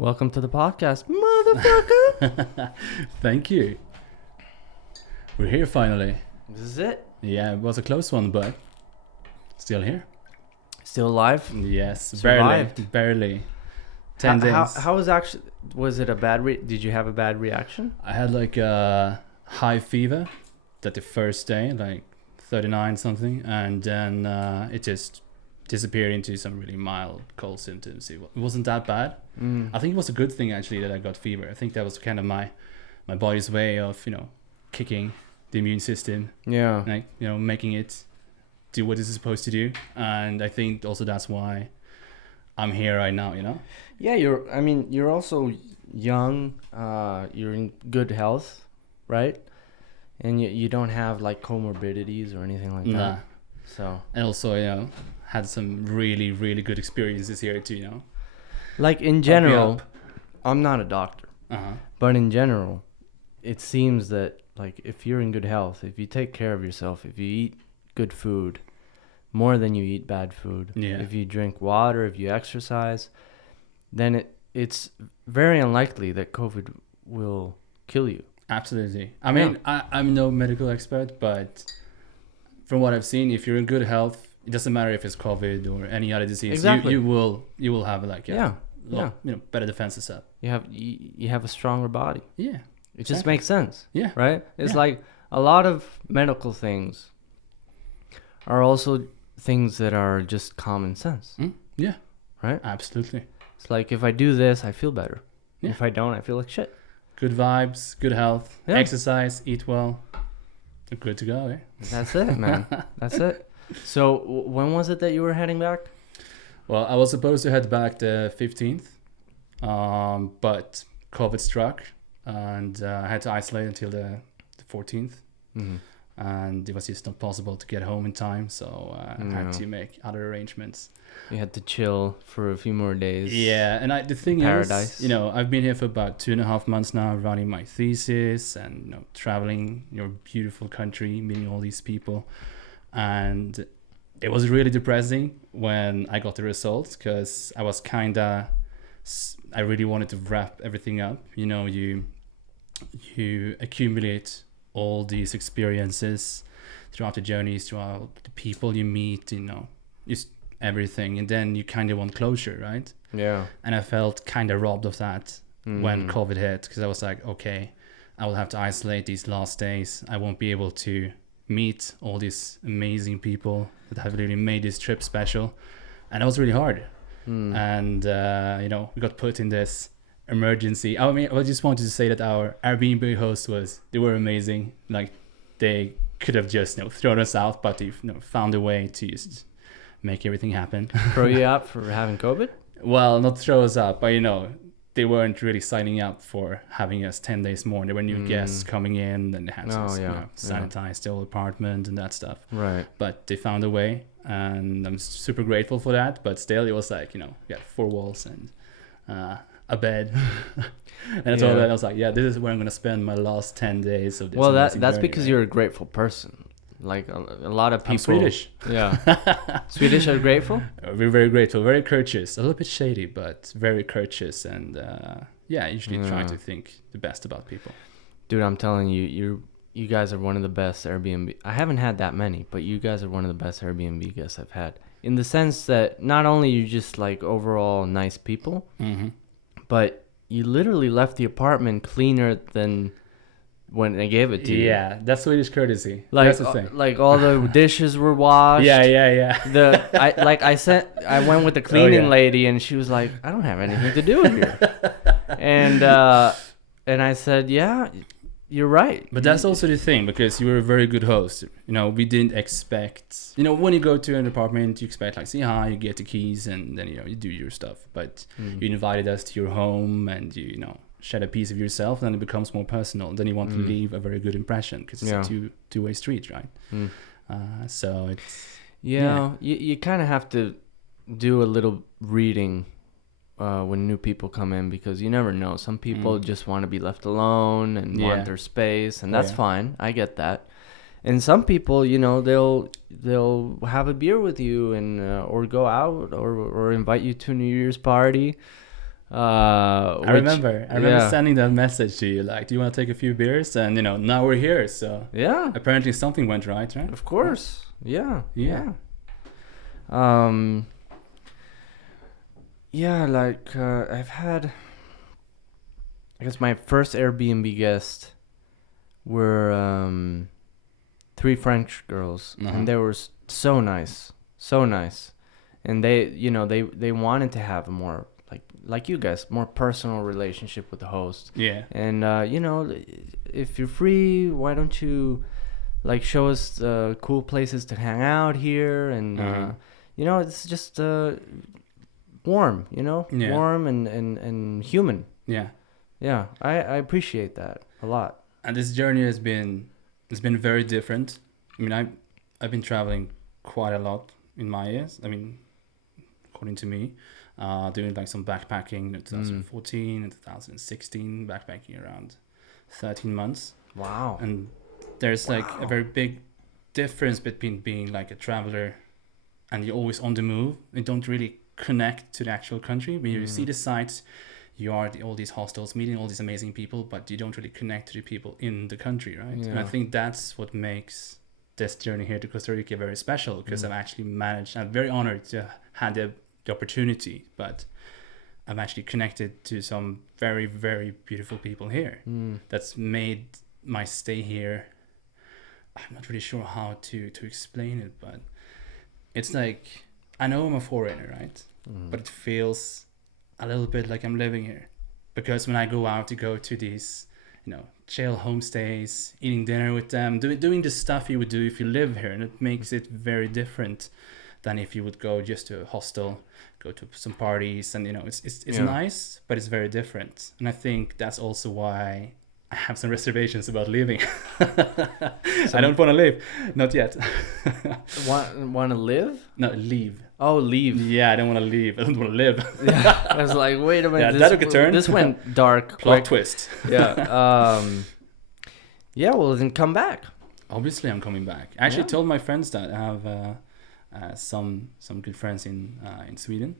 Welcome to the podcast, motherfucker. Thank you. We're here finally. This is it. Yeah, it was a close one, but still here. Still alive? Yes, Survived. barely. 10 days. How was actually? Was it a bad? Did you have a bad reaction? I had like a high fever that the first day, like 39 something, and then it just disappeared into some really mild cold symptoms. It wasn't that bad. I think it was a good thing actually that I got fever. I think that was kind of my body's way of kicking the immune system. Yeah. Like making it do what it's supposed to do, and I think also that's why I'm here right now. Yeah, you're also young. You're in good health, right? And you don't have like comorbidities or anything like Nah. that. So. And also had some really really good experiences here too. Like in general, I'm not a doctor, but in general, it seems that like if you're in good health, if you take care of yourself, if you eat good food, more than you eat bad food, if you drink water, if you exercise, then it's very unlikely that COVID will kill you. Absolutely. I mean, I'm no medical expert, but from what I've seen, if you're in good health, it doesn't matter if it's COVID or any other disease. Exactly. You will have like better defenses up. You have a stronger body. Yeah. It just makes sense. Yeah. Right? It's like a lot of medical things are also things that are just common sense. Yeah. Right? Absolutely. It's like if I do this, I feel better. Yeah. If I don't, I feel like shit. Good vibes, good health, exercise, eat well. You're good to go, eh? That's it, man. That's it. So when was it that you were heading back? Well, I was supposed to head back the 15th, but COVID struck, and I had to isolate until the 14th. And it was just not possible to get home in time, so I had to make other arrangements. You had to chill for a few more days. Yeah, and the thing Paradise. is, I've been here for about 2.5 months now, running my thesis and traveling your beautiful country, meeting all these people, and it was really depressing when I got the results because I was I really wanted to wrap everything up. You accumulate all these experiences throughout the journeys, throughout the people you meet, just everything, and then you kind of want closure, right? Yeah. And I felt kind of robbed of that when COVID hit, because I was like, okay, I will have to isolate these last days. I won't be able to meet all these amazing people that have really made this trip special, and that was really hard. And we got put in this emergency. I mean, I just wanted to say that our Airbnb hosts they were amazing. Like they could have just thrown us out, but they found a way to just make everything happen. Throw you out for having COVID? Well, not throw us out, but they weren't really signing up for having us 10 days more. There were new guests coming in, and they had to sanitize the whole apartment and that stuff. Right. But they found a way, and I'm super grateful for that. But still, it was like, 4 walls and a bed. And I told them, I was like, this is where I'm going to spend my last 10 days of this. Well, that's journey, because you're a grateful person. Like a lot of people. I'm Swedish. Yeah. Swedish are grateful? We're very grateful, very courteous, a little bit shady, but very courteous, and usually trying to think the best about people. Dude, I'm telling you, you guys are one of the best Airbnb. I haven't had that many, but you guys are one of the best Airbnb guests I've had. In the sense that not only you're just like overall nice people, but you literally left the apartment cleaner than when they gave it to you. Yeah, that's Swedish courtesy. Like, that's the thing. Like all the dishes were washed. Yeah. I went with the cleaning lady, and she was like, I don't have anything to do here. And I said, yeah, you're right. But that's also the thing, because you were a very good host. We didn't expect, when you go to an apartment, you expect like, say hi, you get the keys, and then, you do your stuff. But you invited us to your home, and you shed a piece of yourself, and then it becomes more personal. Then you want to leave a very good impression, because it's a two-way street, right? So it's you kind of have to do a little reading when new people come in, because you never know. Some people just want to be left alone and want their space, and that's fine. I get that. And some people, they'll have a beer with you and or go out or invite you to a New Year's party. I remember sending that message to you, like, do you want to take a few beers? And now we're here, so yeah, apparently something went right? Of course. Yeah. Like I've had, I guess my first Airbnb guest were 3 French girls, and they were so nice, and they wanted to have a more like you guys, more personal relationship with the host. Yeah. And if you're free, why don't you show us cool places to hang out here? And it's just warm, warm and human. Yeah, I appreciate that a lot. And this journey has been very different. I mean, I've been traveling quite a lot in my years. I mean, according to me, doing some backpacking in 2014 and 2016, backpacking around 13 months. Wow. And there's a very big difference between being a traveler and you're always on the move. You don't really connect to the actual country. When you see the sites, you are all these hostels, meeting all these amazing people, but you don't really connect to the people in the country, right? Yeah. And I think that's what makes this journey here to Costa Rica very special, because I've actually managed, I'm very honored to have the opportunity, but I've actually connected to some very, very beautiful people here. That's made my stay here, I'm not really sure how to explain it, but it's I know I'm a foreigner, right? But it feels a little bit like I'm living here, because when I go out to go to these, chill homestays, eating dinner with them, doing the stuff you would do if you live here, and it makes it very different than if you would go just to a hostel, go to some parties, and it's nice, but it's very different. And I think that's also why I have some reservations about leaving. I don't want to leave, not yet. Want to live? No, leave. Oh, leave. Yeah, I don't want to leave. I don't want to live. Yeah, I was like, wait a minute. Yeah, that took a turn. This went dark. Plot twist. Yeah. Yeah. Well, then come back. Obviously, I'm coming back. I actually told my friends that I have some good friends in Sweden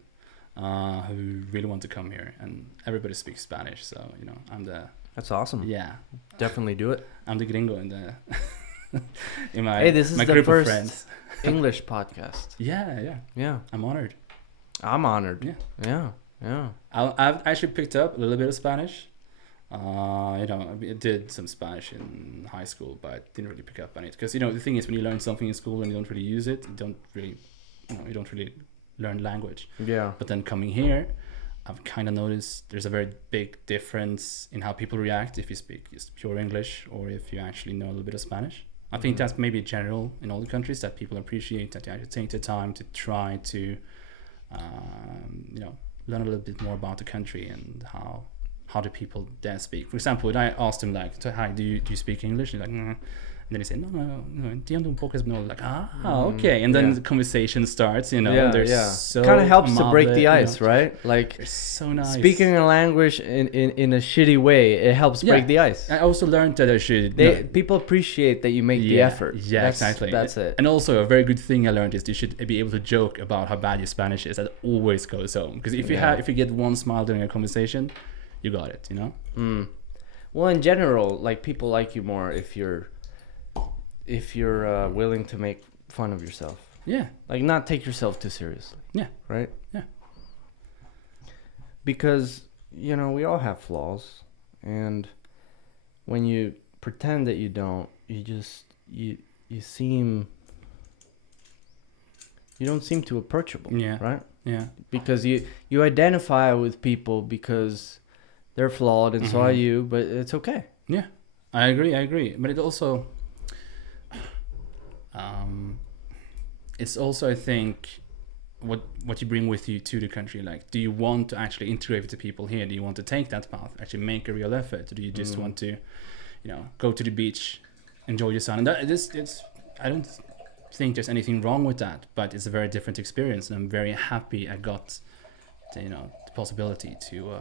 who really want to come here, and everybody speaks Spanish. So I'm the. That's awesome. Yeah. Definitely do it. I'm the gringo in the. In my this is my the group first of friends. English podcast. Yeah. I'm honored. I'm honored. Yeah. I've actually picked up a little bit of Spanish. I did some Spanish in high school, but didn't really pick up on it, because the thing is, when you learn something in school and you don't really use it, you don't really learn language. Yeah. But then coming here, I've kind of noticed there's a very big difference in how people react if you speak just pure English or if you actually know a little bit of Spanish. I think that's maybe general in all the countries, that people appreciate that you actually take the time to try to, learn a little bit more about the country and how do people there speak. For example, when I asked him hi, do you speak English? He's like, nah. And then he said, no, entiendo un poco español. Like, okay. And then the conversation starts, so kind of helps to break the ice, right? Like, they're so nice. Speaking a language in a shitty way, it helps break the ice. I also learned that people appreciate that you make the effort. Yeah, exactly. That's it. And also a very good thing I learned is you should be able to joke about how bad your Spanish is. That always goes home. Because if you get one smile during a conversation, you got it, Well, in general, people like you more if you're willing to make fun of yourself. Yeah. Not take yourself too seriously. Yeah. Right? Yeah. Because, we all have flaws. And when you pretend that you don't, you don't seem too approachable. Yeah. Right? Yeah. Because you identify with people because they're flawed and so are you, but it's okay. Yeah. I agree. But it also... it's also, I think, what you bring with you to the country. Do you want to actually integrate with the people here? Do you want to take that path, actually make a real effort? Or do you just want to, go to the beach, enjoy the sun? And I don't think there's anything wrong with that, but it's a very different experience, and I'm very happy I got the possibility to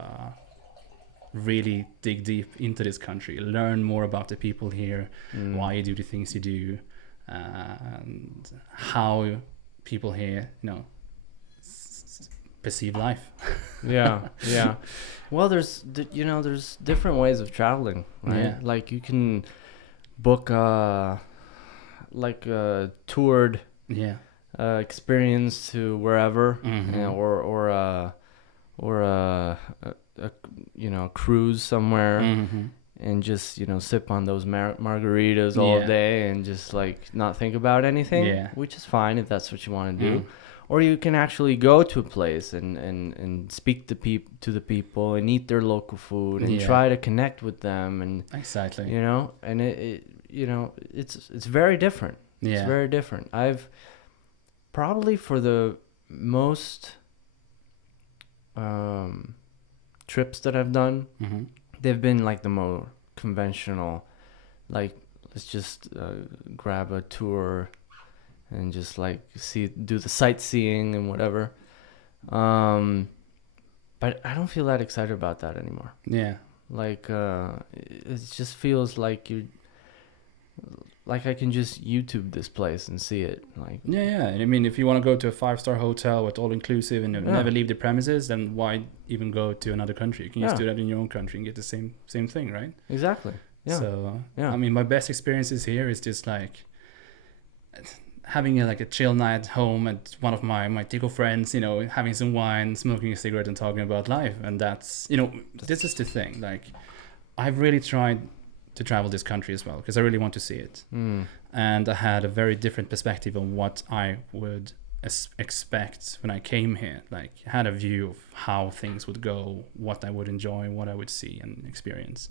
really dig deep into this country, learn more about the people here, why you do the things you do, and how people here, perceive life. Yeah. Well, there's different ways of traveling, right? Yeah. Like you can book like a toured experience to wherever, or a cruise somewhere, and just sip on those margaritas all day and just like not think about anything, which is fine if that's what you want to do. Or you can actually go to a place and speak to the people and eat their local food and try to connect with them, and exactly, and it's very different. It's very different. I've probably, for the most trips that I've done, they've been like the more conventional, like let's just grab a tour and just like do the sightseeing and whatever. But I don't feel that excited about that anymore. Yeah. Like it just feels like I can just YouTube this place and see it. Like I mean, if you want to go to a 5-star hotel with all inclusive and never leave the premises, then why even go to another country? You can just do that in your own country and get the same thing, right? Exactly. Yeah. So I mean, my best experiences here is just like having a chill night home at one of my Tico friends, having some wine, smoking a cigarette and talking about life. And that's, this is the thing. Like, I've really tried to travel this country as well because I really want to see it. And I had a very different perspective on what I would expect when I came here. Like, I had a view of how things would go, what I would enjoy, what I would see and experience.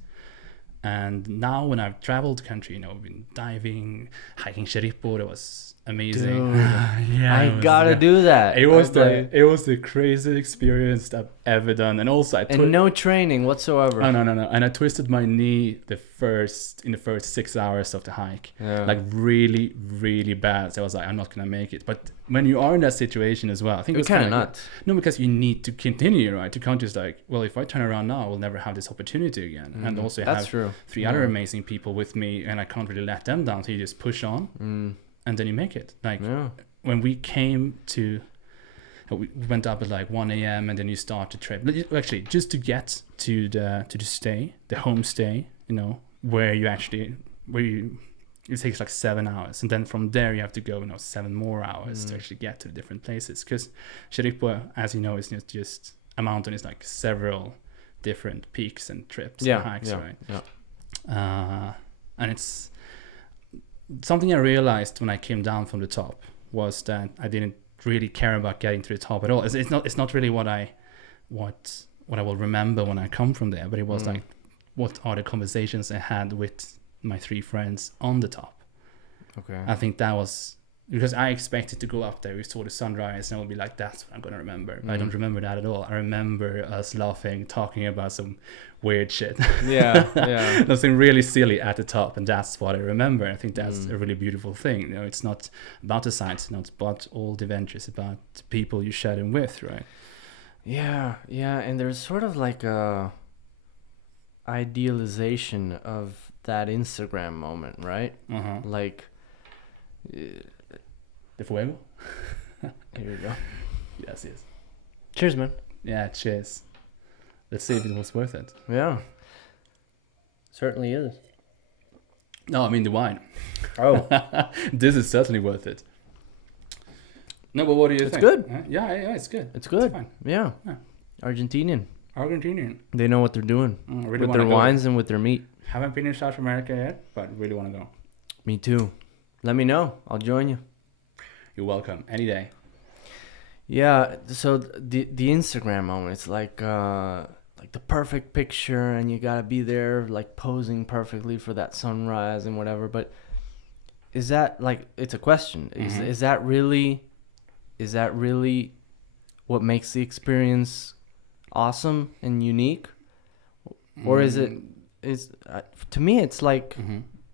And now when I've traveled the country, been diving, hiking Sueco, that was amazing. Dude, I gotta do that. It was the craziest experience I've ever done. And also no training whatsoever. Oh, no. And I twisted my knee in the first 6 hours of the hike. Yeah. Like really, really bad. So I was like, I'm not gonna make it. But when you are in that situation as well, I think it's kind of nuts. No, because you need to continue, right? You can't just like, well, if I turn around now, I will never have this opportunity again. And also that's have true. 3 other amazing people with me, and I can't really let them down. So you just push on, and then you make it. Like when we came to, we went up at like 1 a.m. and then you start the trip. Actually, just to get to the homestay, it takes like 7 hours, and then from there you have to go 7 more hours to actually get to the different places, because Sueco, as you know, is not just a mountain. It's like several different peaks and trips and hikes, right? And it's something I realized when I came down from the top was that I didn't really care about getting to the top at all. It's not really what I will remember when I come from there, but it was like, what are the conversations I had with my 3 friends on the top. Okay. I think that was because I expected to go up there, we saw the sunrise, and I would be like, that's what I'm going to remember. I don't remember that at all. I remember us laughing, talking about some weird shit. Yeah. Nothing really silly at the top, and that's what I remember. I think that's a really beautiful thing. It's not about the sights, it's not about all the adventures, about the people you share them with, right? Yeah, and there's sort of like a idealization of that Instagram moment, right? Like the fuego. Here you go. Yes. Cheers, man. Yeah, cheers. Let's see if it was worth it. Yeah, certainly is. No, I mean the wine. Oh. This is certainly worth it. No, but what do you think? It's good. Yeah, it's good. It's good. It's fine. Yeah. Argentinian. They know what they're doing really with their wines and with their meat. Haven't been in South America yet, but really want to go. Me too. Let me know. I'll join you. You're welcome. Any day. Yeah. So the Instagram moment, it's like the perfect picture, and you gotta be there, like posing perfectly for that sunrise and whatever. But is that like? It's a question. Is that really what makes the experience awesome and unique, or is it? To me, it's like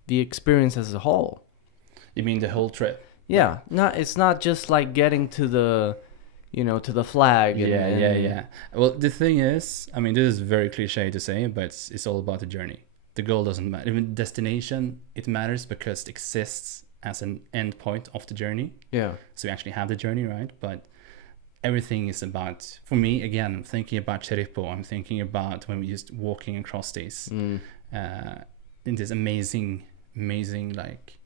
the experience as a whole. You mean the whole trip? Yeah, it's not just like getting to the, to the flag. Yeah. Well, the thing is, I mean, this is very cliche to say, but it's all about the journey. The goal doesn't matter. Even destination, it matters because it exists as an end point of the journey. Yeah. So you actually have the journey, right? But everything is about, for me, again, I'm thinking about Cheripo. I'm thinking about when we're just walking across this, in this amazing, like,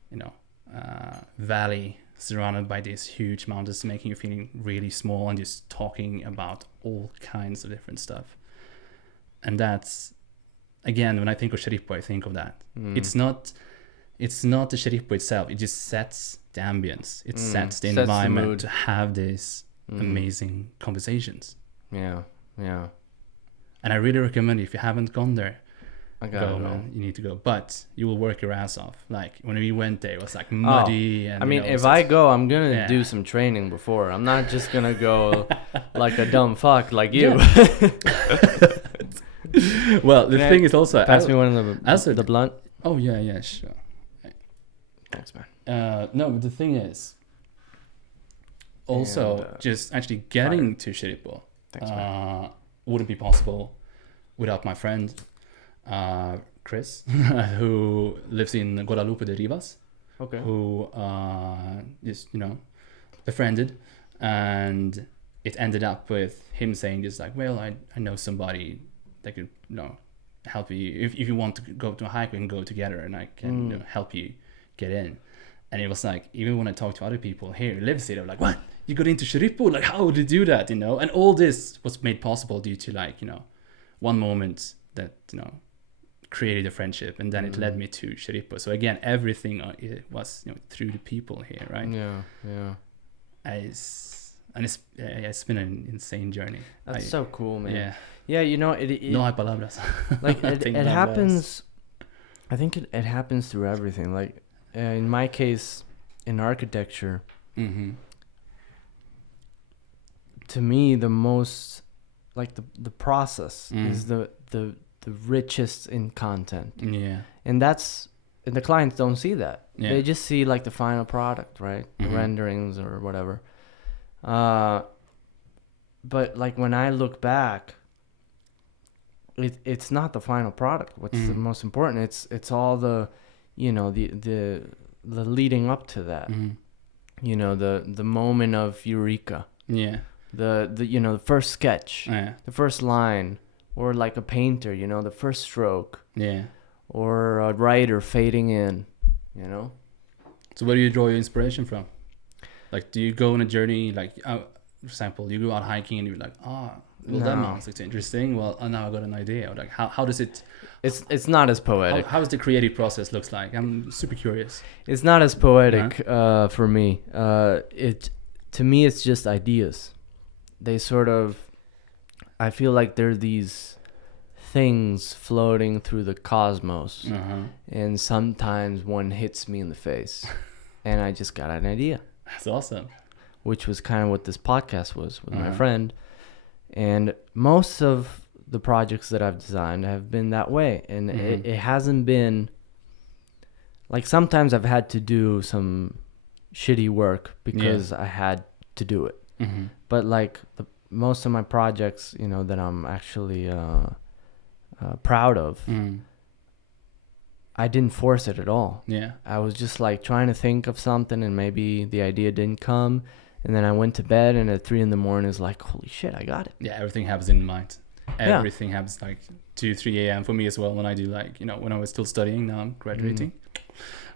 valley surrounded by these huge mountains, making you feeling really small and just talking about all kinds of different stuff. And that's, again, when I think of Cheripo, I think of that. It's not the Cheripo itself. It just sets the ambience. It sets the environment to have these amazing conversations. Yeah. And I really recommend, if you haven't gone there, go, man. You need to go. But you will work your ass off. Like, when we went there, it was like muddy. And, I mean, if I go, I'm going to do some training before. I'm not just going to go like a dumb fuck like you. Well, the thing is also... Pass me one of the blunt. Oh, yeah, sure. Thanks, man. No, but the thing is, also, just actually getting to Cheripo wouldn't be possible without my friend, Chris, who lives in Guadalupe de Rivas. Okay. Who just, befriended, and it ended up with him saying just like, well, I know somebody that could, help you. If you want to go to a hike, we can go together, and I can help you get in. And it was like, even when I talk to other people here who lives here, they're like, what? You got into Cheripo? Like, how would you do that? And all this was made possible due to, like, one moment that, created a friendship, and then it led me to Cheripo. So again, everything it was, through the people here, right? Yeah. It's been an insane journey. That's so cool, man. Yeah. Yeah, no hay palabras. Like, it happens. I think it happens through everything. Like, in my case, in architecture, to me, the most, like, the process is the richest in content. Yeah. And the clients don't see that. Yeah. They just see, like, the final product, right? The renderings or whatever. But, like, when I look back, it's not the final product. What's the most important? It's all the, the leading up to that. The moment of eureka. Yeah. The first sketch. Yeah. The first line, or like a painter, the first stroke. Yeah. Or a writer fading in. So where do you draw your inspiration from? Like, do you go on a journey, like, for example, you go out hiking and you're like, that mountain looks interesting. Well, now I got an idea. Like, how does it... It's not as poetic. How does the creative process looks like? I'm super curious. It's not as poetic for me. To me, it's just ideas. They sort of... I feel like they're these things floating through the cosmos. And sometimes one hits me in the face. And I just got an idea. That's awesome. Which was kind of what this podcast was with my friend. And most of the projects that I've designed have been that way. And it hasn't been... Like, sometimes I've had to do some shitty work because I had to do it. But, like, most of my projects, that I'm actually proud of, I didn't force it at all. Yeah. I was just, like, trying to think of something, and maybe the idea didn't come. And then I went to bed, and at 3 a.m, it's like, holy shit, I got it. Yeah, everything happens in mind. Everything happens like 2, 3 a.m. for me as well, when I do, like, when I was still studying. Now I'm graduating.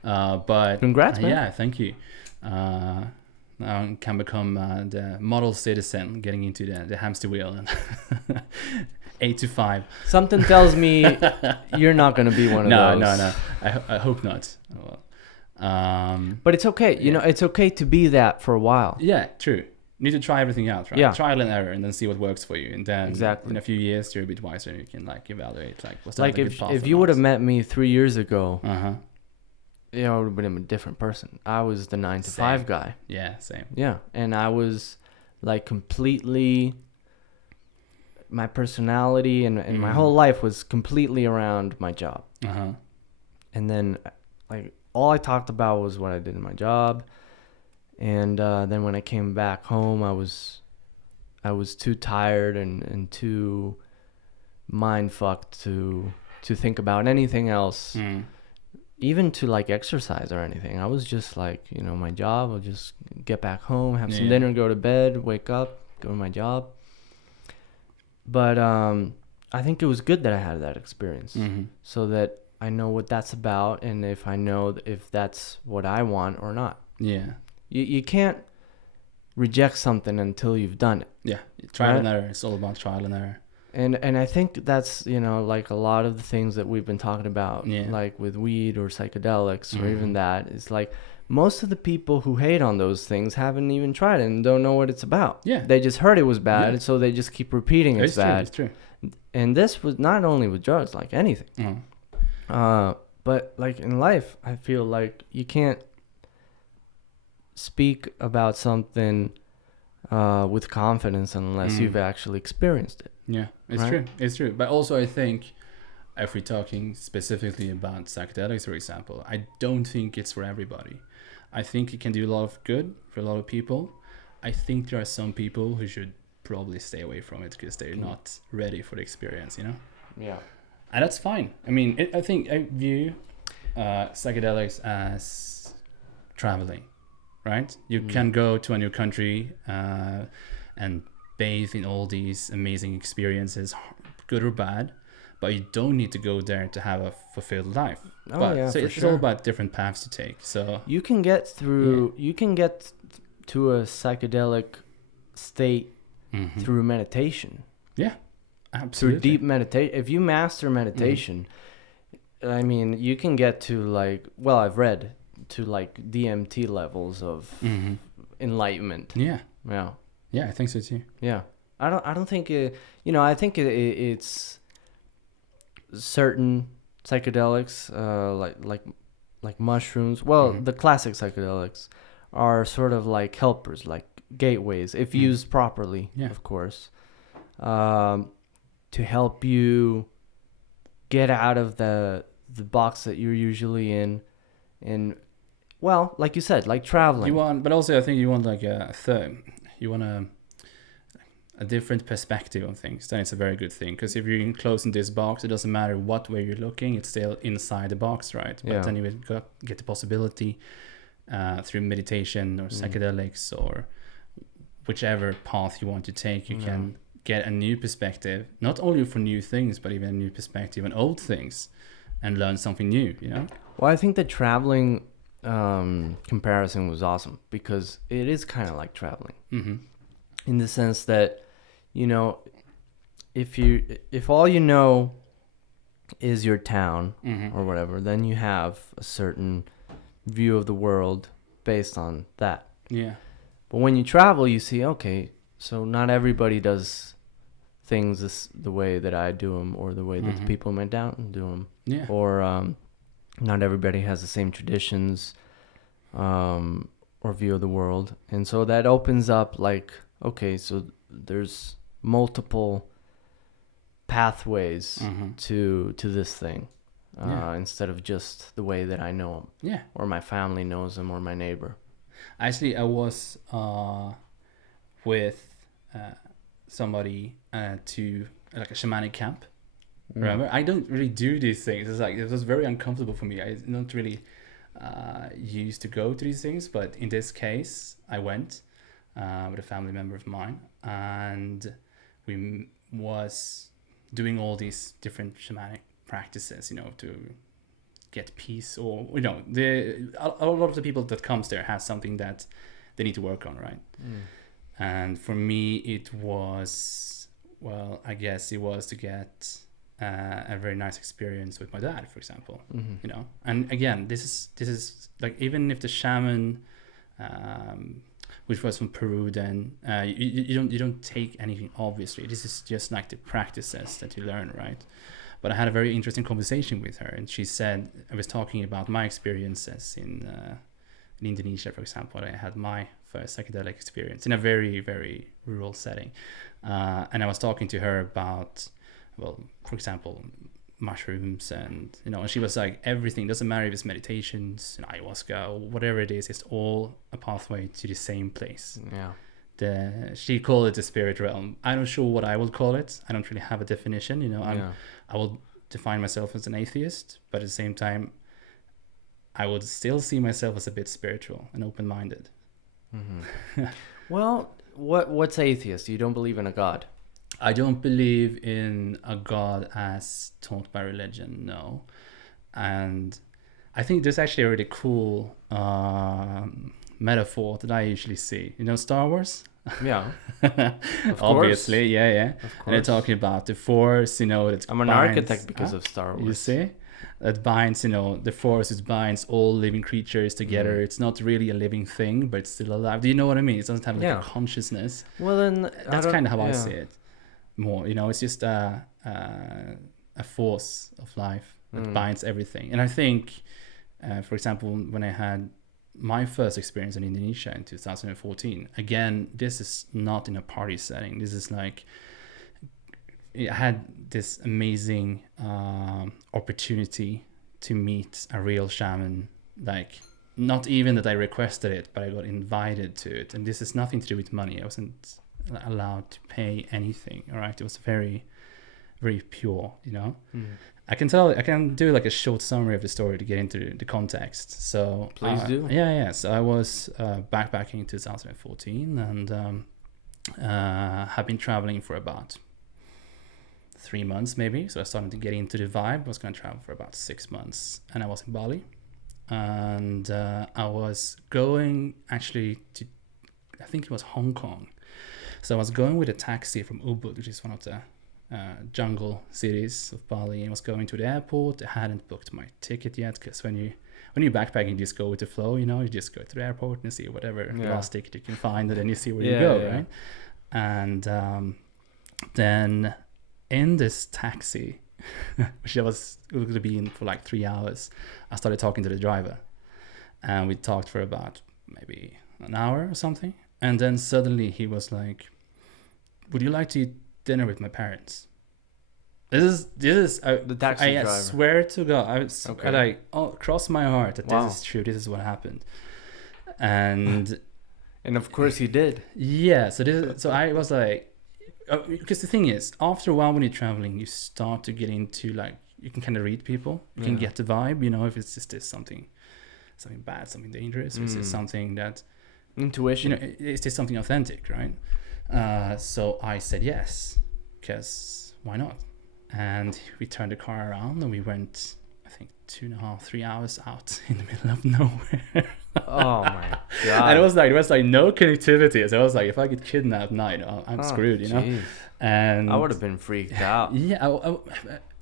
But congrats, man. Yeah, thank you. Now I can become the model citizen, getting into the hamster wheel and 8 to 5. Something tells me you're not going to be one of those. No. I hope not. Well, but it's okay. It's okay to be that for a while. Yeah, true. You need to try everything out, right? Yeah. Trial and error, and then see what works for you. And then exactly. In a few years, you're a bit wiser, and you can, like, evaluate, like, what's the like if you would have met me 3 years ago, I would have been a different person. I was the 9 to 5 guy. Yeah, same. Yeah, and I was, like, completely... My personality and my whole life was completely around my job. And then, like, all I talked about was what I did in my job. And then when I came back home, I was too tired and too mind-fucked to think about anything else. Even to, like, exercise or anything. I was just like, my job, I'll just get back home, have some dinner, go to bed, wake up, or my job. But I think it was good that I had that experience, so that I know what that's about, and if I know if that's what I want or not. Yeah. You can't reject something until you've done it. Yeah. Trial and error. It's all about trial and error. And I think that's, like a lot of the things that we've been talking about, like with weed or psychedelics or even that, is like most of the people who hate on those things haven't even tried it and don't know what it's about. Yeah. They just heard it was bad, so they just keep repeating it's bad. It's true. And this was not only with drugs, like anything. But like in life, I feel like you can't speak about something with confidence unless you've actually experienced it. Yeah, it's true. It's true. But also I think if we're talking specifically about psychedelics, for example, I don't think it's for everybody. I think it can do a lot of good for a lot of people. I think there are some people who should probably stay away from it because they're not ready for the experience, Yeah. And that's fine. I mean, I think I view psychedelics as traveling, right? You can go to a new country and bathe in all these amazing experiences, good or bad, but you don't need to go there to have a fulfilled life. So it's all about different paths to take. So you can get through, you can get to a psychedelic state through meditation. Yeah, absolutely. Through deep meditation. If you master meditation, I mean, you can get to like, well, I've read to like DMT levels of enlightenment. Yeah. Yeah. Yeah, I think so too. Yeah. I don't think it, I think it's certain psychedelics, like mushrooms. Well, the classic psychedelics are sort of like helpers, like gateways, if used properly, of course, to help you get out of the box that you're usually in. And, well, like you said, like traveling. But also I think you want like you want a different perspective on things. Then it's a very good thing, because if you're enclosed in this box, it doesn't matter what way you're looking, it's still inside the box, right? But then you will get the possibility through meditation or psychedelics or whichever path you want to take, you can get a new perspective, not only for new things, but even a new perspective on old things, and learn something new, Well, I think the traveling comparison was awesome, because it is kind of like traveling in the sense that, if all you know is your town or whatever, then you have a certain view of the world based on that. Yeah. But when you travel, you see, okay, so not everybody does things the way that I do them, or the way that the people in my town do them. Yeah. Or not everybody has the same traditions or view of the world. And so that opens up like, okay, so there's multiple pathways to this thing, instead of just the way that I know them. Yeah. Or my family knows them, or my neighbor. Actually, I was with somebody to like a shamanic camp. Remember, I don't really do these things. It's like, it was very uncomfortable for me. I don't really used to go to these things, but in this case, I went with a family member of mine, and we was doing all these different shamanic practices, to get peace, or a lot of the people that comes there has something that they need to work on, right? And for me, it was, well, I guess it was to get a very nice experience with my dad, for example. And again, this is like, even if the shaman, which was from Peru, then you don't take anything, obviously. This is just like the practices that you learn, right? But I had a very interesting conversation with her, and she said, I was talking about my experiences in Indonesia, for example. I had my first psychedelic experience in a very, very rural setting. And I was talking to her about, well, for example, mushrooms, and and she was like, everything doesn't matter if it's meditations, ayahuasca, or whatever it is, it's all a pathway to the same place. She called it the spirit realm. I'm not sure what I would call it. I don't really have a definition. I will define myself as an atheist, but at the same time, I would still see myself as a bit spiritual and open-minded. Well, What's atheist? You don't believe in a God? I don't believe in a God as taught by religion, no. And I think there's actually a really cool metaphor that I usually see. You know Star Wars? Yeah. Obviously, yeah. Of course. And they're talking about the Force, you know. That I'm an architect because of Star Wars. You see? That binds, you know, the Force, it binds all living creatures together. It's not really a living thing, but it's still alive. Do you know what I mean? It doesn't have like a consciousness. Well, then that's kind of how I see it more. You know, it's just a force of life that binds everything. And I think, for example, when I had my first experience in Indonesia in 2014, again, this is not in a party setting. This is like, I had this amazing opportunity to meet a real shaman, like not even that I requested it, but I got invited to it. And this has nothing to do with money. I wasn't allowed to pay anything. All right. It was very, very pure, you know. I can do like a short summary of the story to get into the context. So please do. Yeah. So I was backpacking in 2014 and have been traveling for about 3 months maybe. So I started to get into the vibe. I was going to travel for about 6 months, and I was in Bali, and I was going actually to, I think it was Hong Kong. So I was going with a taxi from Ubud, which is one of the jungle cities of Bali. I was going to the airport. I hadn't booked my ticket yet, because when you're backpacking, you just go with the flow, you know. You just go to the airport and see whatever last ticket you can find, and then you see where you go, right? And then in this taxi, which I was going to be in for like 3 hours, I started talking to the driver, and we talked for about maybe an hour or something. And then suddenly he was like, "Would you like to eat dinner with my parents?" This is the taxi driver. I swear to God, I cross my heart that this is true. This is what happened, and of course he did. Yeah. So I was like, because the thing is, after a while when you're traveling, you start to get into like, you can kind of read people. You can get the vibe, you know, if it's just something bad, something dangerous, or is it something that intuition? You know, is this something authentic, right? So I said yes, because why not? And we turned the car around and we went, I think 2.5, 3 hours out in the middle of nowhere. Oh my God. And it was like no connectivity. So I was like, if I get kidnapped now, you know, I'm screwed, you know. And I would have been freaked out. Yeah,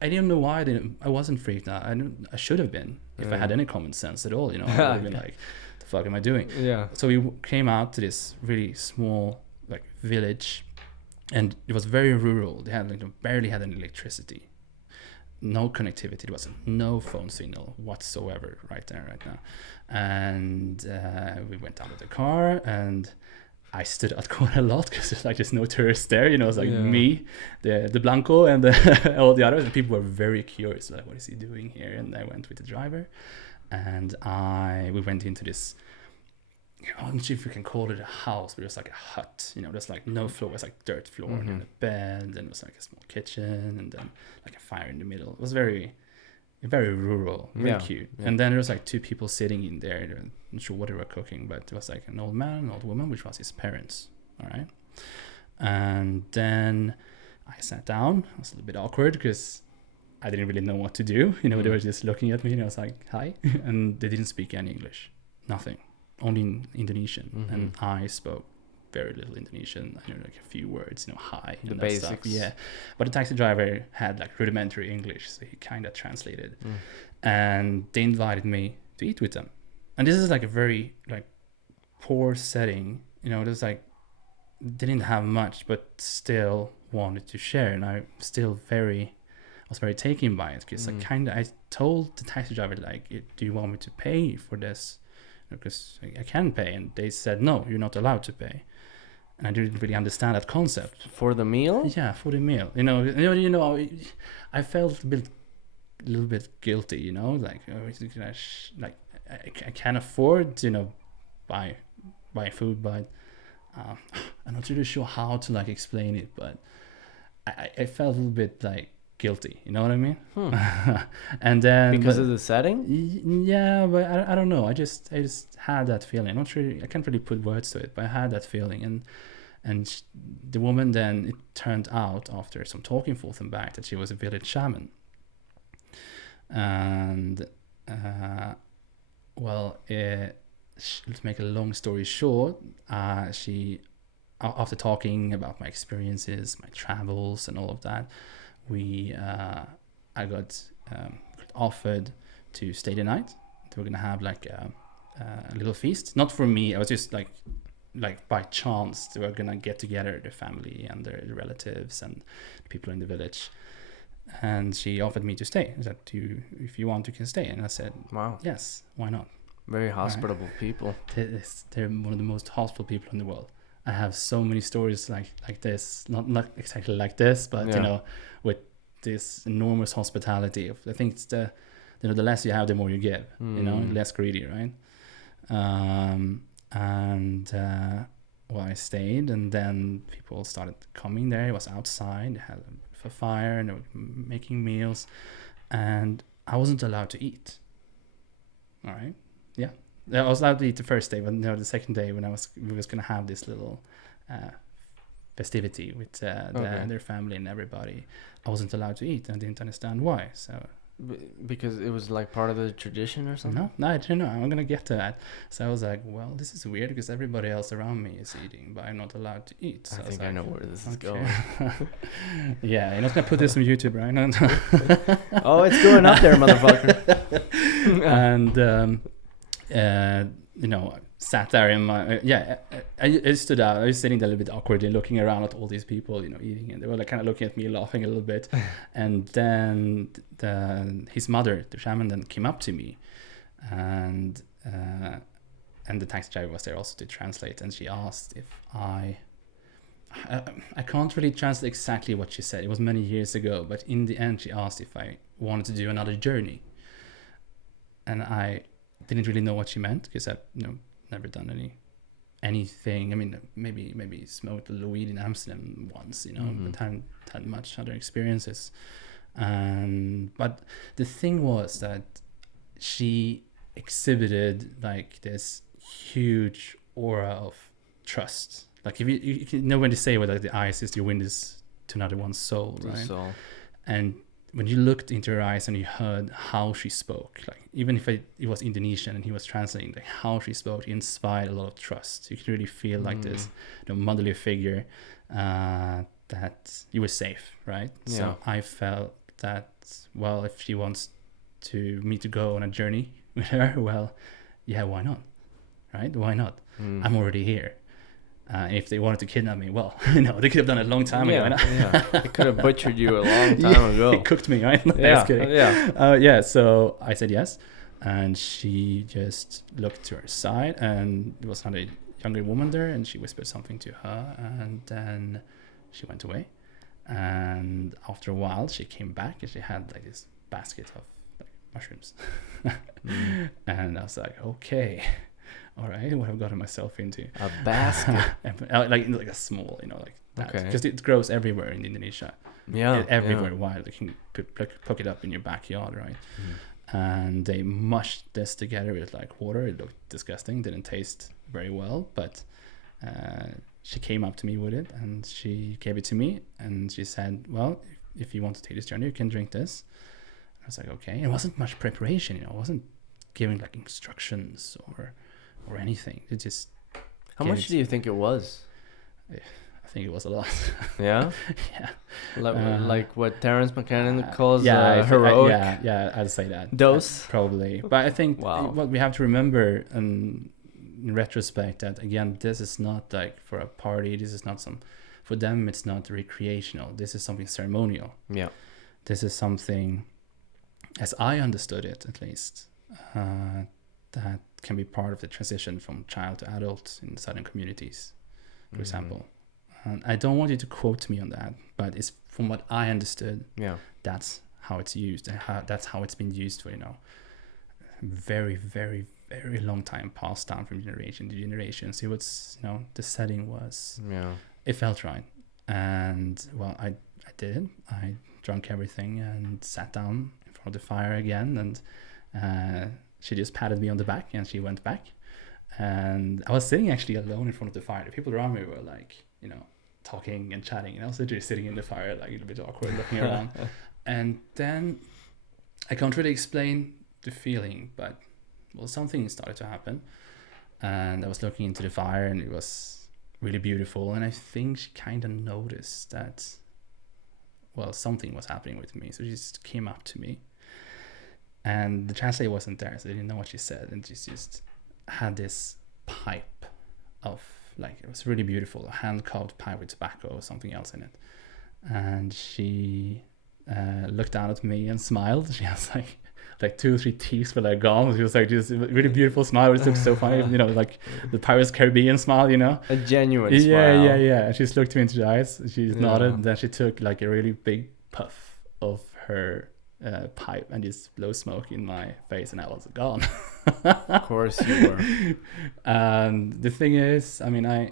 I didn't know why I wasn't freaked out. I should have been, if I had any common sense at all, you know. I would have been like, the fuck am I doing? Yeah. So we came out to this really small like village, and it was very rural. They had barely had any electricity, no connectivity. There was no phone signal whatsoever right now. And we went out of the car, and I stood out quite a lot because there's no tourists there. You know, it's like me, the Blanco, and all the others. And people were very curious, like, what is he doing here? And I went with the driver, and we went into this, I'm not sure if you can call it a house, but it was like a hut. You know, there's like no floor. It was like dirt floor and a bed, and it was like a small kitchen, and then like a fire in the middle. It was very, very rural, very cute. Yeah. And then there was like 2 people sitting in there. I'm not sure what they were cooking, but it was like an old man, an old woman, which was his parents. All right. And then I sat down. It was a little bit awkward because I didn't really know what to do. You know, they were just looking at me, and I was like, "Hi," and they didn't speak any English, nothing. Only in Indonesian, and I spoke very little Indonesian. I know like a few words, you know, hi, the and basics. Stuff. Yeah, but the taxi driver had like rudimentary English, so he kind of translated. And they invited me to eat with them, and this is like a very like poor setting. You know, there's like didn't have much, but still wanted to share, and I was very taken by it because I told the taxi driver like, "Do you want me to pay for this?" Because I can pay, and they said no, you're not allowed to pay, and I didn't really understand that concept. For the meal? Yeah, for the meal. You know, I felt a little bit guilty. You know, like I can't afford to, you know, buy food, but I'm not really sure how to like explain it, but I felt a little bit like guilty, you know what I mean? And then because of the setting, yeah, but I don't know, I just had that feeling. I can't really put words to it, but I had that feeling. And the woman then, it turned out after some talking forth and back that she was a village shaman. And let's make a long story short, she, after talking about my experiences, my travels and all of that, I got offered to stay the night. We're gonna have like a little feast, not for me. I was just like by chance they were gonna get together, the family and their relatives and people in the village. And she offered me to stay. She said, if you want, you can stay. And I said, wow, yes, why not? Very hospitable people. They're one of the most hospitable people in the world. I have so many stories like this, not exactly like this, but you know, with this enormous hospitality. I think it's the less you have, the more you give. You know, less greedy, right? I stayed, and then people started coming there. It was outside. They had a fire, and they were making meals, and I wasn't allowed to eat. All right, yeah. I was allowed to eat the first day, but the second day when we was gonna have this little festivity with their family and everybody, I wasn't allowed to eat, and I didn't understand why. So because it was like part of the tradition or something? No, I didn't know. I'm gonna get to that. So I was like, well, this is weird because everybody else around me is eating, but I'm not allowed to eat. So I think I know where this is going. Yeah, you're not gonna put this on YouTube, right? Oh, it's going up there, motherfucker. And sat there in my I stood out. I was sitting there a little bit awkwardly, looking around at all these people, eating, and they were like kind of looking at me, laughing a little bit. And then his mother, the shaman, then came up to me, and the taxi driver was there also to translate, and she asked if I can't really translate exactly what she said. It was many years ago, but in the end, she asked if I wanted to do another journey, and I didn't really know what she meant because I've never done anything. I mean, maybe smoked a little weed in Amsterdam once, but hadn't had much other experiences. But the thing was that she exhibited like this huge aura of trust. Like if you know when they say, well, like the eyes is your windows to another one's soul, right? Soul. And when you looked into her eyes and you heard how she spoke, like even if it was Indonesian and he was translating, like how she spoke, it inspired a lot of trust. You could really feel like this motherly figure, that you were safe, right? Yeah. So I felt that, well, if she wants me to go on a journey with her, well, yeah, why not? Right? Why not? I'm already here. If they wanted to kidnap me, well, they could have done it a long time ago. Yeah, they could have butchered you a long time ago. They cooked me, right? So I said yes, and she just looked to her side, and there was another younger woman there, and she whispered something to her, and then she went away. And after a while, she came back, and she had like this basket of like mushrooms, and I was like, okay. All right, what I've gotten myself into. A basket. like a small, like that. Because it grows everywhere in Indonesia. Yeah. Everywhere wild. You can pluck it up in your backyard, right? And they mushed this together with like water. It looked disgusting. Didn't taste very well. But she came up to me with it and she gave it to me. And she said, well, if you want to take this journey, you can drink this. I was like, okay. It wasn't much preparation, I wasn't giving like instructions or anything. It just. How much do you think it was? I think it was a lot. Yeah. Yeah. Like what Terence McKenna calls heroic. I'd say that dose probably. But I think what we have to remember, in retrospect, that again, this is not like for a party. This is not for them. It's not recreational. This is something ceremonial. Yeah. This is something, as I understood it, at least, that can be part of the transition from child to adult in southern communities, for example. And I don't want you to quote me on that, but it's from what I understood. Yeah, that's how it's used, and that's how it's been used for very, very, very long time, passed down from generation to generation. So what's the setting was. Yeah, it felt right, and well, I did. I drank everything and sat down in front of the fire again, and she just patted me on the back and she went back. And I was sitting actually alone in front of the fire. The people around me were like talking and chatting, and I was literally sitting in the fire, like a little bit awkward, looking around. And then I can't really explain the feeling, but something started to happen, and I was looking into the fire, and it was really beautiful. And I think she kind of noticed that, something was happening with me. So she just came up to me, and the translator wasn't there, so I didn't know what she said. And she just had this pipe of, like, it was really beautiful, a hand-carved pipe with tobacco or something else in it. And she looked down at me and smiled. She has like 2 or 3 teeth were like gone. She was like this really beautiful smile. It looked so funny, like the Pirates Caribbean smile, A genuine smile. Yeah. And she just looked me into the eyes. She nodded, and then she took like a really big puff of her pipe and just blow smoke in my face, and I was gone. Of course you were. And the thing is, I mean, I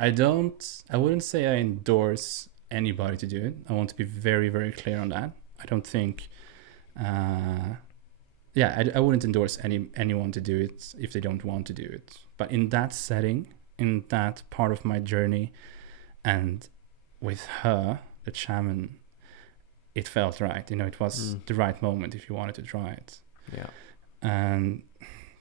wouldn't say I endorse anybody to do it. I want to be very, very clear on that. I don't think I wouldn't endorse anyone to do it if they don't want to do it. But in that setting, in that part of my journey, and with her, the shaman, it felt right. It was the right moment if you wanted to try it. Yeah. And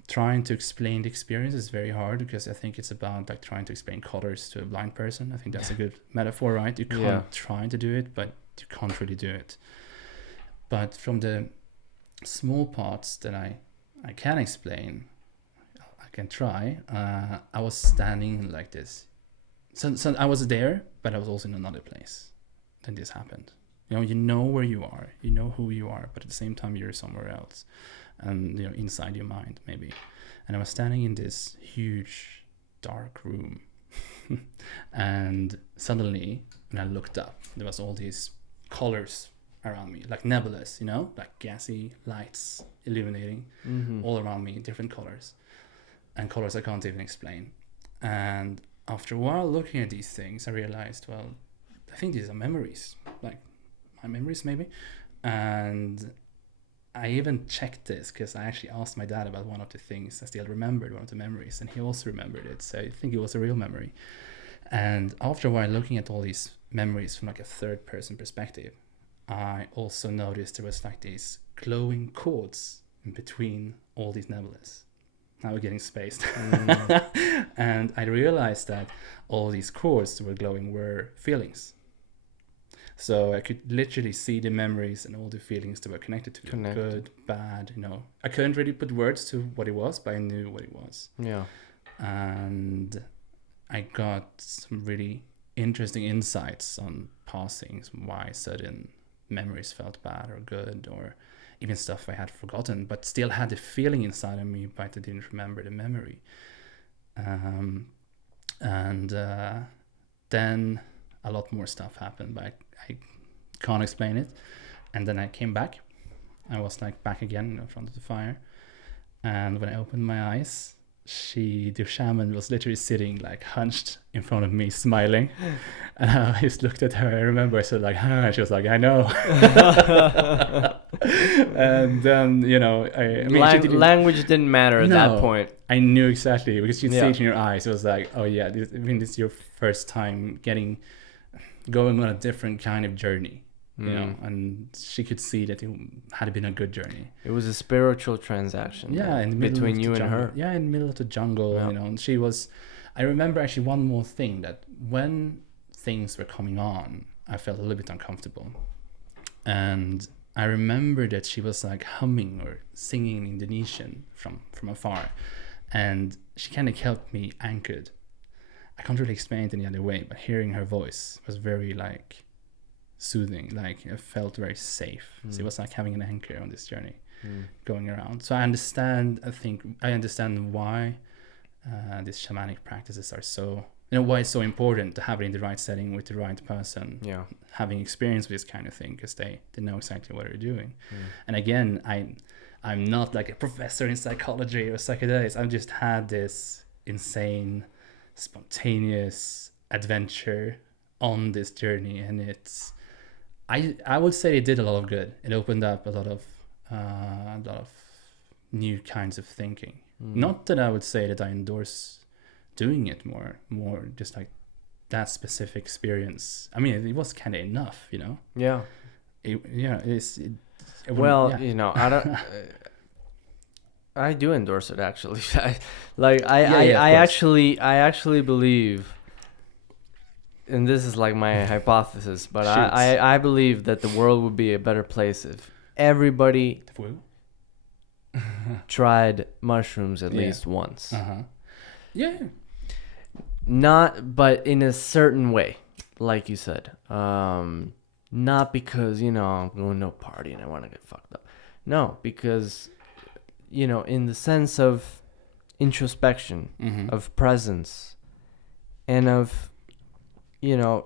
trying to explain the experience is very hard, because I think it's about like trying to explain colors to a blind person. I think that's a good metaphor, right? You can't try to do it, but you can't really do it. But from the small parts that I can explain, I can try. I was standing like this. So I was there, but I was also in another place. Then this happened. You know where you are, you know who you are, but at the same time you're somewhere else, and inside your mind maybe. And I was standing in this huge dark room, and suddenly when I looked up, there was all these colors around me, like nebulas, like gassy lights illuminating all around me, different colors, and colors I can't even explain. And after a while looking at these things, I realized, I think these are memories, like my memories maybe. And I even checked this, because I actually asked my dad about one of the things. I still remembered one of the memories, and he also remembered it, so I think it was a real memory. And after a while looking at all these memories from like a third person perspective, I also noticed there was like these glowing chords in between all these nebulas. Now we're getting spaced. And I realized that all these chords that were glowing were feelings. So I could literally see the memories and all the feelings that were connected to it. Good, bad, I couldn't really put words to what it was, but I knew what it was. Yeah. And I got some really interesting insights on past things, why certain memories felt bad or good, or even stuff I had forgotten, but still had the feeling inside of me, but I didn't remember the memory. Then a lot more stuff happened, but I can't explain it. And then I came back. I was like back again in front of the fire. And when I opened my eyes, the shaman was literally sitting like hunched in front of me, smiling. And I just looked at her. I remember I said like, she was like, I know. And then, language didn't matter at that point. I knew exactly, because you'd see it in your eyes. It was like, oh yeah, this is your first time going on a different kind of journey. And she could see that it had been a good journey. It was a spiritual transaction. Yeah, between you and her. Yeah, in the middle of the jungle, and she was. I remember actually one more thing, that when things were coming on, I felt a little bit uncomfortable, and I remember that she was like humming or singing in Indonesian from afar, and she kind of kept me anchored. I can't really explain it any other way, but hearing her voice was very like soothing, like it felt very safe. So it was like having an anchor on this journey going around. So I understand why these shamanic practices are so, why it's so important to have it in the right setting with the right person, having experience with this kind of thing, because they know exactly what they're doing. And again, I'm not like a professor in psychology or psychedelics. I've just had this insane spontaneous adventure on this journey, and it's I would say it did a lot of good. It opened up a lot of new kinds of thinking. Not that I would say that I endorse doing it more just like that specific experience. I mean, it was kind of enough, you know. Yeah. Well, you know, I don't. I do endorse it actually. I actually believe, and this is like my hypothesis, but I believe that the world would be a better place if everybody tried mushrooms at least once. Yeah. But in a certain way, like you said. Not because, you know, I'm going to a party and I want to get fucked up. No, because, you know, in the sense of introspection, of presence, and of, you know,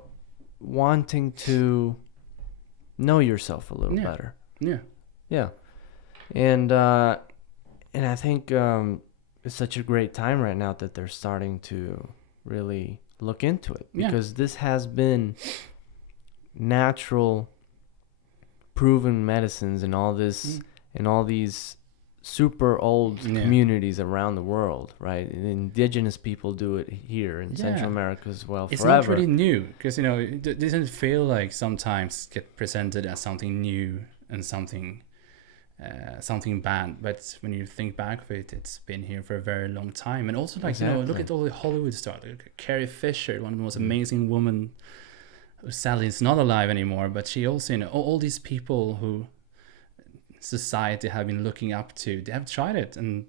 wanting to know yourself a little better. Yeah. And I think it's such a great time right now that they're starting to really look into it, because this has been natural proven medicines and all this and all these super old communities around the world, right? And indigenous people do it here in Central America as well. It's forever. not really new, because, you know, it doesn't feel like sometimes get presented as something new and something bad, but when you think back of it, it's been here for a very long time. And also, like, you know, look at all the Hollywood stars, like Carrie Fisher, one of the most amazing women who sadly is not alive anymore, but she also, you know, all these people who society have been looking up to, they have tried it, and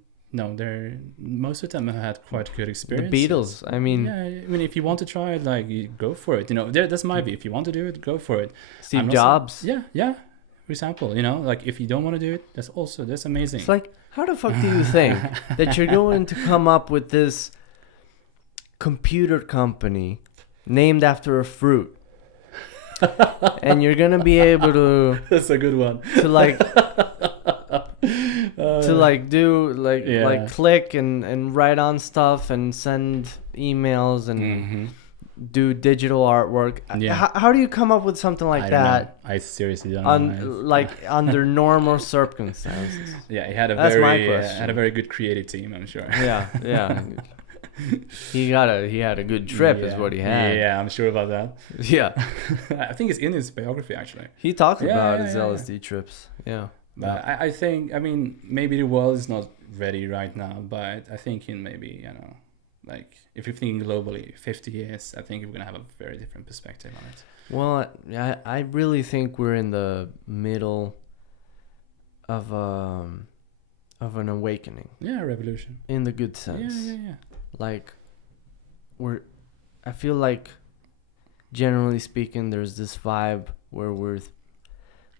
most of them have had quite good experiences. The Beatles, I mean, if you want to try it, like, you go for it, you know. That's my view. If you want to do it, go for it. Steve Jobs, for example, you know, like, if you don't want to do it, that's amazing. It's like, how the fuck do you think that you're going to come up with this computer company named after a fruit? And you're gonna be able to that's a good one to like do like click and write on stuff and send emails and do digital artwork. How do you come up with something like that? I seriously don't know. Like under normal circumstances. He had a very good creative team, I'm sure. Yeah. He had a good trip, is what he had. Yeah, I'm sure about that. Yeah. I think it's in his biography, actually. He talks about his LSD trips. Yeah. But I think, I mean, maybe the world is not ready right now, but I think in maybe, you know, like, if you're thinking globally, 50 years, I think we're going to have a very different perspective on it. Well, I really think we're in the middle of an awakening. Yeah, a revolution. In the good sense. Yeah. Like, I feel like, generally speaking, there's this vibe where we're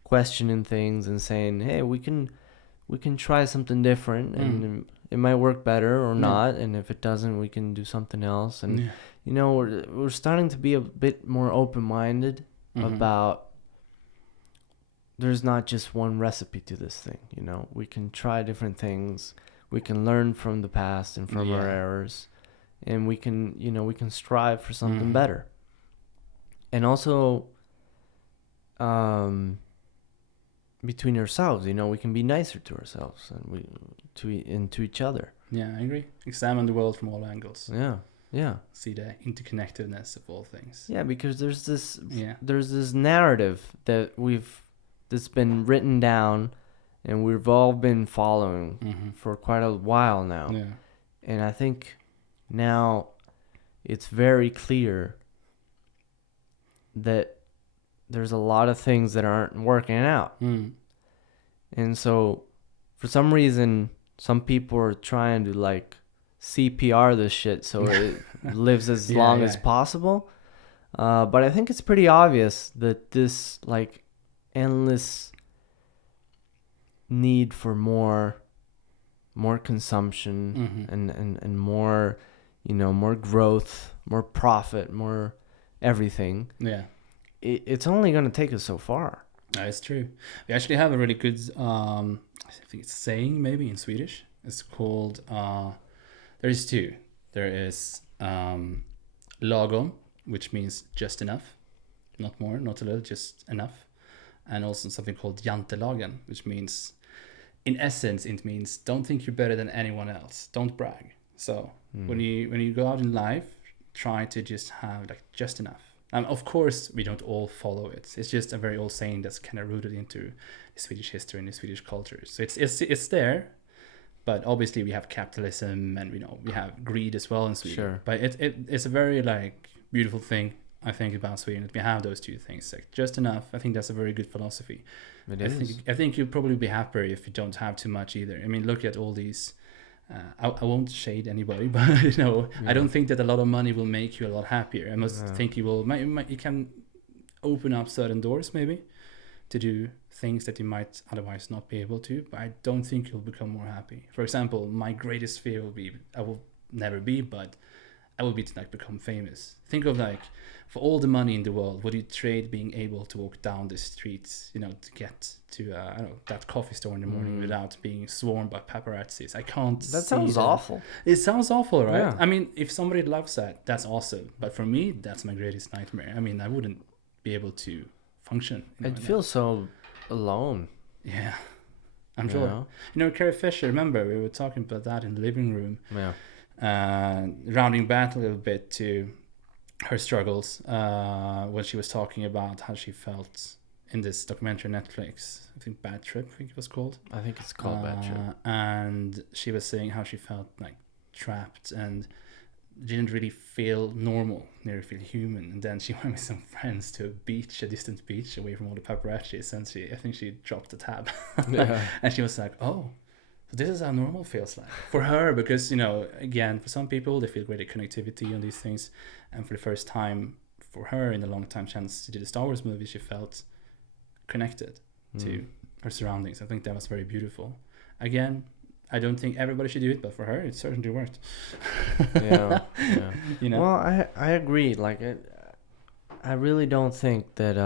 questioning things and saying, hey, we can try something different, and it might work better or not, and if it doesn't, we can do something else. And you know, we're starting to be a bit more open-minded about, there's not just one recipe to this thing, you know. We can try different things. We can learn from the past and from our errors, and we can strive for something better. And also, between ourselves, you know, we can be nicer to ourselves and to each other. Yeah, I agree. Examine the world from all angles. Yeah. See the interconnectedness of all things. Yeah, because there's this narrative that's been written down, and we've all been following for quite a while now. Yeah. And I think now it's very clear that there's a lot of things that aren't working out. And so for some reason, some people are trying to like CPR this shit so it lives as long as possible. But I think it's pretty obvious that this like endless need for more consumption and more, you know, more growth, more profit, more everything. Yeah. It's only going to take us so far. It's true. We actually have a really good, I think it's saying maybe in Swedish. It's called, there's two. There is lagom, which means just enough. Not more, not a little, just enough. And also something called jantelagen, which means, in essence, it means don't think you're better than anyone else. Don't brag. So when you go out in life, try to just have like just enough. Of course, we don't all follow it. It's just a very old saying that's kind of rooted into the Swedish history and the Swedish culture. So it's there, but obviously we have capitalism and we have greed as well in Sweden. Sure. But it's a very like beautiful thing I think about Sweden, that we have those two things, like just enough. I think that's a very good philosophy. I think you'll probably be happier if you don't have too much either. I mean, look at all these. I won't shade anybody, but I don't think that a lot of money will make you a lot happier. I must think you will. You can open up certain doors maybe to do things that you might otherwise not be able to. But I don't think you'll become more happy. For example, my greatest fear will be I will never be, but I will be to like become famous. Think of like, for all the money in the world, would you trade being able to walk down the streets, to get to I don't know, that coffee store in the morning without being swarmed by paparazzis? I can't. That sounds awful. It sounds awful, right? Yeah. I mean, if somebody loves that, that's awesome. But for me, that's my greatest nightmare. I mean, I wouldn't be able to function. It feels so alone. Yeah, I'm sure. Carrie Fisher, remember we were talking about that in the living room. Yeah. Rounding back a little bit to her struggles when she was talking about how she felt in this documentary on Netflix, I think Bad Trip, I think it was called. I think it's called Bad Trip. And she was saying how she felt like trapped and didn't really feel normal, never feel human. And then she went with some friends to a distant beach away from all the paparazzis, and I think she dropped the tab. Yeah. And she was like, oh, so this is how normal feels like for her, because again, for some people they feel greater connectivity on these things, and for the first time for her in a long time since she did a Star Wars movie, she felt connected to her surroundings. I think that was very beautiful. Again, I don't think everybody should do it, but for her it certainly worked. Yeah. Well, I agree. Like I really don't think that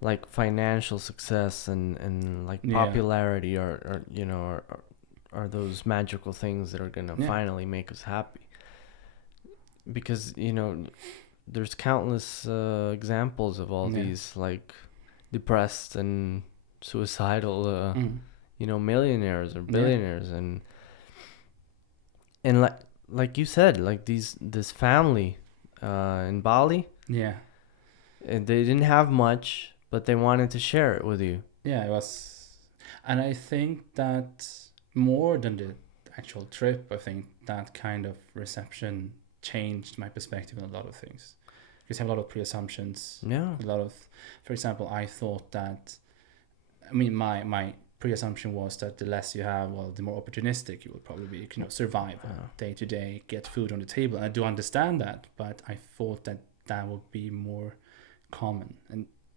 like financial success and like popularity are those magical things that are gonna finally make us happy. Because there's countless examples of all these like depressed and suicidal millionaires or billionaires, and like you said, like this family in Bali, and they didn't have much, but they wanted to share it with you. It was. And I think that more than the actual trip, I think that kind of reception changed my perspective on a lot of things, because I have a lot of pre-assumptions. A lot of, for example, I thought that, my pre-assumption was that the less you have, well, the more opportunistic you will probably be, survive day to day, get food on the table. And I do understand that, but I thought that would be more common.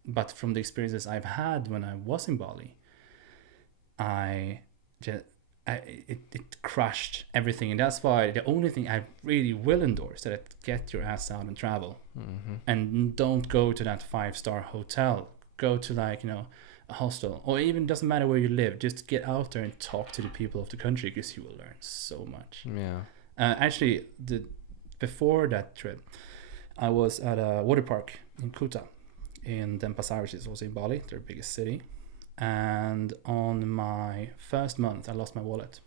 But from the experiences I've had when I was in Bali, it crushed everything. And that's why the only thing I really will endorse that get your ass out and travel. And don't go to that 5-star hotel. Go to a hostel, or even doesn't matter where you live. Just get out there and talk to the people of the country, because you will learn so much. Actually, before that trip, I was at a water park in Kuta in Denpasar, which is also in Bali, their biggest city. And on my first month, I lost my wallet.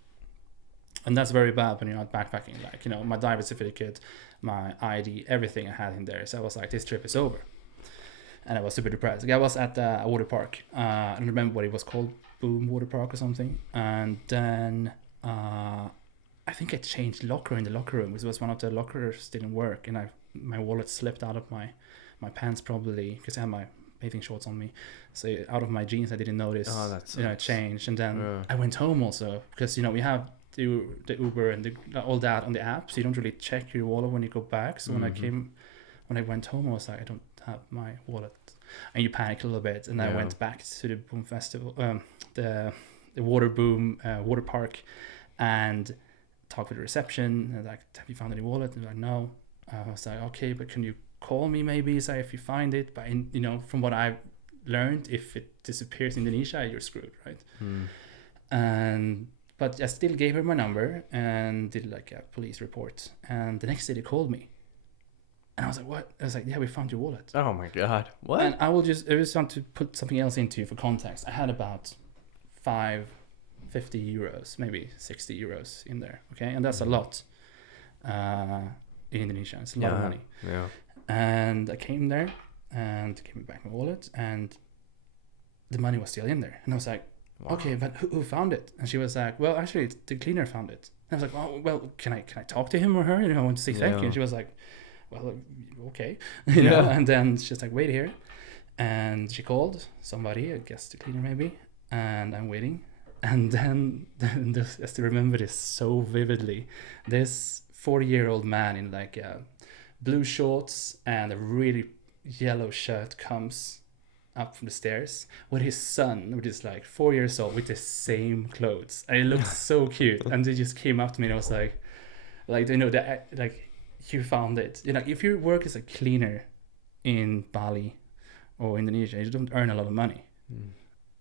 And that's very bad when you're not backpacking. Like, my driver's certificate, my ID, everything I had in there. So I was like, this trip is over. And I was super depressed. Like, I was at a water park. I don't remember what it was called, Boom Water Park or something. And then I think I changed locker in the locker room, because it was one of the lockers didn't work. And my wallet slipped out of my pants, probably because I had my bathing shorts on me. So out of my jeans, I didn't notice. It changed. And then I went home also, because we have the Uber and all that on the app, so you don't really check your wallet when you go back. So when I went home, I was like, I don't have my wallet, and you panic a little bit. And I went back to the Boom Festival, the Water Boom water park, and talked with the reception. And like, have you found any wallet? And they're like, no. I was like, okay, but can you call me maybe, say if you find it? But from what I've learned, if it disappears in Indonesia, you're screwed, right? But I still gave her my number and did like a police report. And the next day they called me, and I was like, what? I was like, yeah, we found your wallet. Oh my god, what? And I just want to put something else into for context. I had about 50 euros, maybe 60 euros in there, okay? And that's a lot. in Indonesia. It's a lot of money. Yeah. And I came there and gave me back my wallet, and the money was still in there. And I was like, okay, but who found it? And she was like, well, actually, the cleaner found it. And I was like, oh, well, can I talk to him or her? I want to say thank you. And she was like, well, okay. And then she's like, wait here. And she called somebody, I guess the cleaner maybe, and I'm waiting. And then I still remember this so vividly. This 40-year-old man in like blue shorts and a really yellow shirt comes up from the stairs with his son, which is like 4 years old, with the same clothes. And it looked so cute. And they just came up to me and I was like, that, like, you found it. If you work as a cleaner in Bali or Indonesia, you don't earn a lot of money.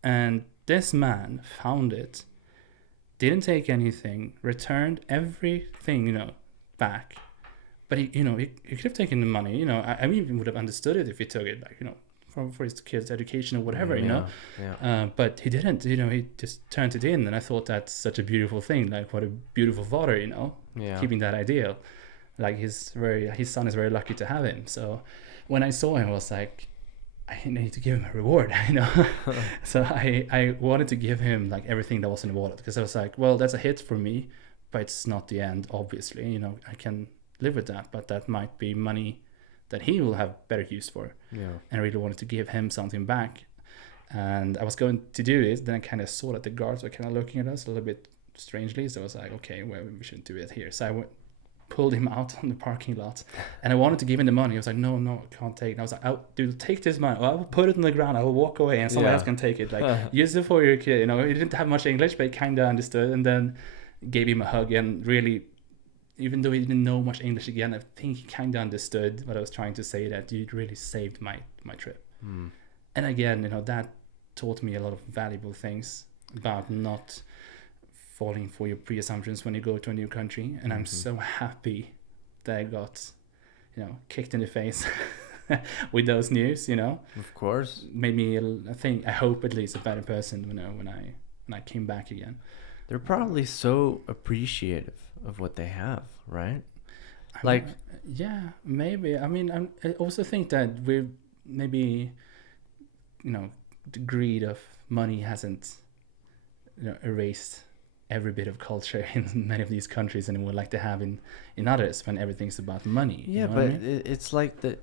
And this man found it, didn't take anything, returned everything, back. But he could have taken the money, I even would have understood it if he took it back, for his kids' education or whatever, but he didn't, he just turned it in. And I thought that's such a beautiful thing. Like, what a beautiful father, keeping that ideal. Like, his son is very lucky to have him. So when I saw him, I was like, I need to give him a reward, So I wanted to give him like everything that was in the wallet, because I was like, well, that's a hit for me, but it's not the end, obviously. I can live with that, but that might be money that he will have better use for. And I really wanted to give him something back. And I was going to do this, then I kind of saw that the guards were kind of looking at us a little bit strangely. So I was like, okay, well, we shouldn't do it here. So I pulled him out on the parking lot, and I wanted to give him the money. I was like, no, I can't take it. And I was like, dude, take this money. I will put it on the ground. I will walk away, and somebody else can take it. Like, use it for your kid. He didn't have much English, but he kind of understood. And then gave him a hug, and really, even though he didn't know much English again, I think he kind of understood what I was trying to say, that you really saved my trip. And again, that taught me a lot of valuable things about not falling for your pre-assumptions when you go to a new country. And I'm so happy that I got, kicked in the face with those news, Of course. Made me, I hope at least, a better person, when I came back again. They're probably so appreciative of what they have, right? Yeah, maybe. I mean, I also think that we're maybe, the greed of money hasn't, erased every bit of culture in many of these countries anymore, like they have in others, when everything's about money. Yeah, but it's like that,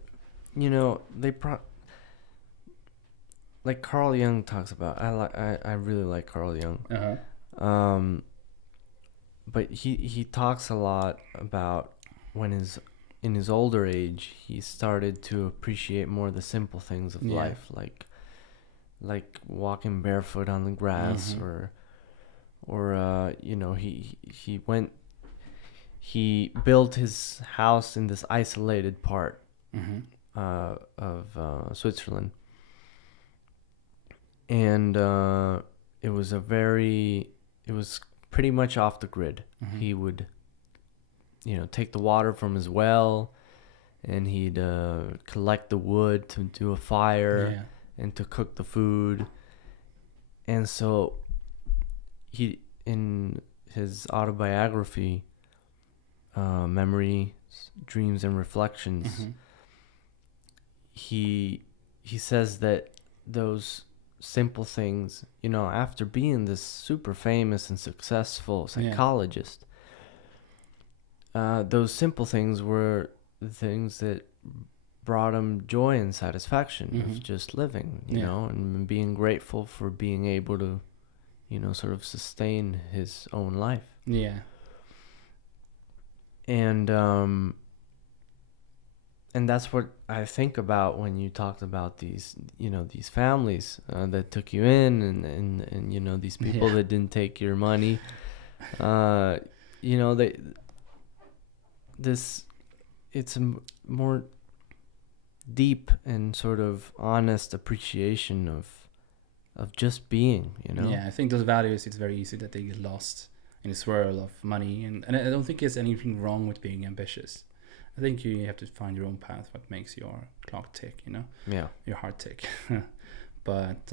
like Carl Jung talks about. I really like Carl Jung. But he talks a lot about when in his older age he started to appreciate more the simple things of life, like walking barefoot on the grass, or he built his house in this isolated part of Switzerland, and it was pretty much off the grid. He would take the water from his well, and he'd collect the wood to do a fire and to cook the food. And so he, in his autobiography, Memories, Dreams and Reflections, he says that those simple things, after being this super famous and successful psychologist, those simple things were the things that brought him joy and satisfaction of just living, and being grateful for being able to, sort of sustain his own life. Yeah. And that's what I think about when you talked about these, these families that took you in, and these people that didn't take your money. It's a more deep and sort of honest appreciation of just being, Yeah, I think those values, it's very easy that they get lost in this swirl of money, and I don't think there's anything wrong with being ambitious. I think you have to find your own path, what makes your clock tick, Yeah. your heart tick. But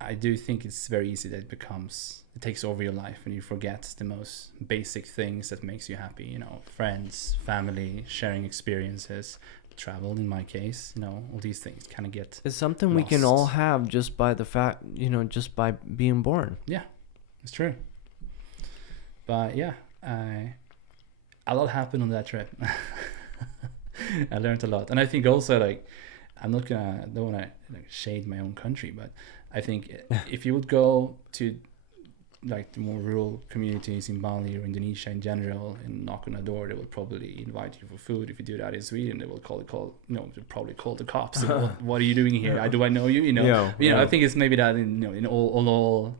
I do think it's very easy that it takes over your life and you forget the most basic things that makes you happy, you know, friends, family, sharing experiences, travel in my case, you know, all these things kind of get It's something lost. we can all have just by the fact, you know, just by being born. Yeah, it's true. But yeah, a lot happened on that trip. I learned a lot. And I think also, like, don't want to like shade my own country, but I think if you would go to like the more rural communities in Bali or Indonesia in general and knock on a door, they will probably invite you for food. If you do that in Sweden, they will they'll probably call the cops. You know, what are you doing here? Do I know you? You know, I think it's maybe that in all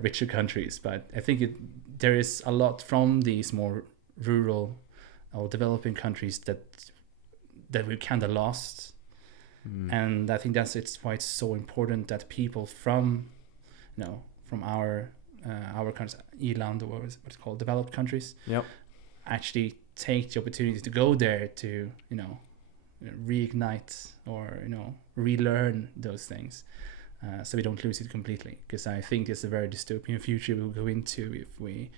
richer countries, but I think there is a lot from these more rural or developing countries that we kind of lost. And I think it's why it's so important that people from our countries, Eland, or what's called developed countries, actually take the opportunity to go there to reignite or relearn those things, so we don't lose it completely. Because I think it's a very dystopian future we'll go into if we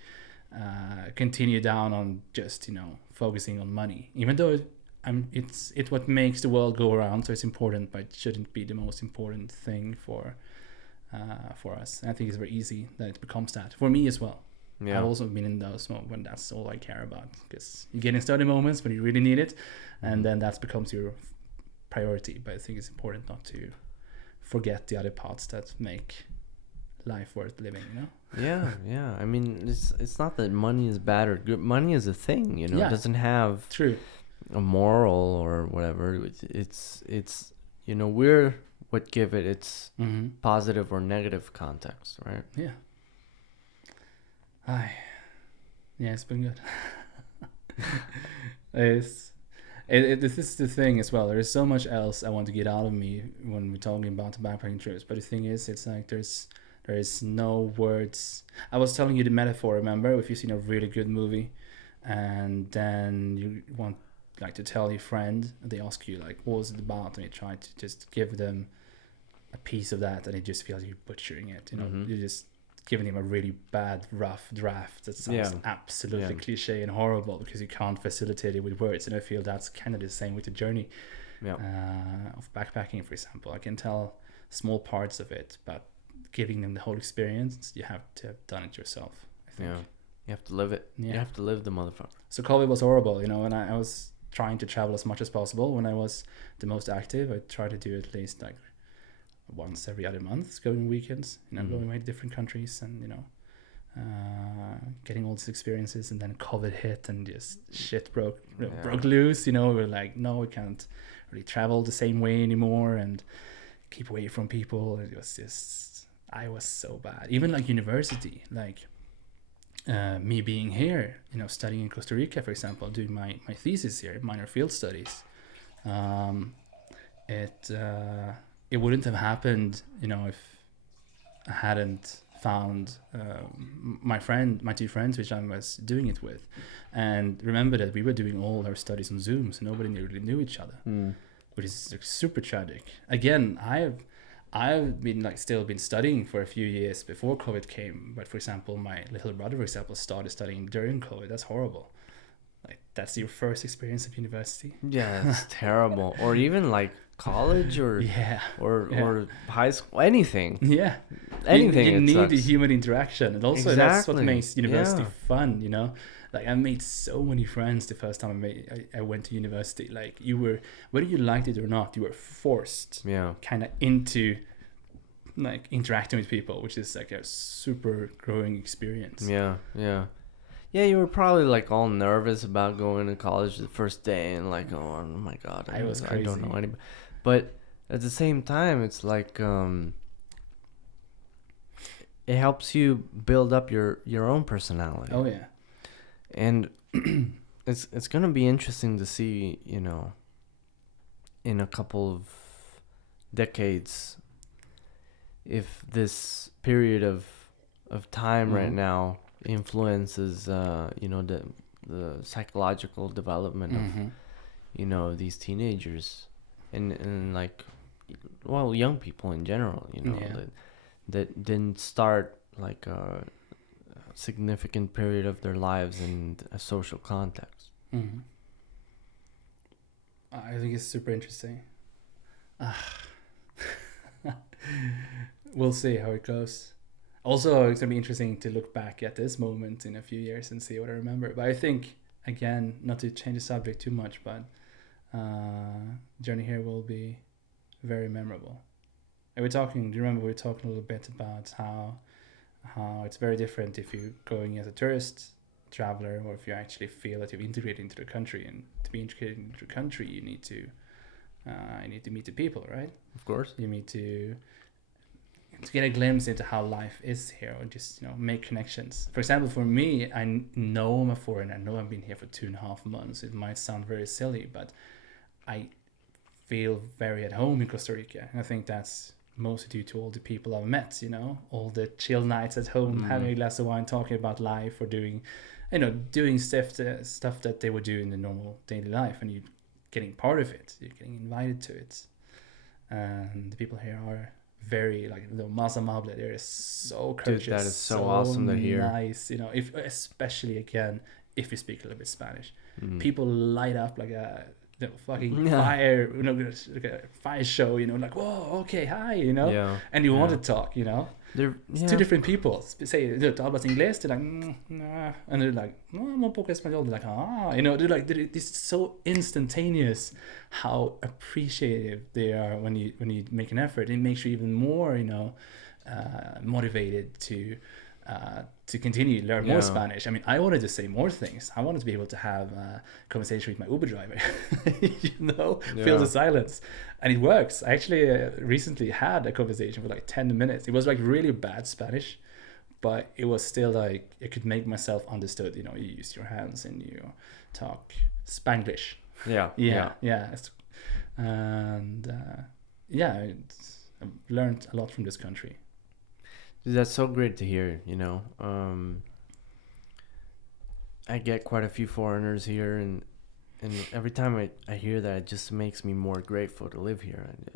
continue down on just focusing on money, even though it's what makes the world go around, so it's important, but it shouldn't be the most important thing for us. And I think it's very easy that it becomes that for me as well. I've also been in those moments when that's all I care about, because you get in study moments when you really need it, and then that becomes your priority. But I think it's important not to forget the other parts that make life worth living, Yeah. I mean, it's not that money is bad or good. Money is a thing, It doesn't have a moral or whatever. It's we're what give it its positive or negative context, right? Yeah. It's been good. This is the thing as well. There is so much else I want to get out of me when we're talking about the backpacking trips. But the thing is, it's like there is no words. I was telling you the metaphor, remember? If you've seen a really good movie and then you want to tell your friend, they ask you what was it about, and you try to just give them a piece of that, and it just feels like you're butchering it. You're just giving him a really bad, rough draft that sounds absolutely cliche and horrible because you can't facilitate it with words. And I feel that's kind of the same with the journey of backpacking, for example. I can tell small parts of it, but giving them the whole experience, you have to have done it yourself, I think. You have to live it. You have to live the motherfucker. So COVID was horrible, and I was trying to travel as much as possible. When I was the most active, I tried to do at least once every other month, going weekends, going away to different countries and getting all these experiences. And then COVID hit and just shit broke loose. We were like, no, we can't really travel the same way anymore and keep away from people. It was just, I was so bad. Even university, me being here, studying in Costa Rica, for example, doing my thesis here, minor field studies. It wouldn't have happened, if I hadn't found my two friends, which I was doing it with. And remember that we were doing all our studies on Zoom, so nobody really knew each other, which is super tragic. Again, I've been still been studying for a few years before COVID came. But for example, my little brother, for example, started studying during COVID. That's horrible. That's your first experience of university. Yeah, that's terrible. Or even college or high school, anything. Yeah, anything. You need sucks. the human interaction, and also that's what makes university fun. I made so many friends the first time I went to university. Whether you liked it or not, you were forced kind of into interacting with people, which is a super growing experience. Yeah, you were probably all nervous about going to college the first day and oh my god, I was crazy. I don't know anybody. But at the same time, it's it helps you build up your own personality. Oh yeah. And it's gonna be interesting to see, in a couple of decades, if this period of time right now influences the psychological development of these teenagers and young people in general, that didn't start like a significant period of their lives in a social context. Mm-hmm. I think it's super interesting. We'll see how it goes. Also, it's going to be interesting to look back at this moment in a few years and see what I remember. But I think, again, not to change the subject too much, but journey here will be very memorable. And do you remember we were talking a little bit about how it's very different if you're going as a tourist, traveler, or if you actually feel that you've integrated into the country. And to be integrated into the country, you need to meet the people, right? Of course. You need to get a glimpse into how life is here, or just make connections. For example, for me, I know I'm a foreigner. I know I've been here for 2.5 months. It might sound very silly, but I feel very at home in Costa Rica. And I think that's mostly due to all the people I've met, all the chill nights at home, having a glass of wine, talking about life, or doing stuff that they would do in the normal daily life, and you getting part of it, you're getting invited to it. And the people here are very, like, the masa mable, they're so courteous. Dude, that is so awesome to hear. Nice, especially again if you speak a little bit Spanish. People light up like a fucking fire, like a fire show, like, whoa, okay, hi, and you want to talk, It's two different people. Say, du hablas inglés, they're like, nah, and they're like, no, I'm un poco español, they're like, they're like, it's so instantaneous how appreciative they are when you make an effort. It makes you even more, motivated to continue to learn more Spanish. I mean, I wanted to say more things. I wanted to be able to have a conversation with my Uber driver, feel the silence. And it works. I actually recently had a conversation for like 10 minutes. It was like really bad Spanish, but it was still like, I could make myself understood. You use your hands and you talk Spanglish. Yeah. And I've learned a lot from this country. Dude, that's so great to hear, I get quite a few foreigners here, and every time I hear that, it just makes me more grateful to live here. And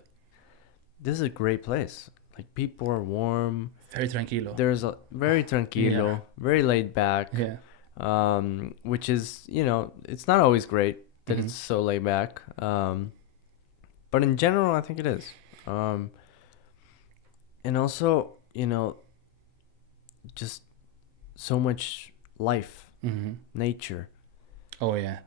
this is a great place. Like, people are warm. Very tranquilo. There's a very tranquilo, very laid back. Yeah. Which is, it's not always great that it's so laid back. But in general, I think it is. And also, just so much life, nature. Oh yeah,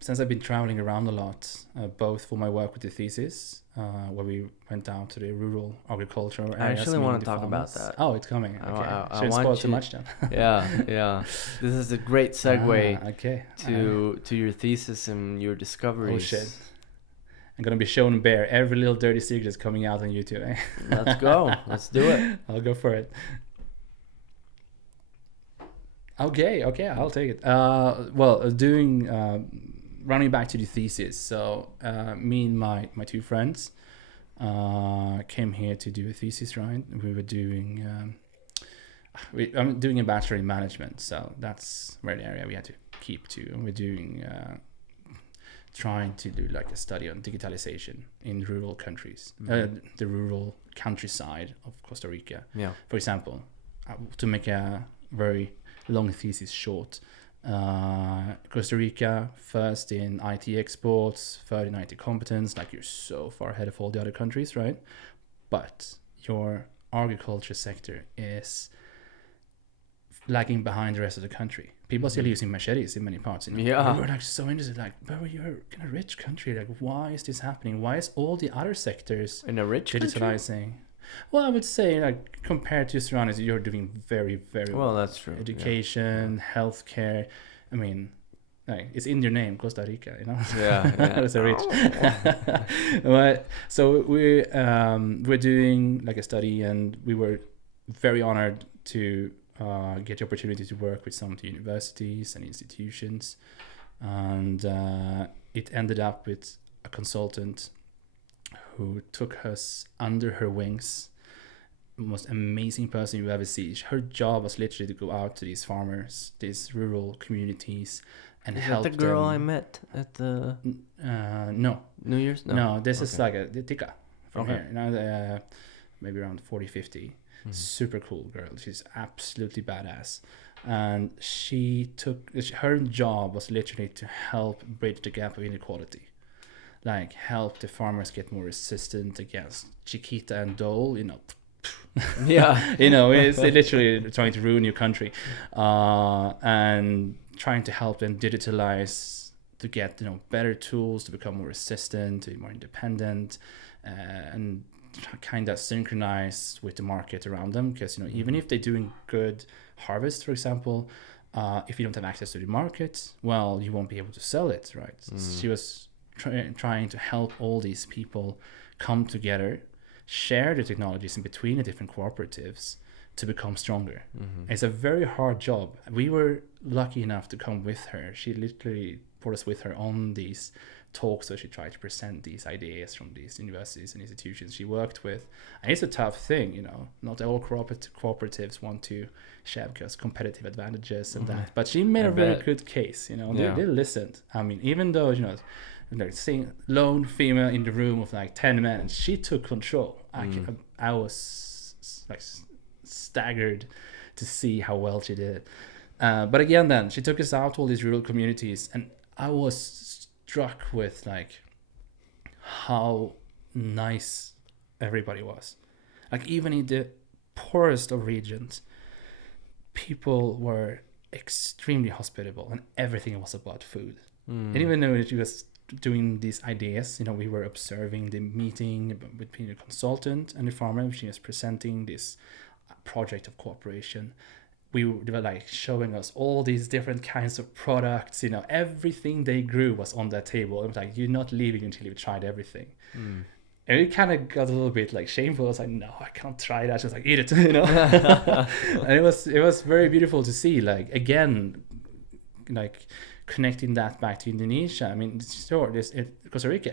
since I've been traveling around a lot, both for my work with the thesis, where we went down to the rural agricultural areas. I actually want to talk about that. Oh, it's coming. Okay, shouldn't spoil too much then. yeah. This is a great segue to your thesis and your discoveries. Oh shit. I'm gonna be showing Bear every little dirty secret that's coming out on YouTube. Eh? Let's go. Let's do it. I'll go for it. Okay, I'll take it. Running back to the thesis. So, me and my two friends came here to do a thesis, right? We were doing. I'm doing a bachelor in management, so that's where the area we had to keep to, and we're doing. Trying to do like a study on digitalization in rural countries, the rural countryside of Costa Rica. Yeah. For example, to make a very long thesis short, Costa Rica first in IT exports, third in IT competence. Like, you're so far ahead of all the other countries, right? But your agriculture sector is lagging behind the rest of the country. People are still using machetes in many parts. Yeah. We're like so interested, like, but you're in a rich country. Like, why is this happening? Why is all the other sectors in a rich digitalizing? Country? Well, I would say, like, compared to surroundings, you're doing very, very well. That's true. Education, healthcare. I mean, like, it's in your name, Costa Rica. Yeah. It's a rich. But so we're doing like a study, and we were very honored to get the opportunity to work with some of the universities and institutions, and it ended up with a consultant who took us under her wings. Most amazing person you ever see. Her job was literally to go out to these farmers, these rural communities, and help them. Is that the girl I met at the no New Year's? No, this is like a tika from here. maybe around 40, 50. Super cool girl. She's absolutely badass. And her job was literally to help bridge the gap of inequality. Like help the farmers get more resistant against Chiquita and Dole, Yeah. It's literally trying to ruin your country. And trying to help them digitalize to get, better tools to become more resistant, to be more independent, and kind of synchronize with the market around them. Because, even if they're doing good harvest, for example, if you don't have access to the market, well, you won't be able to sell it, right? She was trying to help all these people come together, share the technologies in between the different cooperatives to become stronger. It's a very hard job. We were lucky enough to come with her. She literally brought us with her on these talks, so she tried to present these ideas from these universities and institutions she worked with. And it's a tough thing, not all cooperatives want to share because competitive advantages and that, but she made a very good case. They listened. I mean, even though they're seeing lone female in the room of like 10 men, she took control. I was like staggered to see how well she did. But again, then she took us out to all these rural communities, and I was struck with like how nice everybody was. Like even in the poorest of regions, people were extremely hospitable, and everything was about food. And even though she was doing these ideas, we were observing the meeting between the consultant and the farmer. She was presenting this project of cooperation. They were like showing us all these different kinds of products, everything they grew was on that table. It was like, you're not leaving until you've tried everything. And it kind of got a little bit like shameful. I was like, no, I can't try that. She was like, eat it, And it was very beautiful to see, like, again, like connecting that back to Indonesia. I mean, sure, Costa Rica,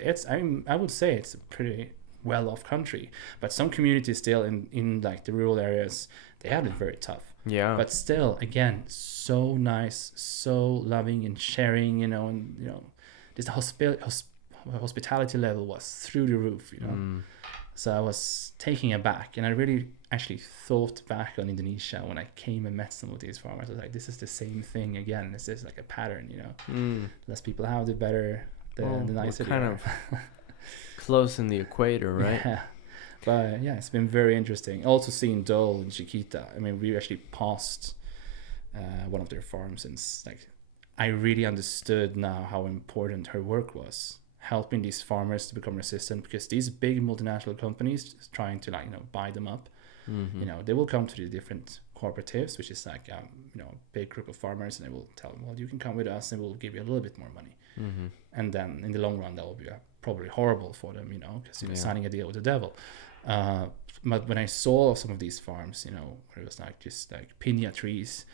I would say it's a pretty well-off country, but some communities still in like the rural areas, they have it very tough. Yeah. But still, again, so nice, so loving and sharing, just the hospitality level was through the roof, So I was taken aback, and I really actually thought back on Indonesia when I came and met some of these farmers. I was like, this is the same thing again. This is like a pattern, Less people have, the better, the nicer. Kind of close in the equator, right? Yeah. But yeah, it's been very interesting. Also seeing Dole and Chiquita. I mean, we actually passed one of their farms, and I really understood now how important her work was, helping these farmers to become resistant, because these big multinational companies trying to buy them up, they will come to the different cooperatives, which is like a big group of farmers, and they will tell them, well, you can come with us and we'll give you a little bit more money. And then in the long run, that will be probably horrible for them, because you're signing a deal with the devil. But when I saw some of these farms, where it was just piña trees,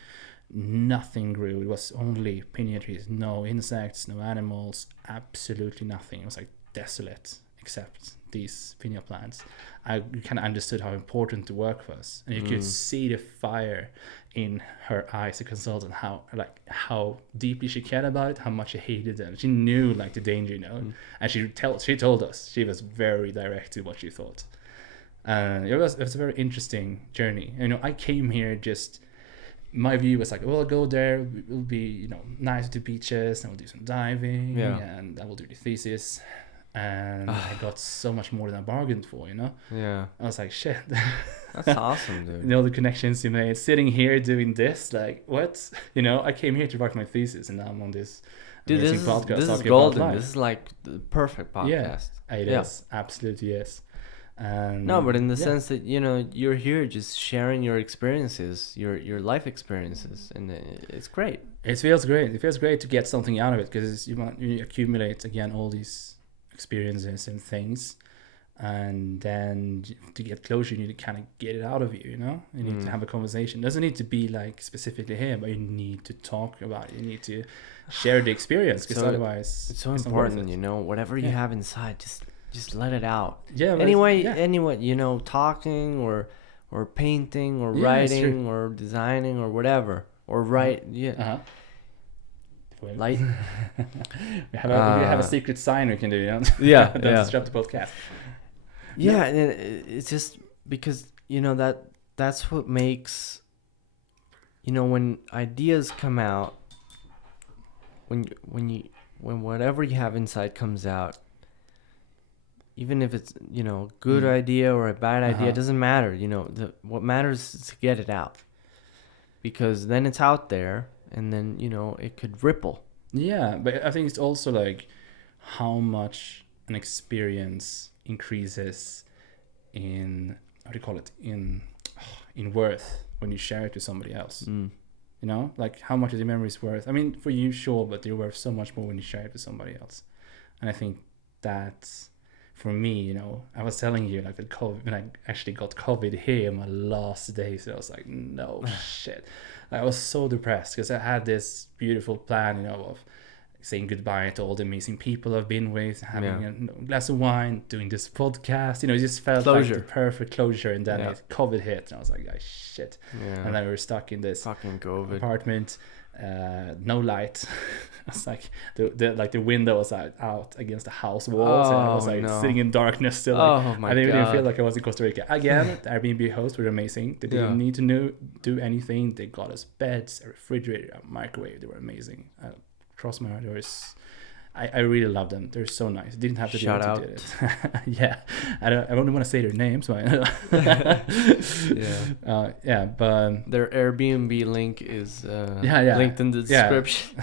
nothing grew. It was only piña trees, no insects, no animals, absolutely nothing. It was like desolate except these piña plants. I kind of understood how important the work was, and you could see the fire in her eyes, the consultant, how deeply she cared about it, how much she hated them. She knew the danger, and she told us. She was very direct in what she thought. It was a very interesting journey. I came here my view was like, well, I'll go there, it'll be nice to beaches, and we'll do some diving, and I will do the thesis. And I got so much more than I bargained for, Yeah. I was like, shit. That's awesome, dude. The connections you made, sitting here doing this, like, what? I came here to write my thesis, and now I'm on this amazing podcast. This is golden. This is like the perfect podcast. Yeah, it is. Absolutely is. No, but in the sense that, you're here just sharing your experiences, your life experiences, and it's great. It feels great. It feels great to get something out of it, because you accumulate, again, all these experiences and things, and then to get closure, you need to kind of get it out of you. You need to have a conversation. It doesn't need to be specifically here, but you need to talk about it. You need to share the experience, because otherwise it's so important. Whatever you have inside, just let it out. Yeah. Anyway, talking or painting or writing or designing or whatever, or light. we have a secret sign we can do. Yeah. Don't disrupt the podcast. Yeah, and it's just because that's what makes, when ideas come out, when whatever you have inside comes out, even if it's a good idea or a bad idea, it doesn't matter. What matters is to get it out, because then it's out there, and then it could ripple. Yeah, but I think it's also like how much an experience increases in, how do you call it, in worth when you share it with somebody else. Like how much is the memories worth? I mean, for you, sure, but they're worth so much more when you share it with somebody else. And I think that's, for me, I was telling you, like, when I actually got COVID here in my last days, I was like, no shit. I was so depressed because I had this beautiful plan, of saying goodbye to all the amazing people I've been with, having a glass of wine, doing this podcast. It just felt like the perfect closure. And then COVID hit, and I was like, oh, shit. Yeah. And then we were stuck in this fucking COVID apartment, no light. I was like, the window was out against the house walls, and I was like sitting in darkness still. Like, I didn't even feel like I was in Costa Rica. Again, the Airbnb hosts were amazing. They didn't need to do anything. They got us beds, a refrigerator, a microwave. They were amazing. Cross my heart, I really love them. They're so nice. Didn't have to do it. Yeah, I don't want to say their names, but but their Airbnb link is linked in the description.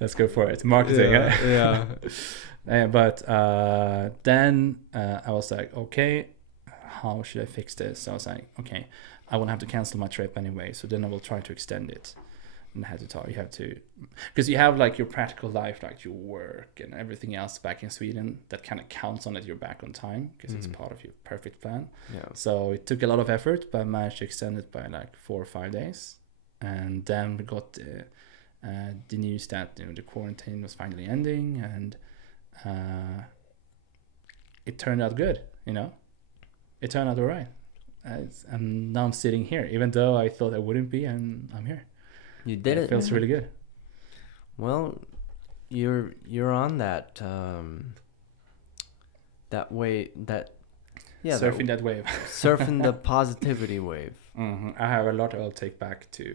Let's go for it. Marketing. But then I was like, okay, how should I fix this? So I was like, okay, I won't have to cancel my trip anyway, so then I will try to extend it. And I had to talk. You have to, because you have like your practical life, like your work and everything else back in Sweden that kind of counts on that you're back on time because it's part of your perfect plan. Yeah. So it took a lot of effort, but I managed to extend it by like 4 or 5 days. And then we got the news that the quarantine was finally ending, and it turned out good. It turned out all right. And now I'm sitting here, even though I thought I wouldn't be, and I'm here. You did it. It feels really good. Well, you're on that way surfing that wave. Surfing the positivity wave. Mm-hmm. I have a lot I'll take back to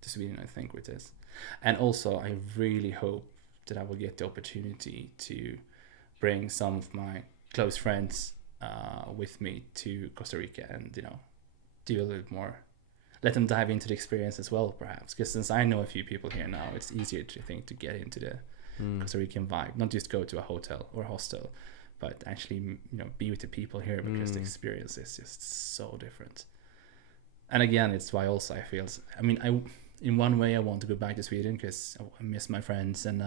Sweden, I think, with this. And also, I really hope that I will get the opportunity to bring some of my close friends with me to Costa Rica and do a little more. Let them dive into the experience as well, perhaps. Because since I know a few people here now, it's easier to get into the Costa Rican vibe. Not just go to a hotel or hostel, but actually, be with the people here, because the experience is just so different. And again, it's why also I feel, in one way I want to go back to Sweden because I miss my friends and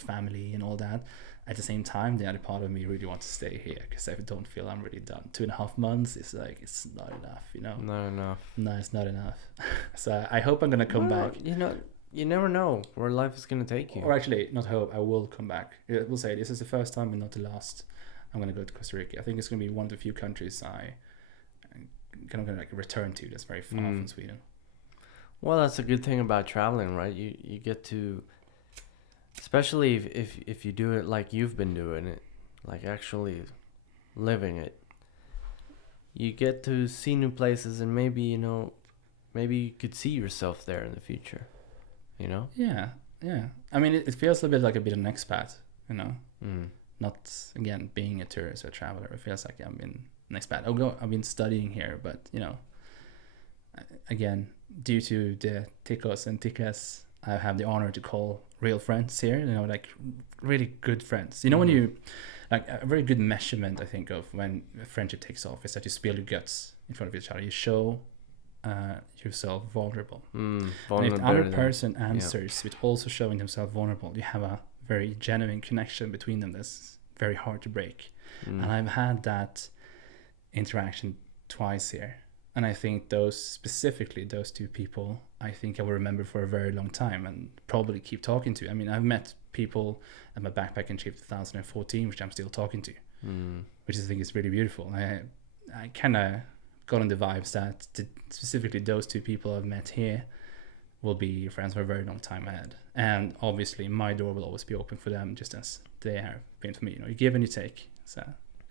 family and all that. At the same time, the other part of me really wants to stay here because I don't feel I'm really done. 2.5 months is like, it's not enough, Not enough. No, it's not enough. So I hope I'm going to come back. You never know where life is going to take you. Or actually, not hope, I will come back. We'll say this is the first time and not the last. I'm going to go to Costa Rica. I think it's going to be one of the few countries I'm going to return to that's very far from Sweden. Well, that's a good thing about traveling, right? You get to, especially if you do it like you've been doing it, like actually living it, you get to see new places, and maybe you could see yourself there in the future, Yeah. I mean, it feels a bit like a bit of an expat, Not, again, being a tourist or a traveler. It feels like I've been an expat. I've been studying here, but, again, due to the ticos and ticas, I have the honor to call real friends here, like really good friends. When you, like, a very good measurement, I think, of when a friendship takes off is that you spill your guts in front of each other. You show yourself vulnerable. And if the other person answers with also showing themselves vulnerable, you have a very genuine connection between them that's very hard to break. And I've had that interaction twice here. And I think those two people, I think I will remember for a very long time and probably keep talking to. I mean, I've met people at my backpacking trip 2014, which I'm still talking to, which I think is really beautiful. I kind of got on the vibes that specifically those two people I've met here will be friends for a very long time ahead. And obviously my door will always be open for them, just as they have been for me. You give and you take. So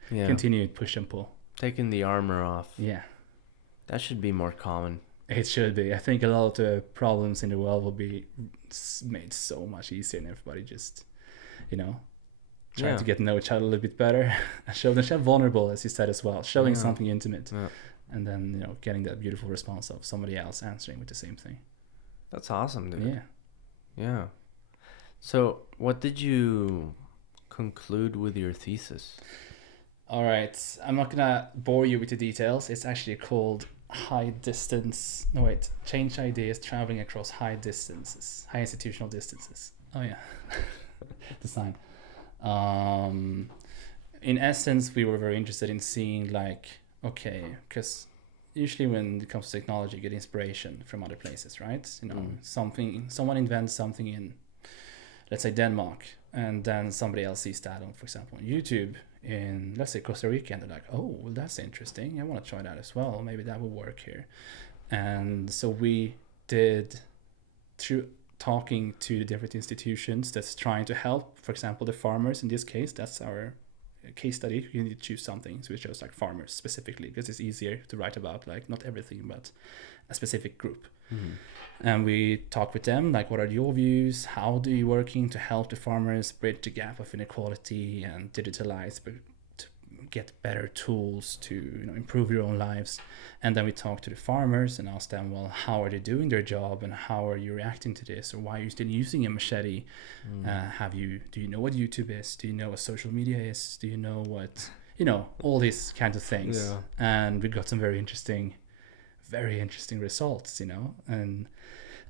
continued push and pull. Taking the armor off. Yeah. That should be more common. It should be. I think a lot of the problems in the world will be made so much easier, and everybody just, trying to get to know each other a little bit better, and show themselves vulnerable, as you said as well, showing something intimate, and then getting that beautiful response of somebody else answering with the same thing. That's awesome, dude. Yeah. Yeah. So, what did you conclude with your thesis? All right. I'm not gonna bore you with the details. It's actually called change ideas traveling across high institutional distances. Oh yeah. Design. In essence, we were very interested in seeing because usually when it comes to technology, you get inspiration from other places, right? Someone invents something in, let's say, Denmark, and then somebody else sees that on, for example, on YouTube in, let's say, Costa Rica, and they're like, oh, well, that's interesting. I want to try that as well. Maybe that will work here. And so we did, through talking to the different institutions that's trying to help, for example, the farmers in this case, that's our case study. You need to choose something. So we chose farmers specifically because it's easier to write about, not everything, but a specific group. Mm-hmm. And we talked with them, what are your views? How do you working to help the farmers bridge the gap of inequality and digitalize, but to get better tools to improve your own lives? And then we talked to the farmers and asked them, well, how are they doing their job, and how are you reacting to this, or why are you still using a machete? Do you know what YouTube is? Do you know what social media is? Do you know what all these kinds of things? Yeah. And we got some very interesting results, and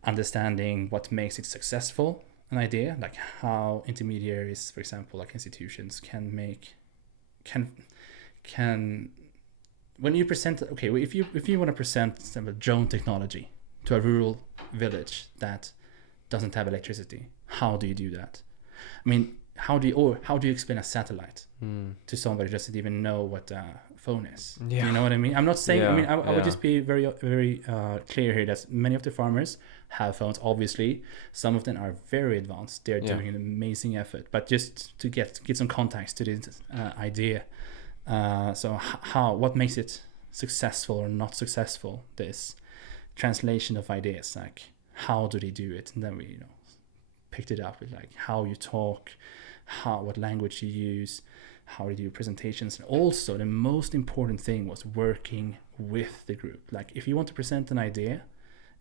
understanding what makes it successful, an idea, how intermediaries, for example, institutions can when you present, if you want to present some drone technology to a rural village that doesn't have electricity, how do you do that? I mean, how do you explain a satellite to somebody who doesn't even know what a phone is? Yeah. You know what I mean? I'm not saying. Yeah. I would just be very, very clear here that many of the farmers have phones. Obviously, some of them are very advanced. They're doing an amazing effort. But just to get some context to this idea. So what makes it successful or not successful? This translation of ideas, how do they do it? And then we picked it up with how you talk, what language you use, how you do presentations. And also the most important thing was working with the group. If you want to present an idea,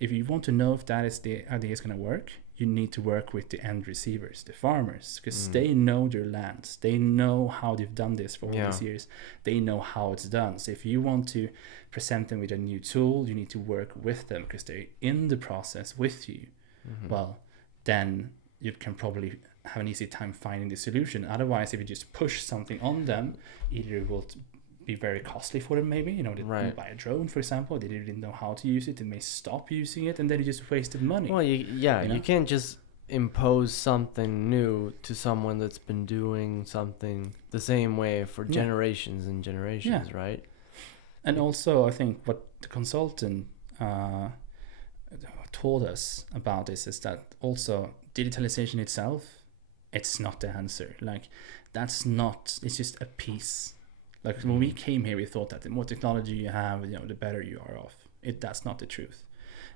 if you want to know if that is the idea is going to work, you need to work with the end receivers, the farmers, because they know their lands. They know how they've done this for all these years. They know how it's done. So if you want to present them with a new tool, you need to work with them because they're in the process with you. Mm-hmm. Well, then you can probably have an easy time finding the solution. Otherwise, if you just push something on them, either it will be very costly for them, maybe, they buy a drone, for example, they didn't know how to use it, they may stop using it, and then you just wasted money. Well, you can't just impose something new to someone that's been doing something the same way for generations and generations, right? And also, I think what the consultant told us about this is that also digitalization itself, it's not the answer. It's just a piece. When we came here, we thought that the more technology you have, the better you are off. That's not the truth.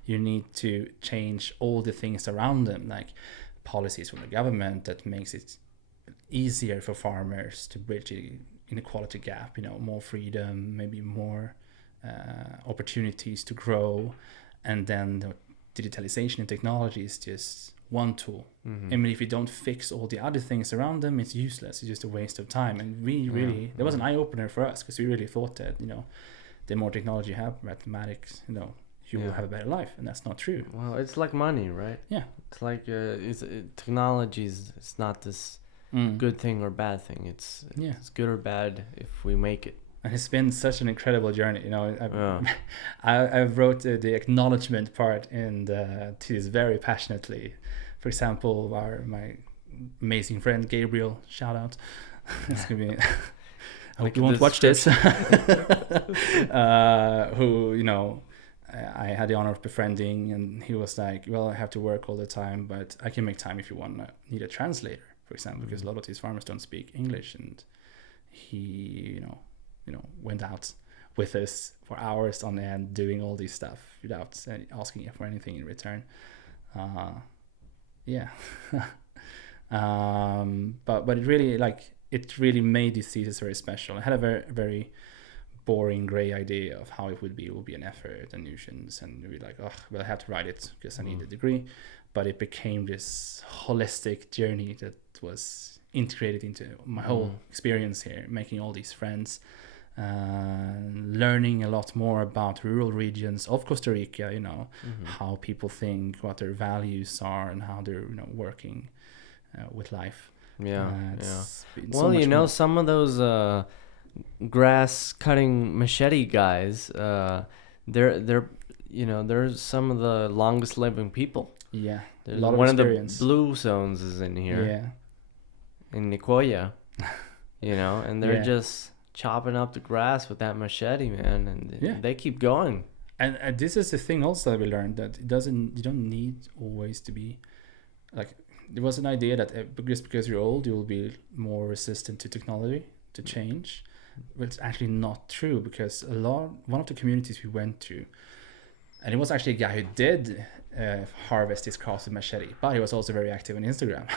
You need to change all the things around them, policies from the government that makes it easier for farmers to bridge the inequality gap, more freedom, maybe more opportunities to grow. And then the digitalization and technology is just one tool. Mm-hmm. I mean, if you don't fix all the other things around them, it's useless. It's just a waste of time. And we really, there was an eye-opener for us because we really thought that, the more technology you have, mathematics, you will have a better life. And that's not true. Well, it's like money, right? Yeah. It's technology it's not this good thing or bad thing. It's good or bad if we make it. And it's been such an incredible journey. I wrote the acknowledgement part to this very passionately. For example, my amazing friend Gabriel, shout out. It's gonna be. I hope you won't watch this. Who I had the honor of befriending, and he was like, "Well, I have to work all the time, but I can make time if you need a translator, for example, because a lot of these farmers don't speak English and." he went out with us for hours on end doing all this stuff without asking for anything in return. But it really made this thesis very special. I had a very, very boring gray idea of how it would be. It would be an effort and nuisance, and we'd be like, oh, well, I have to write it because I need a degree. But it became this holistic journey that was integrated into my whole experience here, making all these friends, learning a lot more about rural regions of Costa Rica, how people think, what their values are, and how they're working with life. Well, some of those grass cutting machete guys, they're some of the longest living people. Yeah, there's one of the blue zones is in here. Yeah, in Nicoya, and they're just chopping up the grass with that machete, man, and they keep going. And this is the thing also we learned, that you don't need always to be like. There was an idea that because you're old, you will be more resistant to technology, to change. But it's actually not true, because one of the communities we went to, and it was actually a guy who did harvest his crops with machete, but he was also very active on Instagram.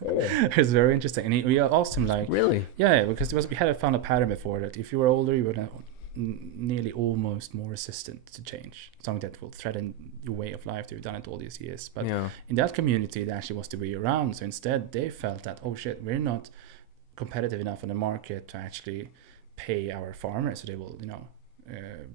It was very interesting. And we asked him, like, really? Yeah, because we had found a pattern before that if you were older, you were nearly almost more resistant to change, something that will threaten your way of life that you've done it all these years. But in that community, it actually was the way around. So instead, they felt that, oh shit, we're not competitive enough on the market to actually pay our farmers so they will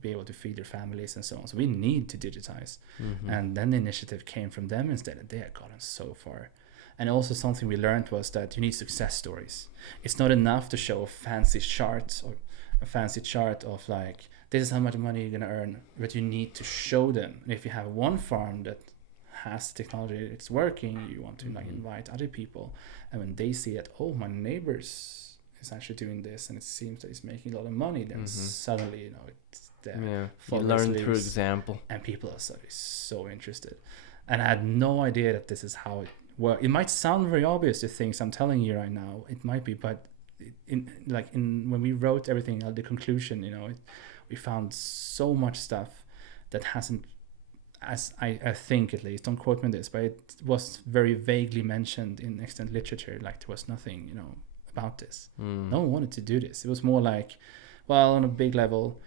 be able to feed their families and so on. So we need to digitize. And then the initiative came from them instead, and they had gotten so far. And also something we learned was that you need success stories. It's not enough to show a fancy chart of like, this is how much money you're gonna earn, but you need to show them. And if you have one farm that has technology, it's working, you want to invite other people, and when they see that, oh, my neighbors is actually doing this and it seems that it's making a lot of money, then suddenly it's there. You learn through example, and people are so interested. And I had no idea that this is how it works. It might sound very obvious, the things I'm telling you right now, it might be, but when we wrote everything, the conclusion, we found so much stuff that hasn't, as I think at least, don't quote me on this, but it was very vaguely mentioned in extant literature. Like there was nothing, about this. No one wanted to do this. It was more like, well, on a big level,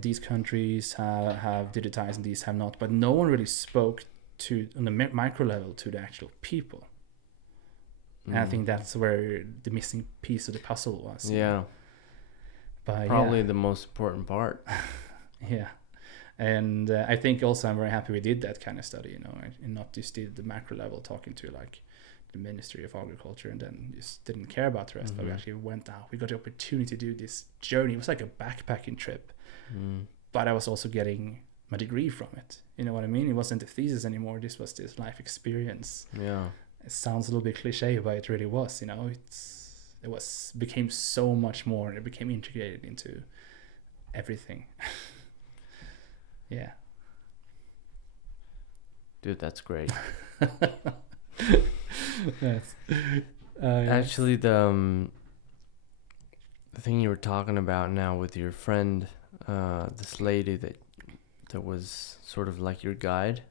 these countries have digitized and these have not, but no one really spoke to, on the micro level, to the actual people. And I think that's where the missing piece of the puzzle was. Yeah. But probably the most important part. Yeah. And I think also I'm very happy we did that kind of study, and not just did the macro level, talking to like the Ministry of Agriculture, and then just didn't care about the rest. But we actually went out. We got the opportunity to do this journey. It was like a backpacking trip. But I was also getting my degree from it. You know what I mean? It wasn't a thesis anymore. This was this life experience. Yeah. It sounds a little bit cliche, but it really was. Became so much more. It became integrated into everything. Yeah. Dude, that's great. Yes. Actually, the thing you were talking about now with your friend, this lady that was sort of like your guide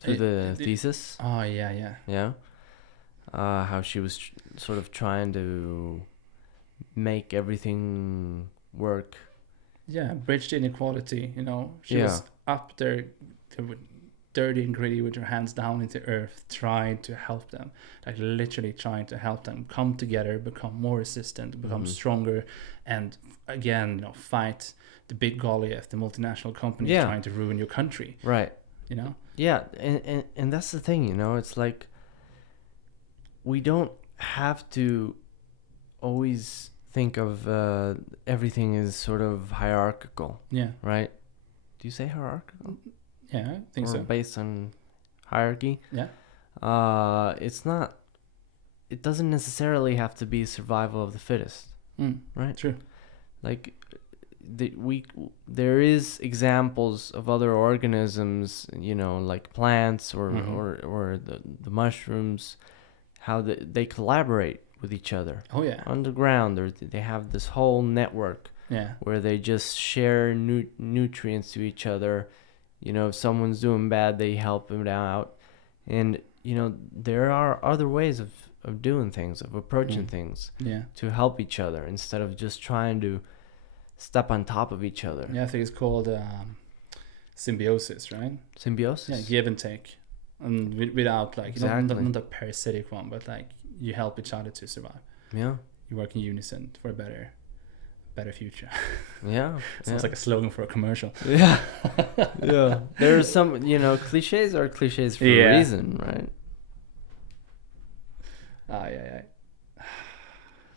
through the thesis. Oh, yeah. Yeah. How she was sort of trying to make everything work. Yeah, bridge the inequality, She was up there dirty and gritty with her hands down into earth, trying to help them. Like literally trying to help them come together, become more resistant, become stronger, and again, fight the big Goliath, the multinational companies trying to ruin your country. Right. Yeah, and that's the thing, it's like we don't have to always think of everything as sort of hierarchical. Yeah. Right? Do you say hierarchical? Yeah, I think so. Based on hierarchy? Yeah. It's not. It doesn't necessarily have to be survival of the fittest. Right? True. Like there is examples of other organisms, like plants or the mushrooms, how they collaborate with each other. Oh yeah. Underground, they have this whole network. Yeah. Where they just share nutrients to each other. If someone's doing bad, they help them out. And there are other ways of doing things, of approaching things. Yeah. To help each other instead of just trying to step on top of each other. Yeah, I think it's called symbiosis, right? Symbiosis? Yeah, give and take. And without like, exactly. not a parasitic one, but like you help each other to survive. Yeah. You work in unison for a better future. Yeah. Sounds like a slogan for a commercial. Yeah. Yeah. There's some, cliches are cliches for a reason, right? Yeah.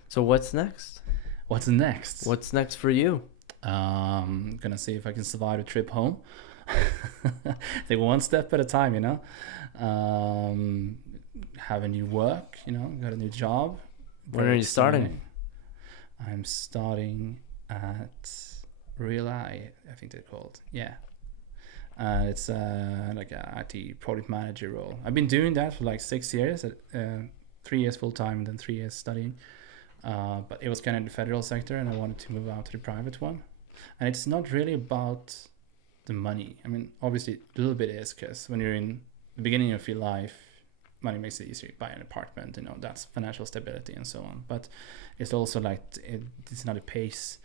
So what's next? What's next? What's next for you? Gonna see if I can survive a trip home. Take one step at a time, have a new work, got a new job. When are you starting? I'm starting at I think they're called. Yeah. It's like a IT product manager role. I've been doing that for like 6 years, 3 years full time and then 3 years studying. But it was kind of the federal sector and I wanted to move out to the private one. And it's not really about the money. I mean, obviously a little bit is, because when you're in the beginning of your life, money makes it easier to buy an apartment, that's financial stability and so on. But it's also like it's not a pace.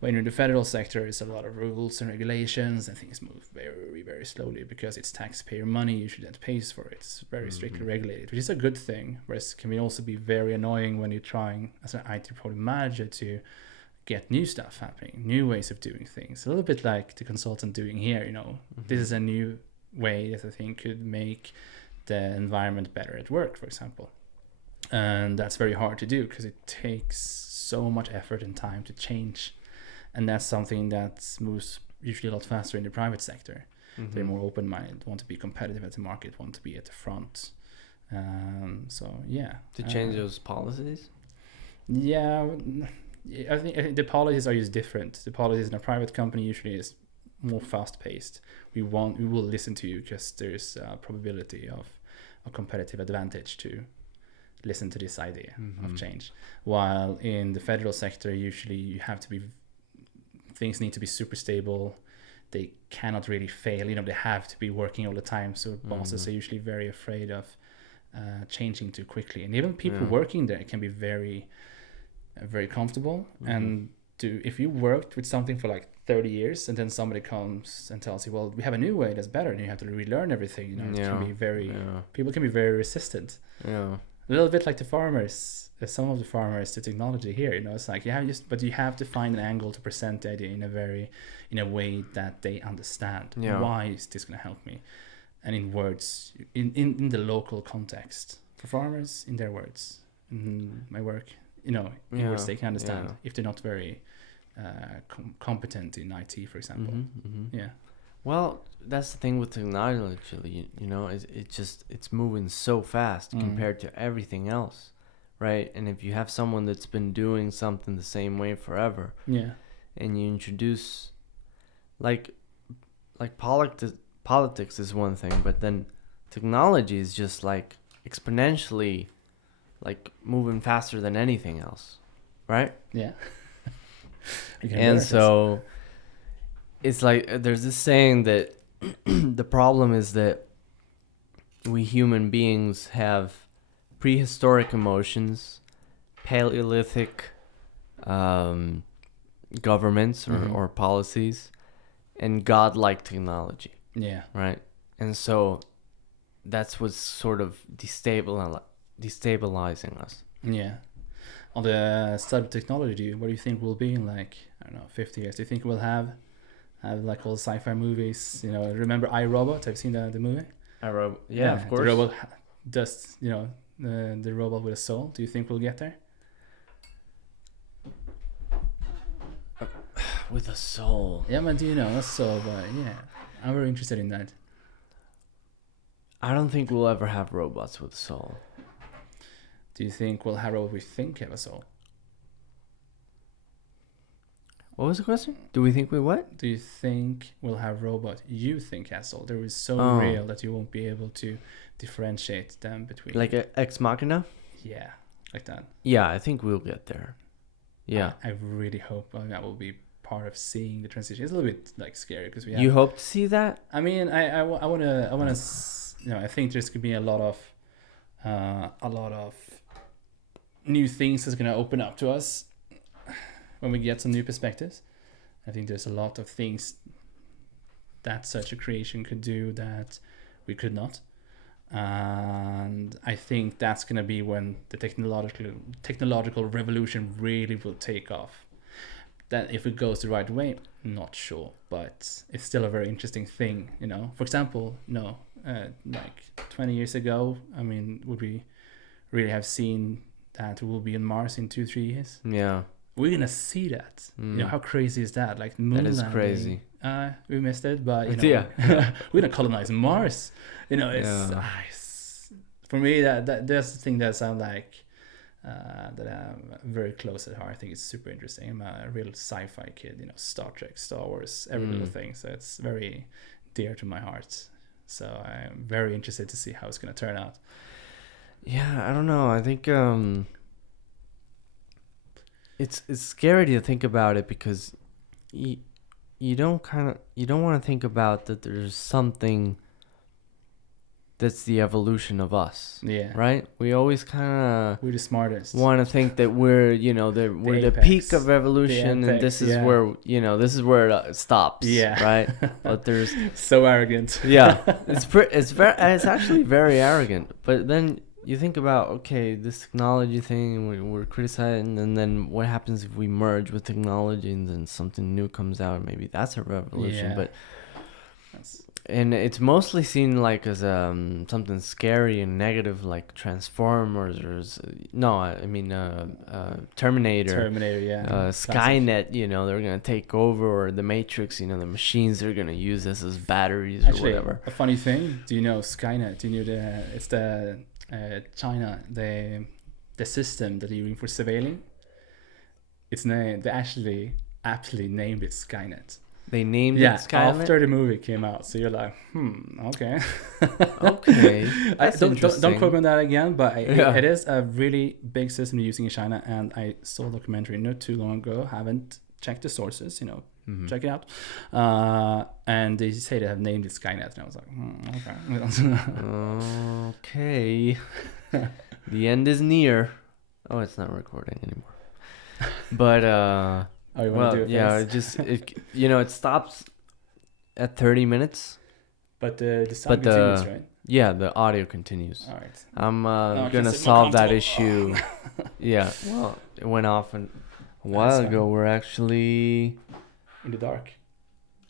When you're in the federal sector, it's a lot of rules and regulations and things move very, very slowly because it's taxpayer money usually that pays for it. It's very strictly regulated, which is a good thing, whereas it can also be very annoying when you're trying as an IT product manager to get new stuff happening, new ways of doing things. A little bit like the consultant doing here, This is a new way that I think could make the environment better at work, for example. And that's very hard to do because it takes so much effort and time to change. And that's something that moves usually a lot faster in the private sector. They're more open-minded, want to be competitive at the market, want to be at the front. To change those policies? Yeah, I think the policies are just different. The policies in a private company usually is more fast-paced. We will listen to you because there's a probability of a competitive advantage to listen to this idea of change. While in the federal sector, usually things need to be super stable. They cannot really fail. They have to be working all the time. So bosses are usually very afraid of changing too quickly. And even people working there can be very, very comfortable. And if you worked with something for like 30 years and then somebody comes and tells you, well, we have a new way that's better, and you have to relearn everything. It can be very, people can be very resistant. Yeah. A little bit like the farmers. Some of the farmers to technology here, it's like but you have to find an angle to present the idea in a way that they understand. Why is this going to help me? And in words, in the local context for farmers, in their words, in my work, in words they can understand if they're not very competent in IT, for example. Yeah. Well, that's the thing with technology, it's moving so fast compared to everything else, right? And if you have someone that's been doing something the same way forever, and you introduce, like politics is one thing, but then technology is just like exponentially, like moving faster than anything else, right? Yeah. And so it's like there's this saying that the problem is that we human beings have prehistoric emotions, Paleolithic governments or policies, and godlike technology. Yeah. Right? And so that's what's sort of destabilizing us. Yeah. On the side of technology, what do you think will be in 50 years? Do you think we'll have like all sci-fi movies? Remember iRobot? Have you seen the movie? iRobot, yeah, of course. The robot does, the robot with a soul. Do you think we'll get there? With a soul. Yeah, but do you know a soul? But yeah, I'm very interested in that. I don't think we'll ever have robots with a soul. Do you think we'll have robots we think have a soul? What was the question? Do we think we what? Do you think we'll have robots you think has soul? There is so real that you won't be able to differentiate them between. Like Ex Machina? Yeah. like that. Yeah, I think we'll get there. Yeah. I really hope that will be part of seeing the transition. It's a little bit like scary because we have... You hope to see that? I mean, I want to, you know, I think there's going to be a lot of new things that's going to open up to us when we get some new perspectives. I think there's a lot of things that such a creation could do that we could not. And I think that's going to be when the technological revolution really will take off. That if it goes the right way, not sure, but it's still a very interesting thing, you know. For example, like 20 years ago, I mean, would we really have seen that we will be on Mars in 2-3 years? Yeah. We're gonna see that. You know, how crazy is that? Like moon landing. That is crazy. We missed it, but you know, we're gonna colonize Mars. You know, it's for me that's the thing that sounds like that I'm very close at heart. I think it's super interesting. I'm a real sci-fi kid. You know, Star Trek, Star Wars, every little thing. So it's very dear to my heart. So I'm very interested to see how it's gonna turn out. Yeah, I don't know. I think it's scary to think about it because you don't want to think about that there's something that's the evolution of us. Yeah. Right? We always kind we're the smartest. of want to think that we're, you know, we're the peak of evolution, and this is where, you know, this is where it stops. Yeah. Right? But there's so arrogant. Yeah. It's actually very arrogant. But then you think about, okay, this technology thing, we're criticizing, and then what happens if we merge with technology and then something new comes out? Maybe that's a revolution. Yeah. And it's mostly seen like as something scary and negative, like Transformers or Terminator. Terminator, yeah. Skynet, you know, they're gonna take over, or the Matrix, you know, the machines they're gonna use this as batteries or whatever. A funny thing, do you know Skynet? Do you know it's the China, the system that you're using for surveilling? It's named. They actually aptly named it Skynet. They named it Skynet? After the movie came out. So you're like, okay. Okay. Don't quote me on that again, but it is a really big system you're using in China. And I saw a documentary not too long ago. Haven't checked the sources, you know. Mm-hmm. Check it out. And they say they have named it Skynet. And I was like, okay. Okay. The end is near. Oh, it's not recording anymore. But you want to do it first? It stops at 30 minutes. But the sound continues, right? Yeah, the audio continues. All right. I'm gonna solve that issue. Yeah. Well, it went off a while ago. We're actually in the dark.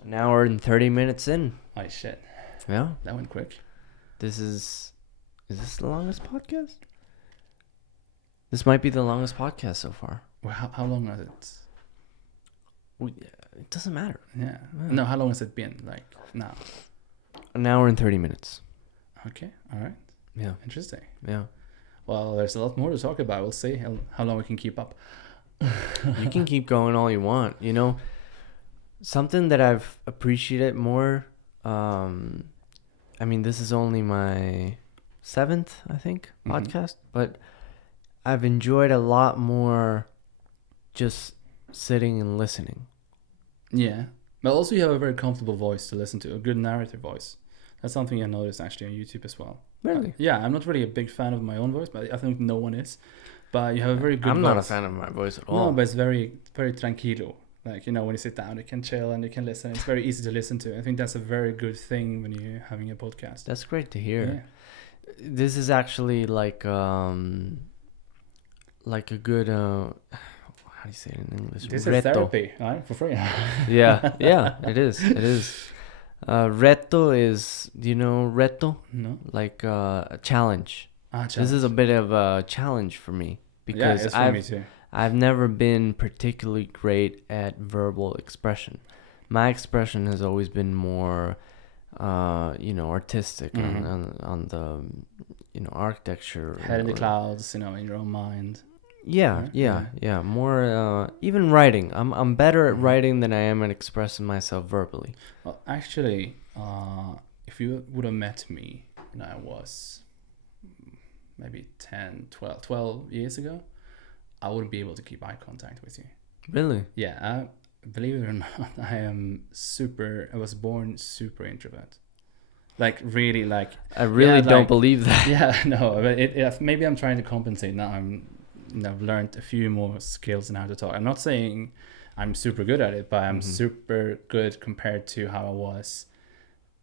An hour and 30 minutes in. Oh shit. Yeah. That went quick. Is this the longest podcast? This might be the longest podcast so far. Well, how long has it? It doesn't matter. Yeah. No, how long has it been? Like now? An hour and 30 minutes. Okay. All right. Yeah. Interesting. Yeah. Well, there's a lot more to talk about. We'll see how long we can keep up. You can keep going all you want. You know, something that I've appreciated more. I mean, this is only my 7th, I think, podcast, but I've enjoyed a lot more just sitting and listening. Yeah. But also you have a very comfortable voice to listen to, a good narrative voice. That's something I noticed actually on YouTube as well. Really? Yeah, I'm not really a big fan of my own voice, but I think no one is. But you have a very good voice. I'm not a fan of my voice at all. No, but it's very, very tranquilo. Like, you know, when you sit down, you can chill and you can listen. It's very easy to listen to. I think that's a very good thing when you're having a podcast. That's great to hear. Yeah. This is actually like a good... how do you say it in English? This is therapy, right? For free. Yeah, it is. It is. Reto is, do you know reto? No. Like a challenge. Challenge. This is a bit of a challenge for me because me too. I've never been particularly great at verbal expression. My expression has always been more, artistic on the, architecture. Head in the clouds, in your own mind. Yeah. More, even writing. I'm better at writing than I am at expressing myself verbally. Well, actually, if you would have met me when I was maybe 10, 12 years ago, I wouldn't be able to keep eye contact with you. Really? Yeah, believe it or not, I was born super introvert. Like really, like I really don't believe that. Yeah, no, but maybe I'm trying to compensate now. I've learned a few more skills in how to talk. I'm not saying I'm super good at it, but I'm super good compared to how I was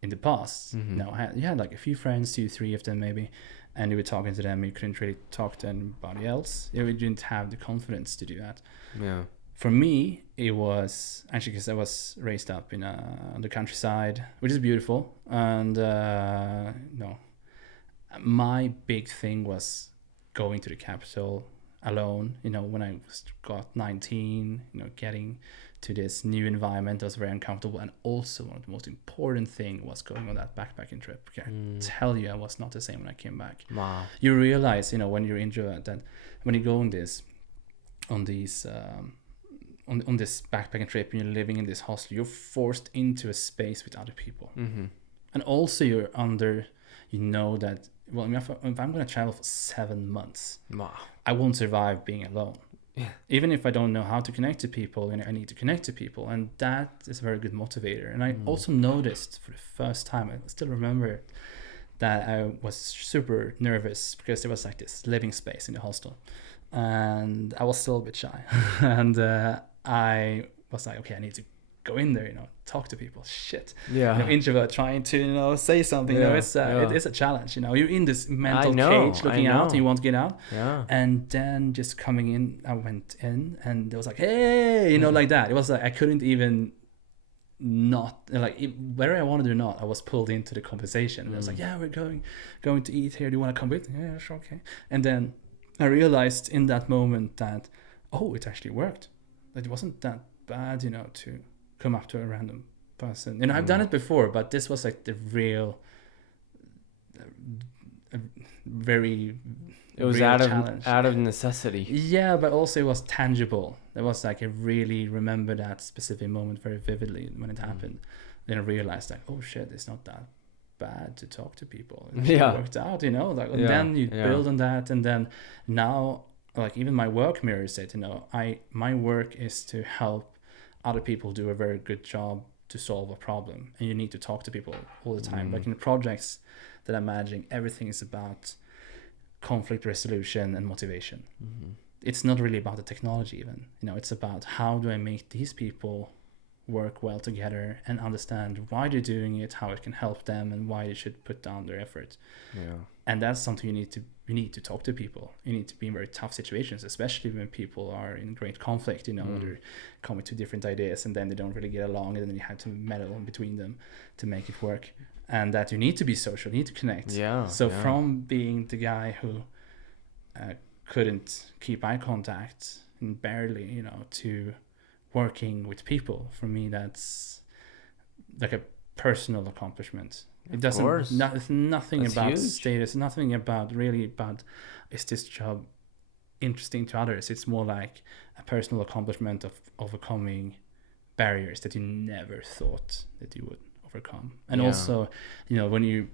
in the past. No, I had like a few friends, 2-3 of them maybe, and you were talking to them, you couldn't really talk to anybody else. You didn't have the confidence to do that. Yeah. For me, it was actually because I was raised up on the countryside, which is beautiful. And my big thing was going to the capital alone. When I got 19, getting to this new environment, I was very uncomfortable. And also one of the most important thing was going on that backpacking trip. I tell you, I was not the same when I came back. Wow. You realize, when you're introvert, that when you go on these on this backpacking trip and you're living in this hostel, you're forced into a space with other people. And also you're that, well, if I'm going to travel for 7 months, wow, I won't survive being alone. Yeah. Even if I don't know how to connect to people, I need to connect to people. And that is a very good motivator. And I also noticed for the first time, I still remember that I was super nervous because there was like this living space in the hostel. And I was still a bit shy. And I was like, okay, I need to go in there, talk to people. Shit. Yeah. Introvert trying to, say something. Yeah. It is a challenge. You're in this mental cage looking out and you want to get out. Yeah. And then just coming in, I went in and it was like, hey, like that. It was like, I couldn't even whether I wanted or not, I was pulled into the conversation. And I was like, yeah, we're going to eat here. Do you want to come with? Yeah, sure. Okay. And then I realized in that moment that, it actually worked. That it wasn't that bad, to come up to a random person. I've done it before, but this was like the real, very. It was out of necessity. Yeah, but also it was tangible. It was like I really remember that specific moment very vividly when it happened. Then I realized like, oh shit, it's not that bad to talk to people. It worked out, and then you build on that, and then now, like even my work mirrors it. My work is to help other people do a very good job to solve a problem, and you need to talk to people all the time. Like in the projects that I'm managing, everything is about conflict resolution and motivation. It's not really about the technology even. It's about how do I make these people work well together and understand why they're doing it, how it can help them, and why they should put down their effort. Yeah. And that's something you need to talk to people. You need to be in very tough situations, especially when people are in great conflict, they're coming to different ideas and then they don't really get along, and then you have to meddle in between them to make it work. And that you need to be social, you need to connect. So from being the guy who couldn't keep eye contact and barely, to working with people, for me that's like a personal accomplishment. It doesn't. It's nothing that's about huge. Status. Nothing about is this job interesting to others? It's more like a personal accomplishment of overcoming barriers that you never thought that you would overcome. And also, when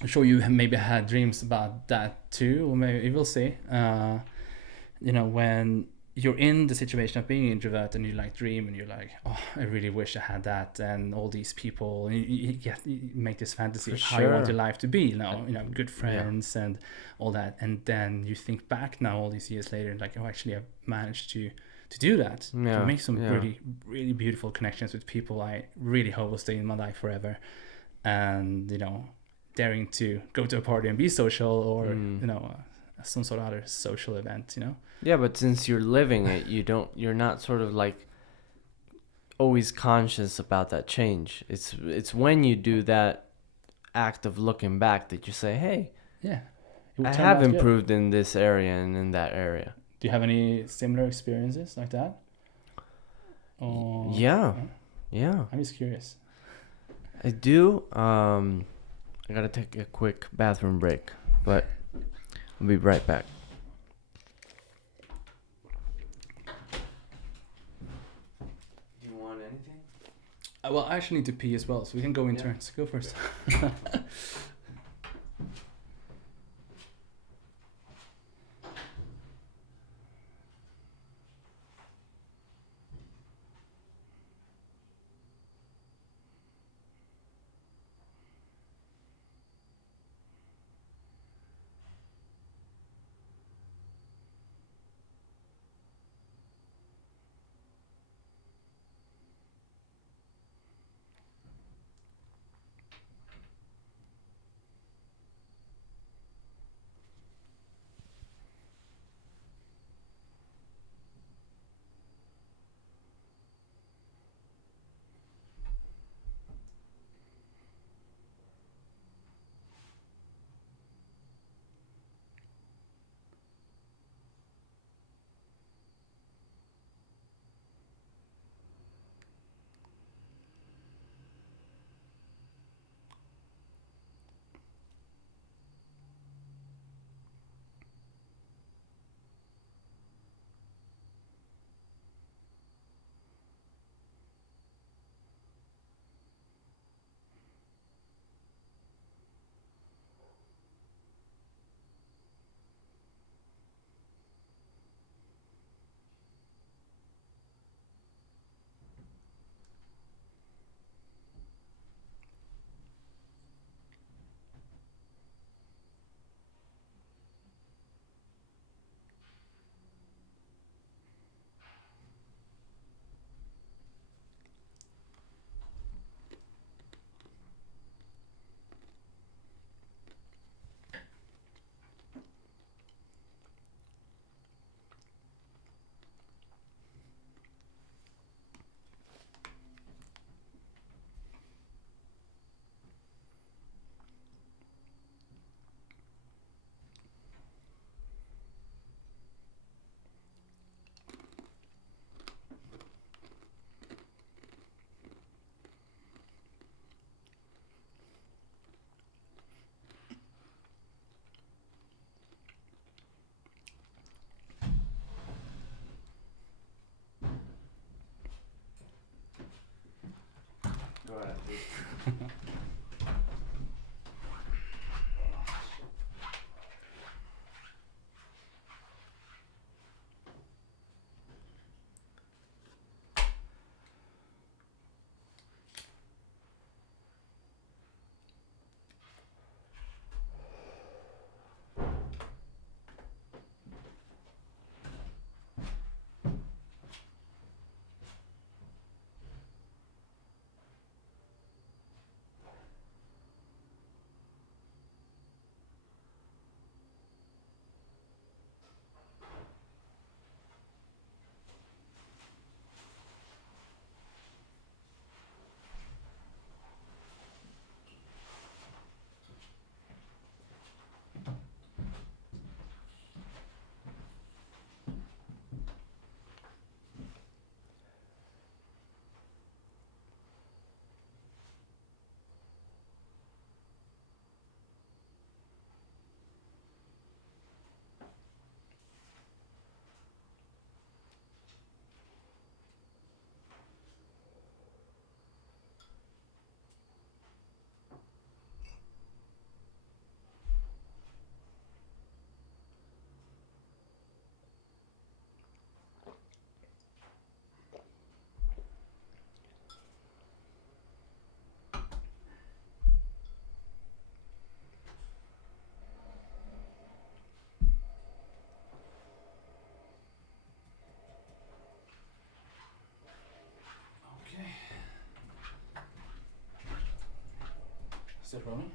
I'm sure you maybe had dreams about that too, or maybe you will see. When you're in the situation of being an introvert and you dream and you're like, oh, I really wish I had that and all these people, and you make this fantasy of how you want your life to be, good friends and all that, and then you think back now all these years later, like, oh, actually I've managed to do that, to make some really, really beautiful connections with people I really hope will stay in my life forever, and daring to go to a party and be social, or some sort of other social event, Yeah, but since you're living it, you're not sort of like always conscious about that change. It's when you do that act of looking back that you say, hey, I have improved in this area and in that area. Do you have any similar experiences like that? Yeah. I'm just curious. I do. I gotta take a quick bathroom break, but I'll be right back. Do you want anything? Well, I actually need to pee as well, so we can go in turns. Go first. Is it rolling?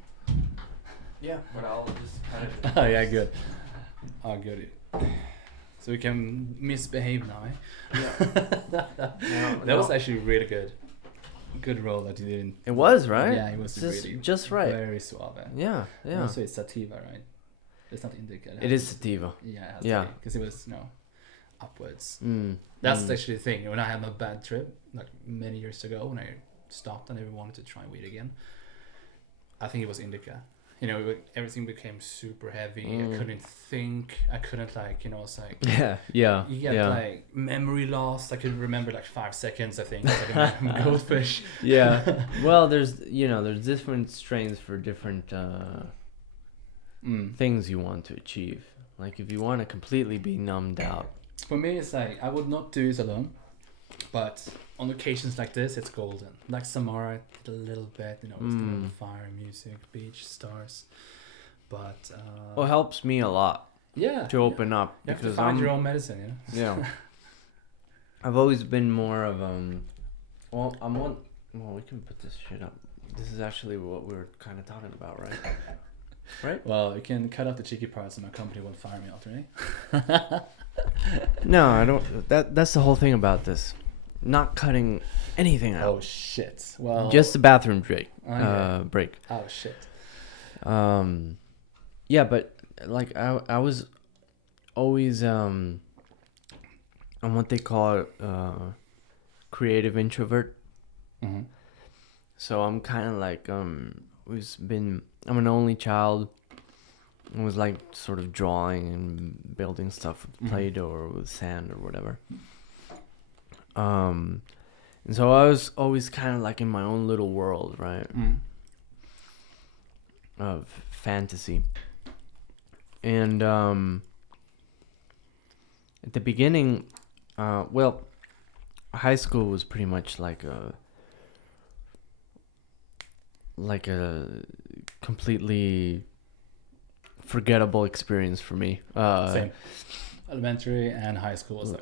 Yeah, but I'll just kind of. Oh yeah, good. Oh, good. So we can misbehave now, eh? Yeah. That was actually really good. Good roll that you did. It was, right? Yeah, it was really just right. Very suave. Yeah. And also it's sativa, right? It's not indica. It is sativa. Yeah. Because it was upwards. That's actually the thing. When I had my bad trip, like many years ago, when I stopped and never wanted to try weed again, I think it was indica. Everything became super heavy. I couldn't think. I couldn't it's like You get like memory loss. I could remember like 5 seconds. I think like a goldfish. Yeah. Well, there's different strains for different things you want to achieve. Like if you want to completely be numbed out. For me, it's like I would not do it alone, but on occasions like this, it's golden. Like Samara, a little bit, with the fire, music, beach, stars. But well, it helps me a lot. Yeah. To open up, you have to find your own medicine, Yeah. I've always been more of Well, we can put this shit up. This is actually what we were kind of talking about, right? Right. Well, you can cut out the cheeky parts, and my company won't fire me out, right? No, I don't. That's the whole thing about this. Not cutting anything out. Oh shit! Well, just the bathroom break. Okay. Break. Oh shit. Yeah, but like I was always on what they call creative introvert. Mm-hmm. So I'm kind of like I'm an only child. I was like sort of drawing and building stuff with Play-Doh or with sand or whatever. And so I was always kind of like in my own little world, right? Of fantasy. And at the beginning, high school was pretty much like a completely forgettable experience for me. Same. Elementary and high school was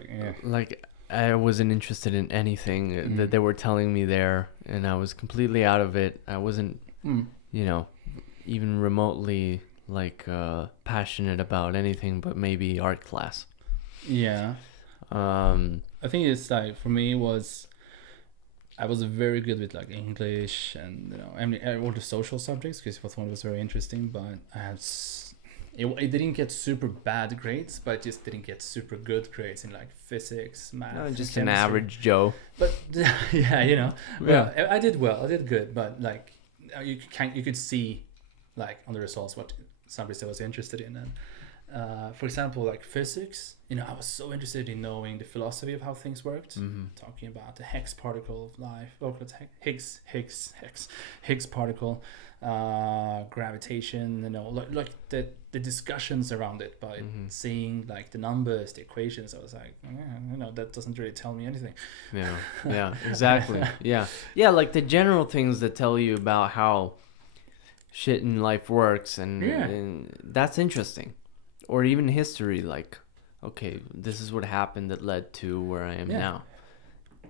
like I wasn't interested in anything that they were telling me there, and I was completely out of it. I wasn't, even remotely like passionate about anything but maybe art class. Yeah. I think it's like for me I was very good with like English and all the social subjects because it was very interesting, but I had it didn't get super bad grades, but it just didn't get super good grades in like physics, math. No, just an average Joe. But well, I did well. I did good, but like you could see like on the results what somebody still was interested in, For example, like physics, I was so interested in knowing the philosophy of how things worked. Talking about the Higgs particle of life, Higgs particle, gravitation, like the discussions around it. By seeing like the numbers, the equations, I was like, that doesn't really tell me anything. Yeah, exactly. Yeah, like the general things that tell you about how shit in life works, and that's interesting. Or even history, like, okay, this is what happened that led to where I am now,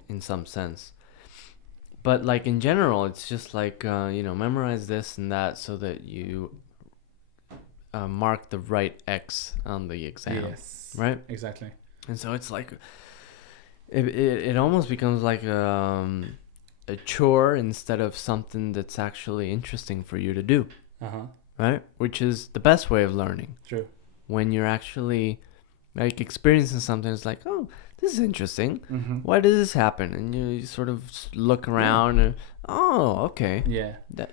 in some sense. But like in general, it's just like, memorize this and that so that you mark the right X on the exam. Yes. Right? Exactly. And so it's like, it almost becomes like a chore instead of something that's actually interesting for you to do. Right? Which is the best way of learning. True. When you're actually like experiencing something, it's like, oh, this is interesting. Why did this happen? And you sort of look around and, oh, okay. Yeah. That,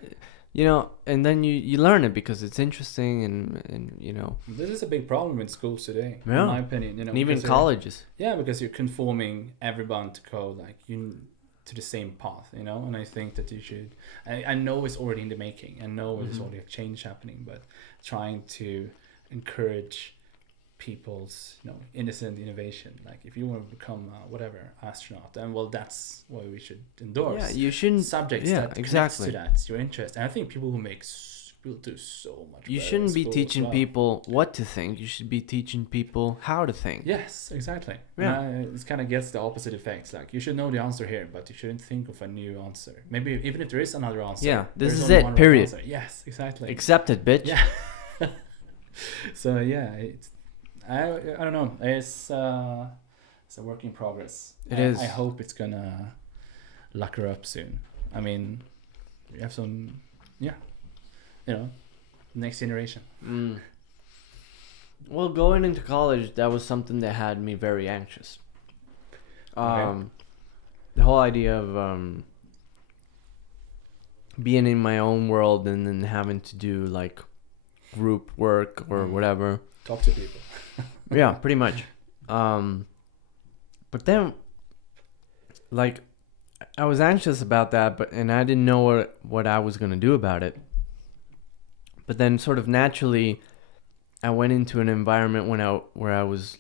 and then you learn it because it's interesting and. This is a big problem in schools today, in my opinion. And even colleges. Yeah, because you're conforming everyone to go to the same path, and I think that you should. I know it's already in the making. I know there's already a change happening, but trying to encourage people's innocent innovation. Like if you want to become astronaut, then that's what we should endorse. Yeah, you shouldn't subjects that exactly to that your interest. And I think people who will do so much. You shouldn't be teaching people what to think. You should be teaching people how to think. Yes, exactly. Yeah, it kind of gets the opposite effects. Like you should know the answer here, but you shouldn't think of a new answer. Maybe even if there is another answer. Yeah, this is it. Period. Right, yes, exactly. Accept it, bitch. Yeah. So I don't know. It's a work in progress. It is. I hope it's gonna lucker up soon. I mean, we have some, next generation. Well, going into college, that was something that had me very anxious. The whole idea of being in my own world and then having to do like group work or whatever. Talk to people. Yeah, pretty much. But then, like, I was anxious about that, and I didn't know what I was gonna do about it. But then, sort of naturally, I went into an environment where I was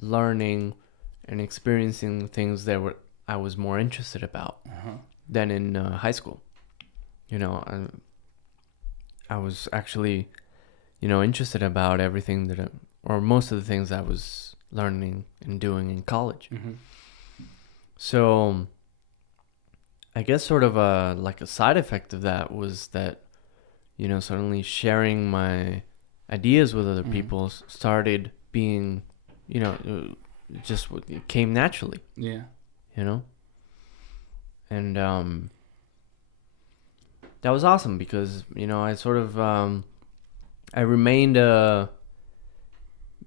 learning and experiencing things that I was more interested about than in high school. I was actually, interested about everything or most of the things I was learning and doing in college. So I guess sort of a side effect of that was that, suddenly sharing my ideas with other people started being, just it came naturally. Yeah. And that was awesome because, I sort of, I remained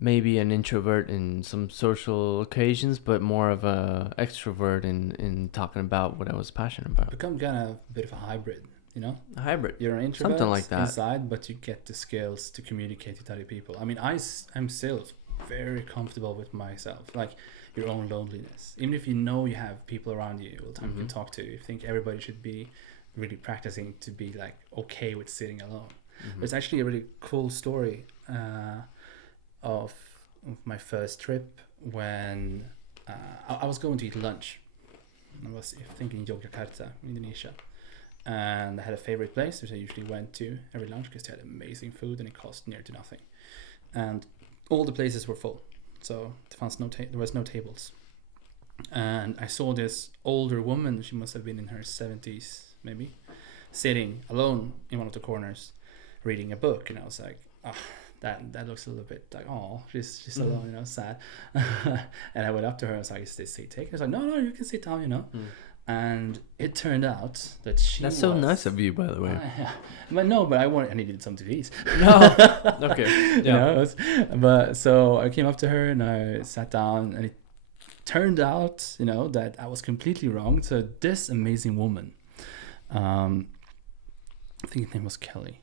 maybe an introvert in some social occasions, but more of a extrovert in talking about what I was passionate about. Become kind of a bit of a hybrid, A hybrid. You're an introvert, something like that, inside, but you get the skills to communicate with other people. I mean, I'm still very comfortable with myself, like your own loneliness. Even if you have people around you all the time you can talk to, you think everybody should be really practicing to be like okay with sitting alone. It's actually a really cool story of my first trip when I was going to eat lunch. I was thinking Yogyakarta, Indonesia, and I had a favorite place which I usually went to every lunch because they had amazing food and it cost near to nothing, and all the places were full, so there was no tables. And I saw this older woman, she must have been in her 70s maybe, sitting alone in one of the corners reading a book, and I was like, that looks a little bit like, oh, she's alone, sad. And I went up to her and was like, is this seat taken? I was like, no, you can sit down, And it turned out that That's so nice of you, by the way. But I needed something to eat. No. Okay. Yeah. But so I came up to her and I sat down, and it turned out, that I was completely wrong. So this amazing woman, I think her name was Kelly.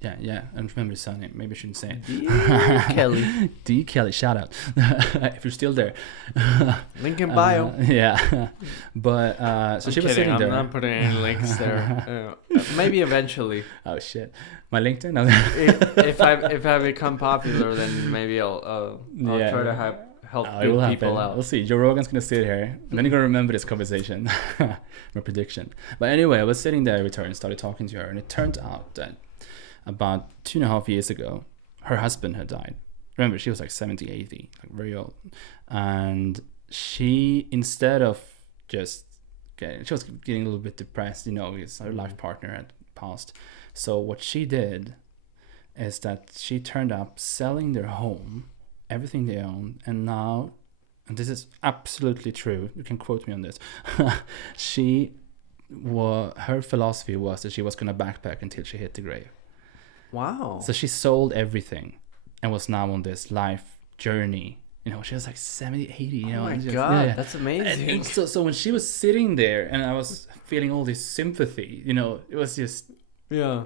Yeah. I don't remember his surname. Maybe I shouldn't say it. Kelly. D. Kelly, shout out. If you're still there. Link in bio. Yeah. But, so she was sitting there. I'm not putting any links there. Maybe eventually. Oh, shit. My LinkedIn? if I become popular, then maybe I'll try to help good people out. We'll see. Joe Rogan's going to sit here, and then you're going to remember this conversation. My prediction. But anyway, I was sitting there with her and started talking to her, and it turned out that about 2.5 years ago, her husband had died. Remember, she was like 70, 80, like very old. And she, instead of just she was getting a little bit depressed, because her life partner had passed. So what she did is that she turned up selling their home, everything they owned, and now, and this is absolutely true, you can quote me on this, her philosophy was that she was going to backpack until she hit the grave. Wow. So she sold everything and was now on this life journey. She was like 70, 80, Oh my God, that's amazing. And so when she was sitting there and I was feeling all this sympathy, it was just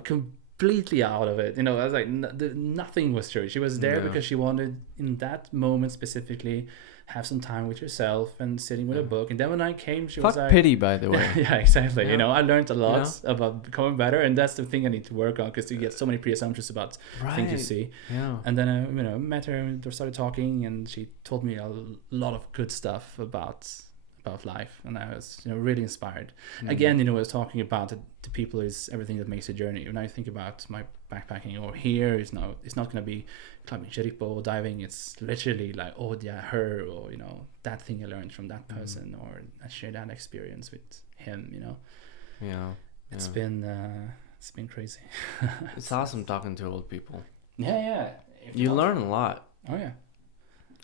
completely out of it. I was like, nothing was true. She was there because she wanted, in that moment specifically, have some time with herself and sitting with a book. And then when I came, she was like... pity, by the way. Yeah, exactly. I learned a lot about becoming better, and that's the thing I need to work on, because you get so many pre-assumptions about things you see. Yeah. And then I met her and started talking, and she told me a lot of good stuff about life, and I was really inspired. Again, I was talking about the people is everything that makes a journey. When I think about my backpacking or here, it's not going to be climbing Jericho or diving. It's literally like, her, or that thing I learned from that person, or I share that experience with him. It's been crazy. It's awesome talking to old people. Yeah. You learn a lot. Oh yeah.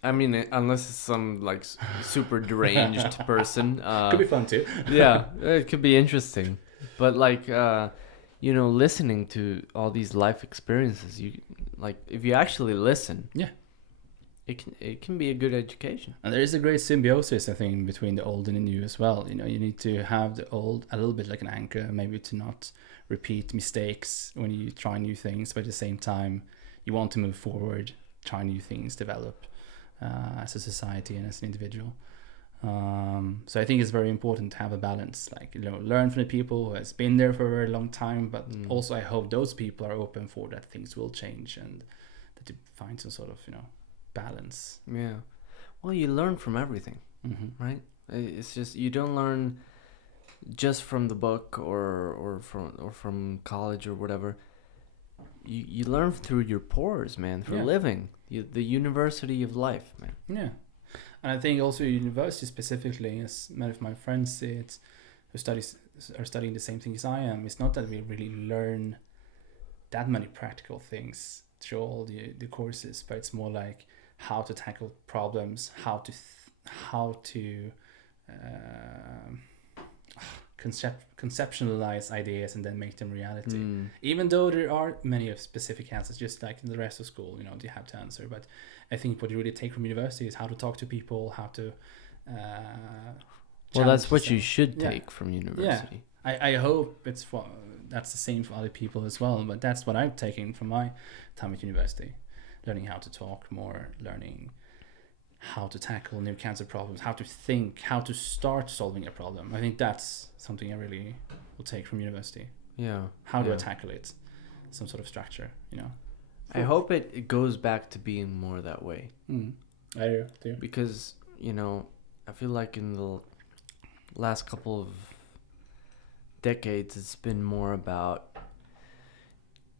I mean, unless it's some like super deranged person. Could be fun too. Yeah, it could be interesting. But like, listening to all these life experiences, if you actually listen, it can be a good education. And there is a great symbiosis, I think, between the old and the new as well. You need to have the old a little bit like an anchor, maybe to not repeat mistakes when you try new things, but at the same time, you want to move forward, try new things, develop. As a society and as an individual. So I think it's very important to have a balance, learn from the people who has been there for a very long time, but also I hope those people are open for that things will change and that you find some sort of, balance. Yeah. Well, you learn from everything, right? It's just, you don't learn just from the book or from college or whatever. You learn through your pores, man, through living. The university of life, man. Yeah. And I think also university specifically, as many of my friends who are studying the same thing as I am, it's not that we really learn that many practical things through all the courses, but it's more like how to tackle problems, how to conceptualize ideas and then make them reality. Even though there are many of specific answers, just like in the rest of school, you have to answer. But I think what you really take from university is how to talk to people, how to well, that's what you should take from university. I hope that's the same for other people as well, but that's what I've taken from my time at university. Learning how to talk more, learning how to tackle new kinds of problems, how to think, how to start solving a problem. I think that's something I really will take from university. Yeah. How do I tackle it? Some sort of structure, I hope it goes back to being more that way. I do too. Because, I feel like in the last couple of decades, it's been more about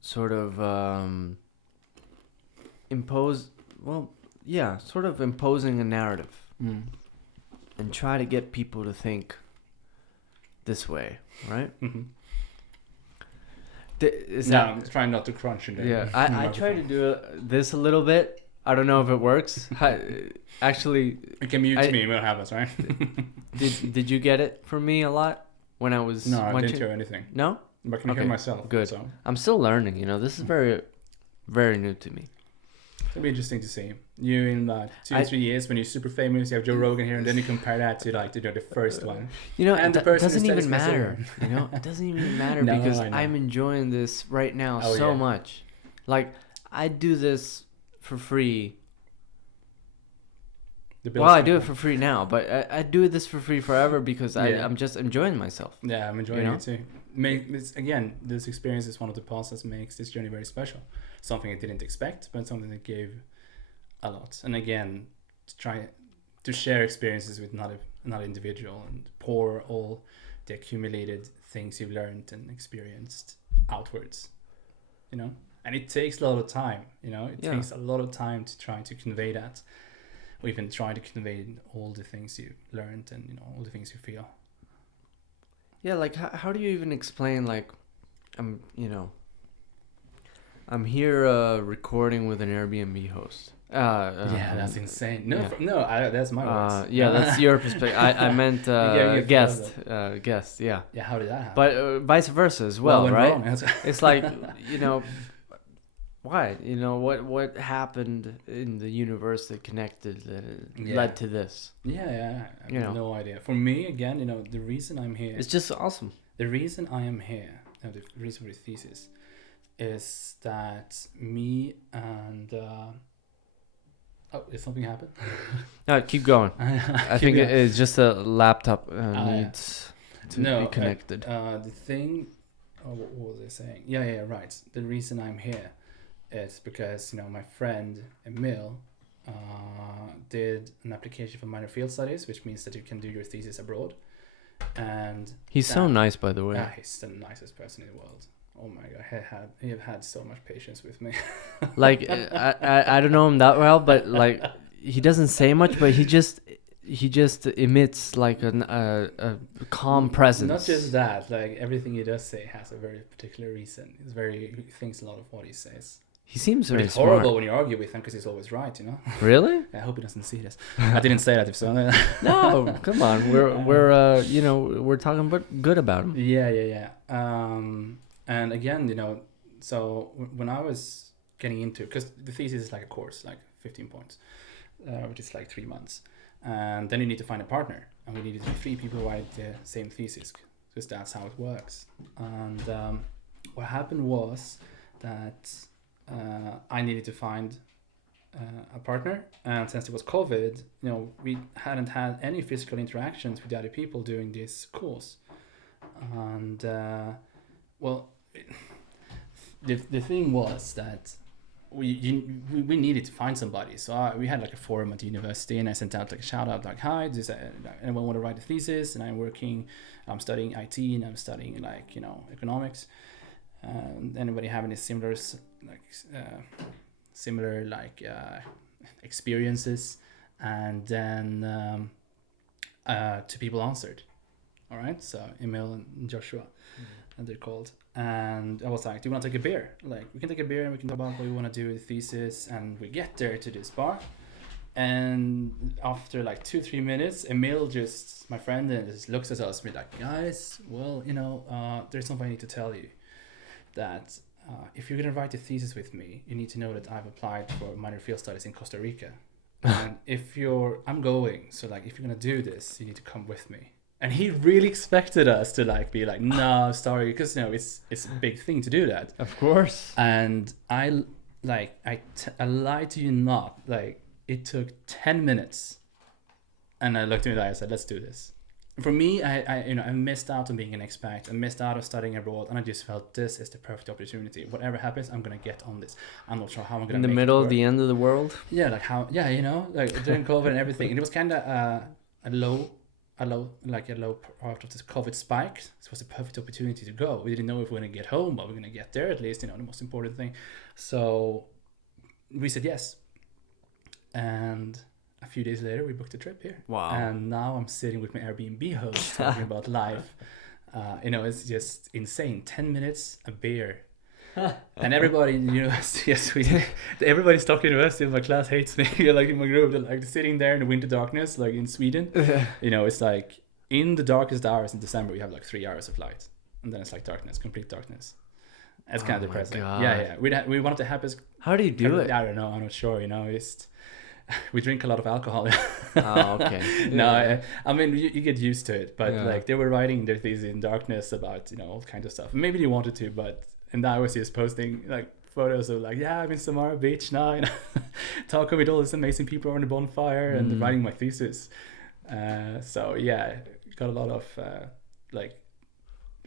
sort of sort of imposing a narrative and try to get people to think this way, right? I'm trying not to crunch in there. Yeah, I try to do this a little bit. I don't know if it works. Actually, you can mute me when it happens, right? Did you get it from me a lot when I was? No, I didn't hear anything. No, but I can hear myself. Good. So. I'm still learning. This is very, very new to me. It'll be interesting to see you in like 2-3 years when you're super famous. You have Joe Rogan here, and then you compare that to like the first one. You know, and it doesn't even matter. You know, it doesn't even matter because I'm enjoying this right now much. Like I do this for free. Well, I do it for free now, but I do this for free forever because I'm just enjoying myself. Yeah, I'm enjoying it too. Again, this experience is one of the parts that makes this journey very special. Something I didn't expect, but something that gave a lot. And again, to try to share experiences with another individual and pour all the accumulated things you've learned and experienced outwards, you know. And it takes a lot of time, you know. It takes a lot of time to try to convey that, or even try to convey all the things you learned and, you know, all the things you feel. Yeah, like how do you even explain, like, I'm here recording with an Airbnb host. That's insane. That's my words. That's your perspective. I meant guest. Yeah. Yeah, how did that happen? But vice versa as well, right? It's like, you know, why? You know, what happened in the universe that connected that led to this? Yeah. I have no idea. For me, again, you know, the reason I'm here... It's just awesome. The reason I am here, the reason for the thesis, is that me and... did something happen? No, keep going. I think it's just a laptop needs to be connected. The thing... what was I saying? Yeah, right. The reason I'm here is because, you know, my friend Emil did an application for minor field studies, which means that you can do your thesis abroad. And he's so nice, by the way. Yeah, he's the nicest person in the world. Oh my god, he have had so much patience with me. Like I don't know him that well, but like he doesn't say much, but he just emits like a calm presence. Not just that, like everything he does say has a very particular reason. He thinks a lot of what he says. He seems very it's smart. Horrible when you argue with him because he's always right, you know. Really? I hope he doesn't see this. I didn't say that if so. No, come on. We're you know, we're talking good about him. Yeah. And again, you know, so when I was getting into, because the thesis is like a course, like 15 points, which is like 3 months, and then you need to find a partner, and we needed to be 3 people who write the same thesis, because that's how it works. And what happened was that I needed to find a partner, and since it was COVID, you know, we hadn't had any physical interactions with the other people doing this course, and the thing was that we needed to find somebody, so we had like a forum at the university, and I sent out like a shout out like, hi, does anyone want to write a thesis? And I'm studying IT, and I'm studying like, you know, economics. Anybody have any similar experiences? And then 2 people answered. All right, so Emil and Joshua, and they're called. And I was like, do you want to take a beer? Like, we can take a beer and we can talk about what we want to do with the thesis. And we get there to this bar, and after like 2-3 minutes, Emil my friend, just looks at us and be like, guys, well, you know, there's something I need to tell you. That if you're going to write a thesis with me, you need to know that I've applied for minor field studies in Costa Rica. And I'm going, so like, if you're going to do this, you need to come with me. And he really expected us to like be like, no, sorry, because, you know, it's a big thing to do that. Of course. And I lied to you not, like, it took 10 minutes. And I looked at him and I said, let's do this. For me, I missed out on being an expat. I missed out on studying abroad, and I just felt this is the perfect opportunity. Whatever happens, I'm gonna get on this. I'm not sure how I'm gonna. In the middle of the end of the world. Yeah, like how? Yeah, you know, like during COVID and everything, and it was kind of a low part of this COVID spike. So it was a perfect opportunity to go. We didn't know if we were gonna get home, but we're gonna get there at least. You know, the most important thing. So we said yes, and a few days later, we booked a trip here. Wow. And now I'm sitting with my Airbnb host talking about life. You know, it's just insane. 10 minutes, a beer. And everybody in the university, everybody's talking to us in my class hates me. Like in my group, they're like sitting there in the winter darkness, like in Sweden. You know, it's like in the darkest hours in December, we have like 3 hours of light. And then it's like darkness, complete darkness. It's kind of depressing. Yeah. We one of the happiest. How do you do it? I don't know. I'm not sure. We drink a lot of alcohol. Oh, okay. No, I mean you get used to it, but like they were writing their thesis in darkness about all kinds of stuff. Maybe they wanted to, and I was just posting like photos of like I'm in Samara Beach now, talking with all these amazing people around the bonfire and writing my thesis. So yeah, got a lot of like.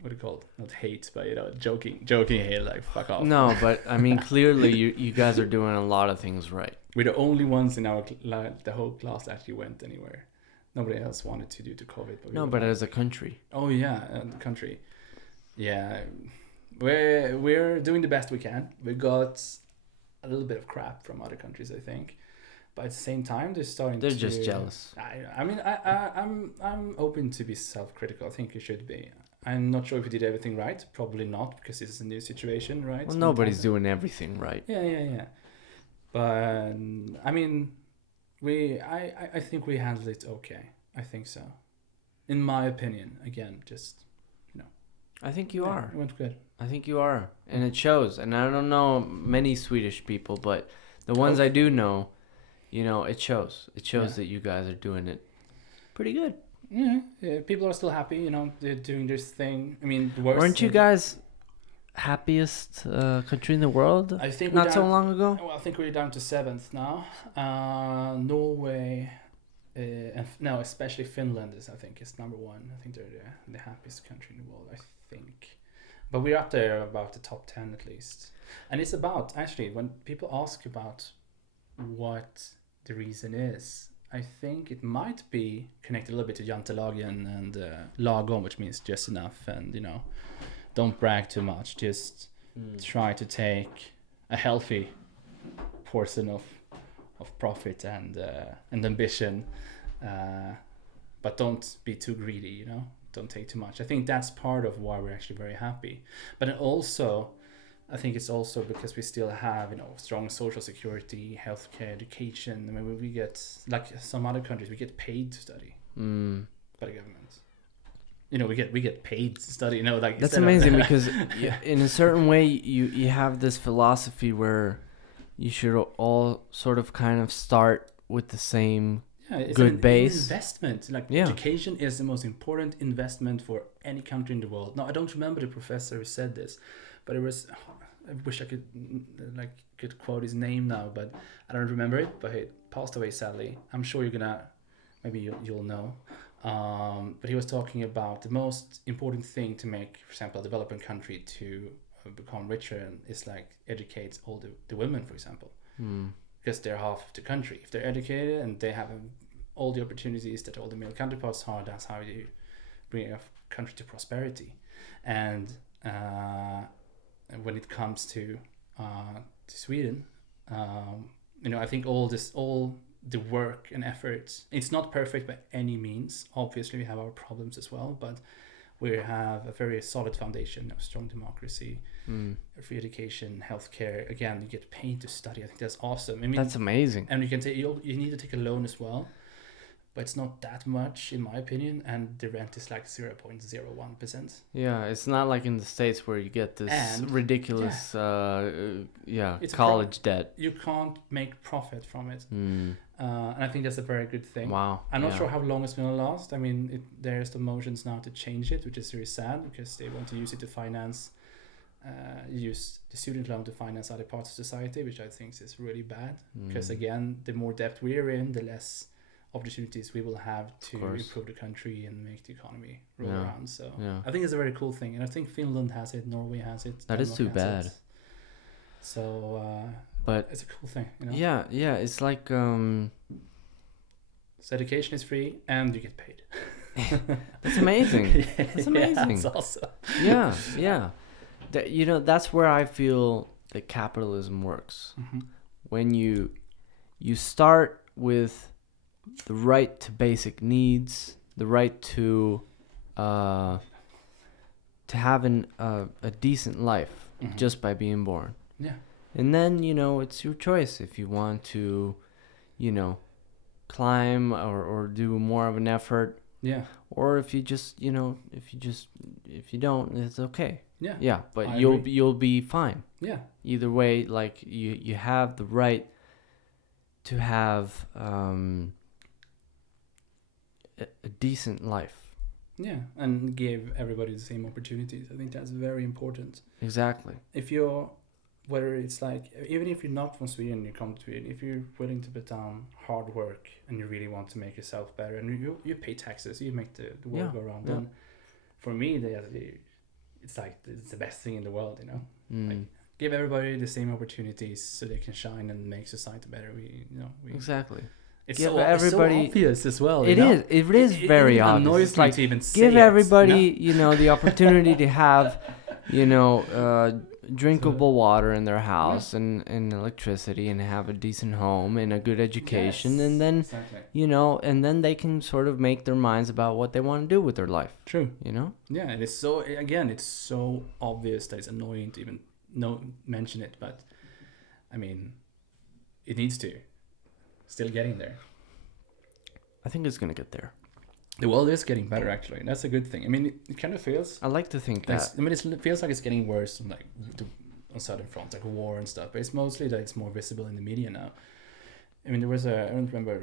What do you call it? Not hate, but joking hate, like fuck off. No, but I mean, clearly you guys are doing a lot of things right. We're the only ones in our the whole class actually went anywhere. Nobody else wanted to due to COVID. But as a country. Oh yeah, the country. Yeah, we're doing the best we can. We got a little bit of crap from other countries, I think, but at the same time they're just jealous. I mean, I'm open to be self-critical. I think you should be. I'm not sure if we did everything right. Probably not, because this is a new situation, right? Well, nobody's doing everything right. Yeah. But I mean, I think we handled it okay. I think so. In my opinion, again, just I think you are. It went good. I think you are, and it shows. And I don't know many Swedish people, but the ones I do know, it shows. It shows that you guys are doing it pretty good. Yeah, people are still happy, they're doing this thing. I mean, the worst. Weren't you guys happiest country in the world? I think not so long ago. Well, I think we're down to 7th now. Norway, especially Finland is number 1. I think they're the happiest country in the world. I think, but we're up there about the top 10 at least. And it's about actually when people ask about what the reason is. I think it might be connected a little bit to jantelagen and lagom, which means just enough, and don't brag too much. Just try to take a healthy portion of profit and ambition, but don't be too greedy. Don't take too much. I think that's part of why we're actually very happy. But also, I think it's also because we still have, strong social security, healthcare, education. I mean, we get, like some other countries, we get paid to study by the government. We get paid to study. That's amazing because in a certain way, you have this philosophy where you should all sort of kind of start with the same good base. Investment. Education is the most important investment for any country in the world. Now, I don't remember the professor who said this, but it was. I wish I could quote his name now, but I don't remember it. But he passed away sadly. I'm sure you'll know. But he was talking about the most important thing to make, for example, a developing country to become richer is educate all the women, for example, because they're half of the country. If they're educated and they have all the opportunities that all the male counterparts have, that's how you bring a country to prosperity. And when it comes to Sweden, I think all the work and effort, it's not perfect by any means. Obviously, we have our problems as well, but we have a very solid foundation of strong democracy, free education, healthcare. Again, you get paid to study. I think that's awesome. I mean, that's amazing. And you need to take a loan as well. But it's not that much, in my opinion, and the rent is 0.01%. Yeah, it's not like in the States where you get this ridiculous, college debt. You can't make profit from it, and I think that's a very good thing. Wow. I'm not sure how long it's going to last. I mean, there's the motions now to change it, which is very sad because they want to use it to finance, use the student loan to finance other parts of society, which I think is really bad. Because again, the more debt we're in, the less opportunities we will have to improve the country and make the economy roll around. So I think it's a very cool thing, and I think Finland has it, Norway has it. That is too bad. So, but it's a cool thing, Yeah, it's like so education is free and you get paid. That's amazing. That's amazing. That's awesome. Yeah. That's where I feel that capitalism works. When you start with the right to basic needs, the right to have a decent life just by being born. Yeah. And then, it's your choice if you want to, climb or do more of an effort. Yeah. Or if you just, if you don't, it's okay. Yeah. Yeah, but I you'll agree. you'll be fine. Yeah. Either way, like you have the right to have a decent life. Yeah, and give everybody the same opportunities. I think that's very important. Exactly. If you're, whether it's like, even if you're not from Sweden, you come to Sweden, if you're willing to put down hard work and you really want to make yourself better, and you pay taxes, you make the world go around, then for me, it's like it's the best thing in the world, you know? Like, give everybody the same opportunities so they can shine and make society better. Exactly. It's give so everybody, it's so obvious as well. It is very it obvious. Annoys it's me like to even give say everybody, it, the opportunity to have, drinkable water in their house and electricity and have a decent home and a good education, and then exactly. And then they can sort of make their minds about what they want to do with their life. True. Yeah, and it's so obvious that it's annoying to even mention it, but I mean, it needs to. Still getting there. I think it's gonna get there. The world is getting better, actually. That's a good thing. I mean, it kind of feels. I like to think that. I mean, it feels like it's getting worse, on certain fronts, like war and stuff. But it's mostly that it's more visible in the media now. I mean, I don't remember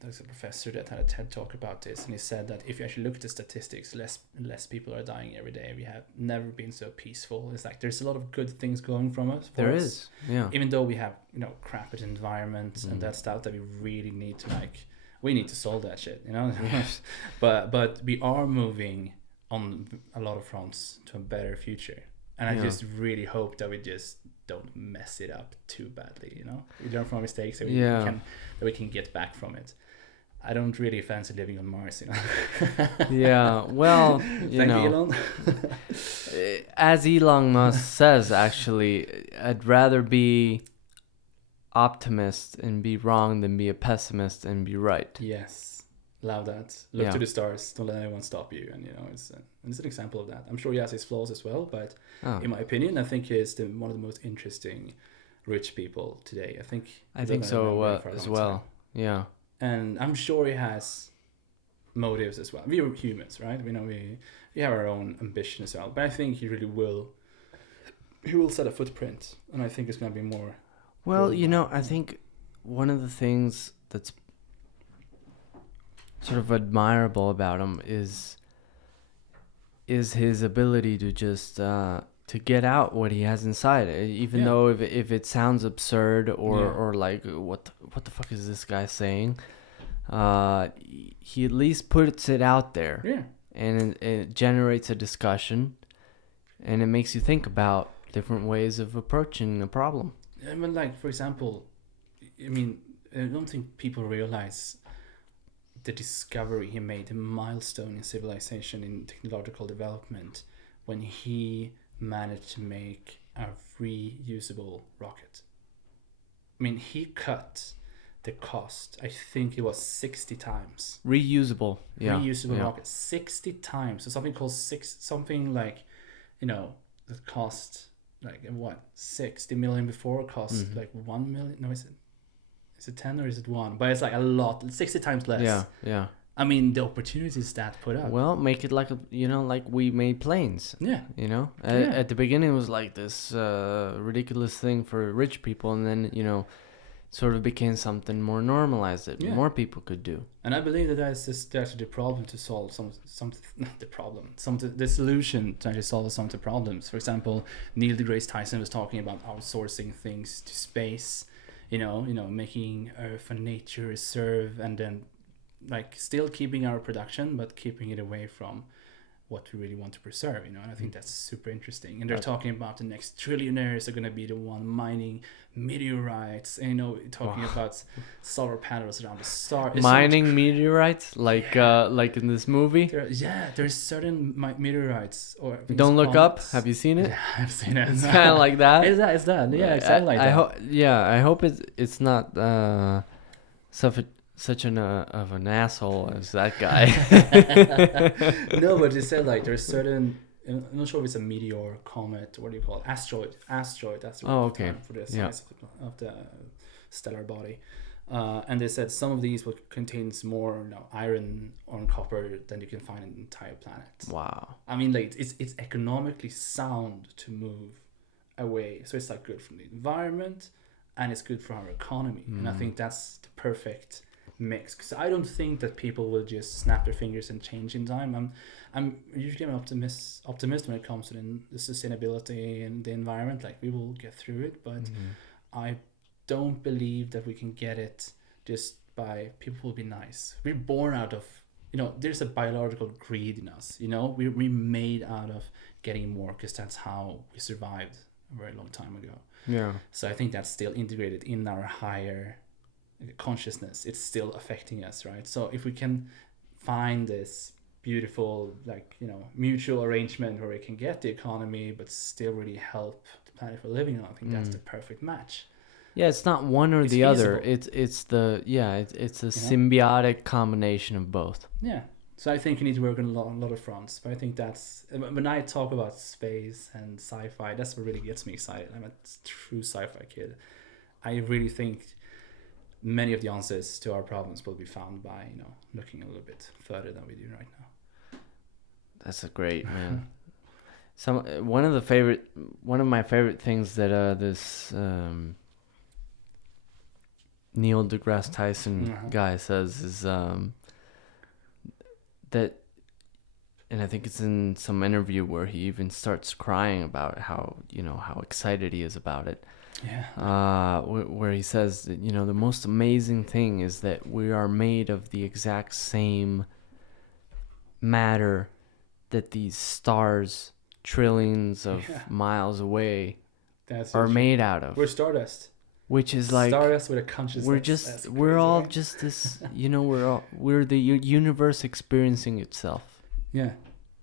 there's a professor that had a TED talk about this, and he said that if you actually look at the statistics, less people are dying every day. We have never been so peaceful. It's like there's a lot of good things going from us. There is, yeah. Even though we have crap at environment and that stuff that we really need to we need to solve that shit, Yes. but we are moving on a lot of fronts to a better future, and I just really hope that we just don't mess it up too badly. We learn from our mistakes that we can get back from it. I don't really fancy living on Mars, Yeah, well, Thank you, Elon. As Elon Musk says, actually, I'd rather be optimist and be wrong than be a pessimist and be right. Yes, love that. Look to the stars. Don't let anyone stop you. And it's an example of that. I'm sure he has his flaws as well, but in my opinion, I think he's one of the most interesting rich people today. I think so as well. Time. Yeah. And I'm sure he has motives as well. We are humans, right? We have our own ambition as well. But I think he really will. He will set a footprint, and I think it's going to be more. Well, I think one of the things that's sort of admirable about him is his ability to just to get out what he has inside, even though if it sounds absurd or like what the fuck is this guy saying, he at least puts it out there, and it generates a discussion, and it makes you think about different ways of approaching a problem. I mean, like, for example, I don't think people realize the discovery he made, the milestone in civilization, in technological development, when he managed to make a reusable rocket. I mean, he cut the cost, I think it was 60 times. Reusable rocket, 60 times. So something like, that cost like what, 60 million before cost like 1 million. No, is it 10 or is it 1? But it's like a lot, 60 times less. Yeah. I mean, the opportunities that put up. Well, make it like like we made planes. Yeah. At the beginning it was like this ridiculous thing for rich people, and then sort of became something more normalized that more people could do. And I believe that that's actually the problem to solve the solution to actually solve some of the problems. For example, Neil deGrasse Tyson was talking about outsourcing things to space, making Earth a nature reserve, and then like still keeping our production, but keeping it away from what we really want to preserve, and I think that's super interesting. And they're talking about the next trillionaires are going to be the one mining meteorites, and talking about solar panels around the star. Mining meteorites, like in this movie. There's certain meteorites. Or Don't Look Up. Have you seen it? Yeah, I've seen it. It's kind of like that. Is that? Yeah, exactly like that. I hope it's not such an of an asshole as that guy. No, but they said like there's certain. I'm not sure if it's a meteor, comet, what do you call it? Asteroid. That's the term for the size of the stellar body. And they said some of these will contains more iron or copper than you can find in the entire planet. Wow. I mean, like it's economically sound to move away, so it's like good for the environment and it's good for our economy. And I think that's the perfect mix, because I don't think that people will just snap their fingers and change in time. I'm usually an optimist when it comes to the sustainability and the environment. Like, we will get through it, but I don't believe that we can get it just by people will be nice. We're born out of, there's a biological greed in us. We're made out of getting more, because that's how we survived a very long time ago. Yeah. So I think that's still integrated in our higher consciousness. It's still affecting us, right? So if we can find this beautiful, mutual arrangement where we can get the economy but still really help the planet we're living on, I think that's the perfect match. Yeah, it's not one or it's the feasible. other. It's a symbiotic combination of both. Yeah. So I think you need to work on a lot of fronts. But I think that's, when I talk about space and sci-fi, that's what really gets me excited. I'm a true sci-fi kid. I really think many of the answers to our problems will be found by, looking a little bit further than we do right now. That's a great, man. One of my favorite things that this Neil deGrasse Tyson guy says is that, and I think it's in some interview where he even starts crying about how excited he is about it. Yeah. Where he says that, the most amazing thing is that we are made of the exact same matter that these stars trillions of miles away are made out of. We're stardust. Which is like stardust with a consciousness. We're all just this, we're the universe experiencing itself. Yeah.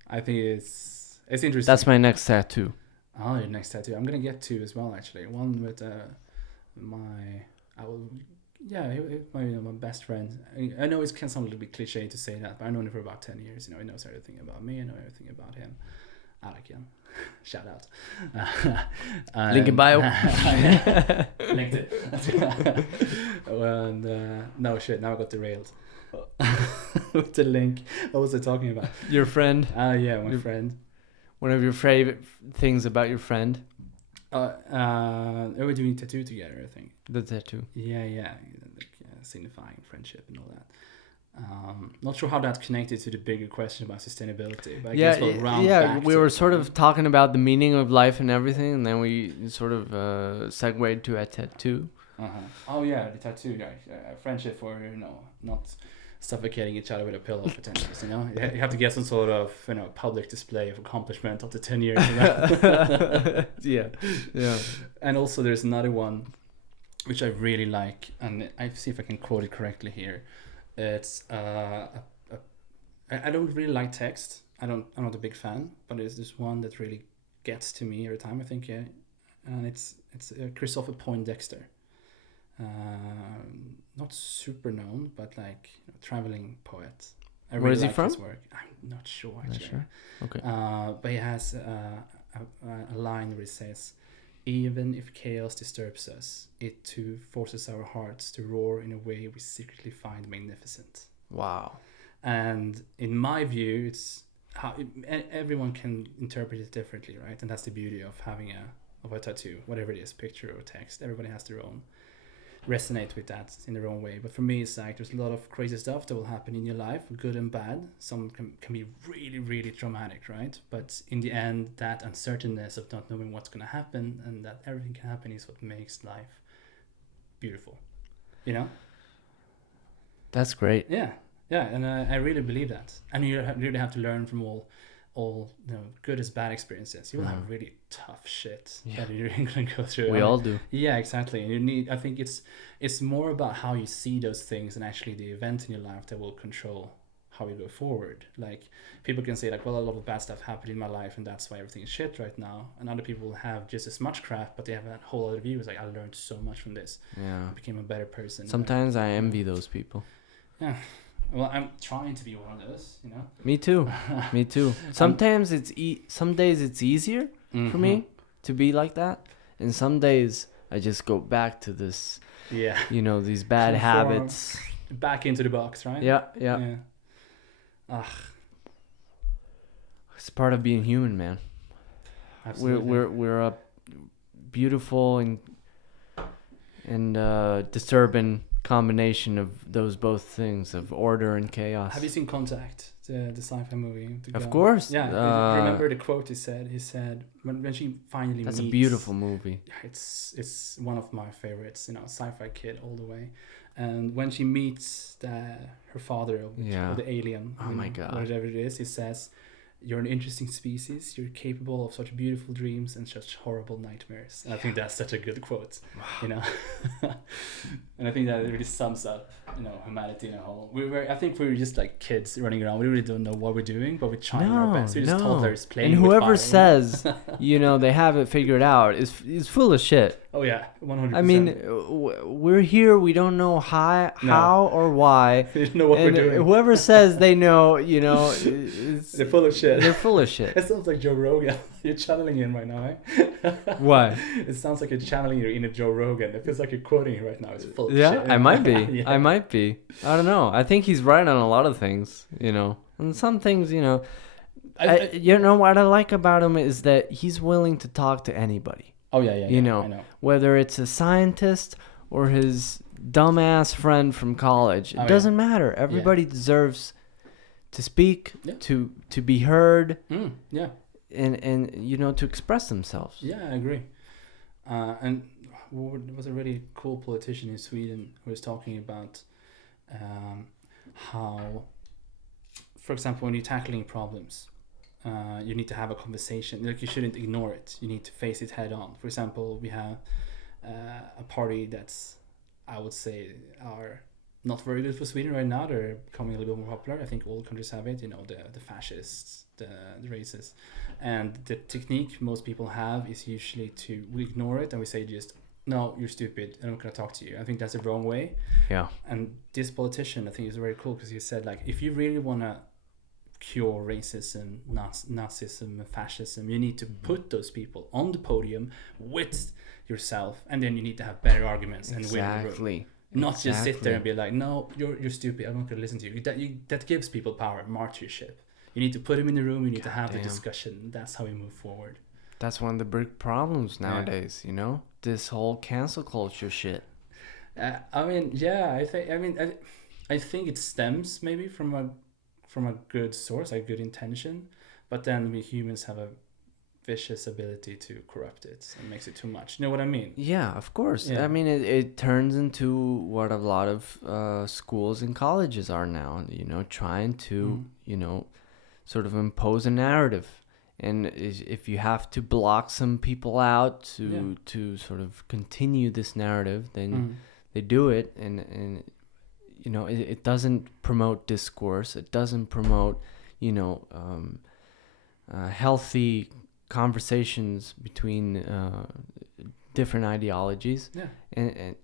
I think it's interesting. That's my next tattoo. Oh, your next tattoo. I'm gonna get two as well, actually. One with my best friend. I know it can sound a little bit cliche to say that, but I've known him for about 10 years. He knows everything about me. I know everything about him. I like him. Shout out. Link in bio. Linked it. And no shit. Now I got derailed. With the link. What was I talking about? Your friend. Yeah, my friend. One of your favorite things about your friend? We're doing tattoo together, I think. The tattoo. Yeah. Signifying friendship and all that. Not sure how that's connected to the bigger question about sustainability, but I guess we'll round back. We were sort of talking about the meaning of life and everything, and then we sort of segued to a tattoo. Oh yeah, the tattoo, friendship for not suffocating each other with a pillow potentially. You have to get some sort of public display of accomplishment after 10 years. Yeah. And also there's another one which I really like, and I see if I can quote it correctly here. It's I don't really like text. I'm not a big fan, but there's this one that really gets to me every time, I think, and it's Christopher Poindexter. Not super known, but traveling poet. I really Where is he like from? his work. I'm not sure actually. Not sure. Okay. But he has a line where he says, "Even if chaos disturbs us, it too forces our hearts to roar in a way we secretly find magnificent." Wow. And in my view, it's how everyone can interpret it differently, right? And that's the beauty of having a tattoo, whatever it is, picture or text. Everybody has their own resonate with that in their own way. But for me, it's there's a lot of crazy stuff that will happen in your life, good and bad. Some can be really, really traumatic, right? But in the end, that uncertainness of not knowing what's going to happen and that everything can happen is what makes life beautiful. That's great. Yeah, and I really believe that. And you really have to learn from all good as bad experiences. You will have really tough shit that you're going to go through. We all do. Yeah, exactly. And I think it's more about how you see those things and actually the event in your life that will control how you go forward. People can say well, a lot of bad stuff happened in my life and that's why everything is shit right now. And other people have just as much crap, but they have a whole other view. It's I learned so much from this. Yeah. I became a better person. Sometimes I envy those people. Yeah. Well, I'm trying to be one of those, Me too. Me too. Sometimes some days it's easier for me to be like that, and some days I just go back to this, Yeah. These bad habits. Back into the box, right? Yeah. Ugh. It's part of being human, man. Absolutely. We're a beautiful and disturbing combination of those both things, of order and chaos. Have you seen Contact, the sci-fi movie? Of course. Yeah. Remember the quote he said? He said when she finally That's meets, a beautiful movie. It's one of my favorites. Sci-fi kid all the way. And when she meets her father, or the alien, my God, whatever it is, he says, "You're an interesting species. You're capable of such beautiful dreams and such horrible nightmares." And I think that's such a good quote, And I think that it really sums up, humanity in a whole. I think we're just like kids running around. We really don't know what we're doing, but we're trying our best. We're just toddlers playing. And whoever with fire, says, they have it figured out is full of shit. Oh yeah, 100%. I mean, we're here. We don't know how or why. We don't know what we're doing. Whoever says they know, they're full of shit. They're full of shit. It sounds like Joe Rogan. You're channeling him right now, eh? What? It sounds like you're channeling your inner Joe Rogan. It feels like you're quoting him right now. It's full of shit. Yeah, I might be. Yeah. I might be. I don't know. I think he's right on a lot of things, And some things, you know what I like about him is that he's willing to talk to anybody. Oh yeah. I know. Whether it's a scientist or his dumbass friend from college, it doesn't matter. Everybody deserves to speak, to be heard, and to express themselves. Yeah, I agree. And there was a really cool politician in Sweden who was talking about how, for example, when you're tackling problems, you need to have a conversation. Like, you shouldn't ignore it. You need to face it head on. For example, we have a party that's, I would say, are not very good for Sweden right now. They're becoming a little bit more popular. I think all countries have it. The fascists, the racists, and the technique most people have is usually we ignore it and we say just, "No, you're stupid. I'm not gonna talk to you." I think that's the wrong way. Yeah. And this politician, I think, is very cool because he said, like, if you really wanna cure racism, Nazism, fascism, you need to put those people on the podium with yourself, and then you need to have better arguments and win the room. Not just sit there and be like, "No, you're stupid. I'm not going to listen to you." That gives people power, martyrship. You need to put them in the room. You need to have the discussion. That's how we move forward. That's one of the big problems nowadays. This whole cancel culture shit. I think it stems maybe from a good source, a good intention, but then we humans have a vicious ability to corrupt it and makes it too much. You know what I mean? Yeah, of course. Yeah. I mean, it turns into what a lot of schools and colleges are now, trying to, sort of impose a narrative. And if you have to block some people out to sort of continue this narrative, then they do it. And it doesn't promote discourse. It doesn't promote, healthy conversations between different ideologies. Yeah.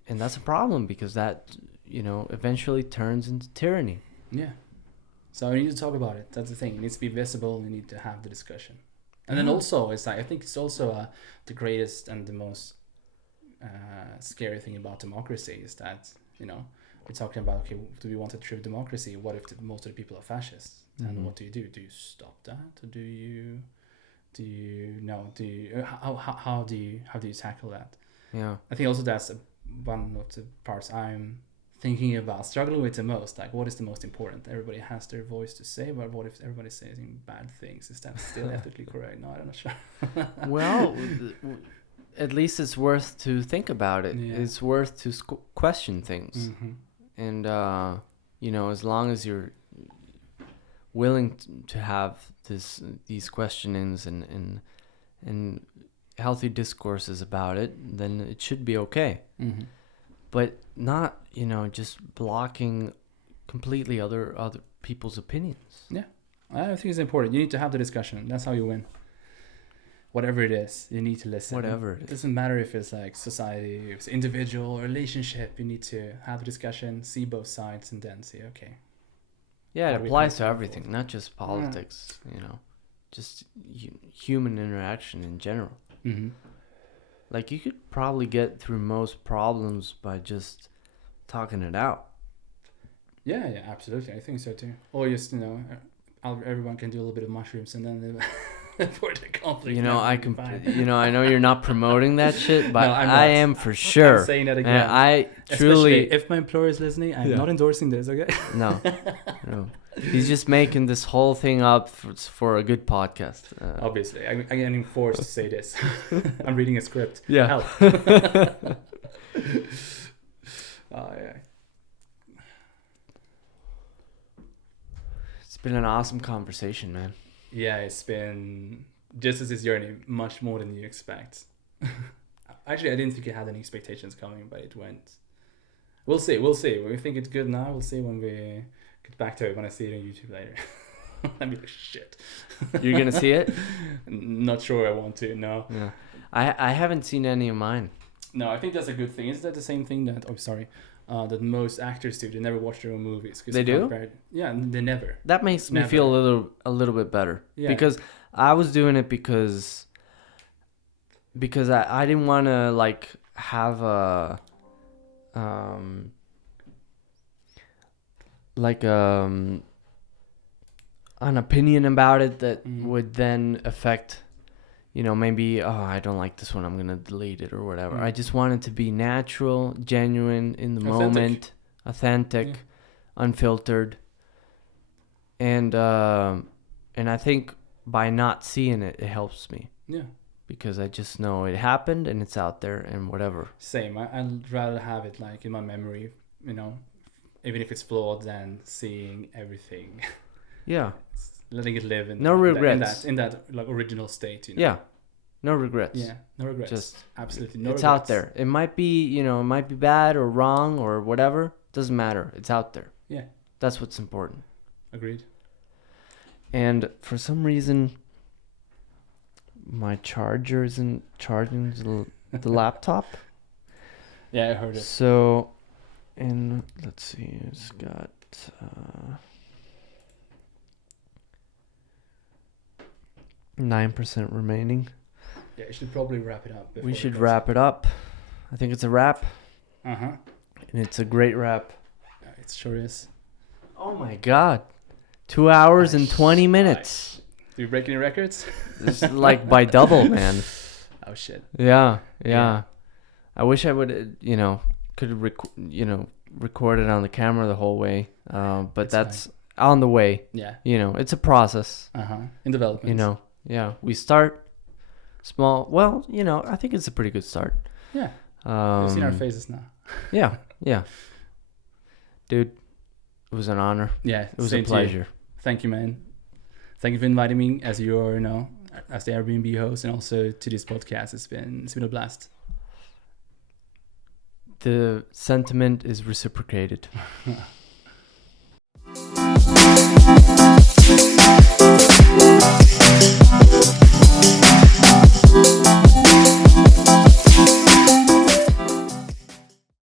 And that's a problem because that, eventually turns into tyranny. Yeah. So we need to talk about it. That's the thing. It needs to be visible. We need to have the discussion. And then also, I think it's also the greatest and the most scary thing about democracy is that, we're talking about, okay, do we want a true democracy? What if most of the people are fascists? And what do you do? Do you stop that, or how do you tackle that? Yeah, I think also that's one of the parts I'm thinking about, struggling with the most. Like, what is the most important? Everybody has their voice to say, but what if everybody says bad things? Is that still ethically correct? No, I'm not sure. Well, at least it's worth to think about it. Yeah. It's worth to question things. And as long as you're willing to have these questionings and healthy discourses about it, then it should be okay. But not just blocking completely other people's opinions. Yeah, I think it's important. You need to have the discussion. That's how you win. Whatever it is, you need to listen. Whatever it is. It doesn't matter if it's like society, if it's individual or relationship. You need to have a discussion, see both sides, and then say, okay. Yeah, it applies to everything, not just politics. Just human interaction in general. like you could probably get through most problems by just talking it out. Yeah, absolutely. I think so too. Or just, everyone can do a little bit of mushrooms and then for the conflict. I know you're not promoting that shit, but No, I am for sure. I'm saying that again. And I truly, especially if my employer is listening, I'm not endorsing this, okay? No. He's just making this whole thing up for a good podcast. Obviously, I'm getting forced to say this. I'm reading a script. Yeah. Help. Yeah. It's been an awesome conversation, man. Yeah, it's been just as this journey, much more than you expect. Actually, I didn't think it had any expectations coming, but it went. We'll see. When we think it's good now, we'll see when we get back to it, when I see it on YouTube later. I'll be like, shit. You're going to see it? Not sure I want to, no. Yeah. I haven't seen any of mine. No, I think that's a good thing. Is that the same thing that, that most actors do? They never watch their own movies. They do? Yeah, they never. That makes me feel a little bit better. Yeah. Because I was doing it because I didn't want to like have a an opinion about it that would then affect, maybe, I don't like this one, I'm going to delete it or whatever. I just want it to be natural, genuine, in the moment, authentic, unfiltered. And I think by not seeing it, it helps me. Yeah. Because I just know it happened and it's out there and whatever. Same. I'd rather have it like in my memory, even if it's flawed, than seeing everything. Yeah. Letting it live in regrets. In that like original state. Yeah. No regrets. Yeah. No regrets. Just absolutely no regrets. It's out there. It might be, it might be bad or wrong or whatever. Doesn't matter. It's out there. Yeah. That's what's important. Agreed. And for some reason, my charger isn't charging the laptop. Yeah, I heard it. So, and let's see, it's got 9% remaining. Yeah, you should probably wrap it up. We should wrap it up. I think it's a wrap. Uh-huh. And it's a great wrap. It sure is. Oh my God. 2 hours and 20 minutes. Do you break any records? It's like by double, man. Oh shit. Yeah. I wish I would, could record it on the camera the whole way. But that's on the way. Yeah. It's a process. In development. Yeah. We start small. Well, I think it's a pretty good start. Yeah. You've seen our faces now. Yeah. Dude, it was an honor. Yeah. It was a pleasure. Thank you, man. Thank you for inviting me as your, as the Airbnb host, and also to this podcast. It's been a blast. The sentiment is reciprocated.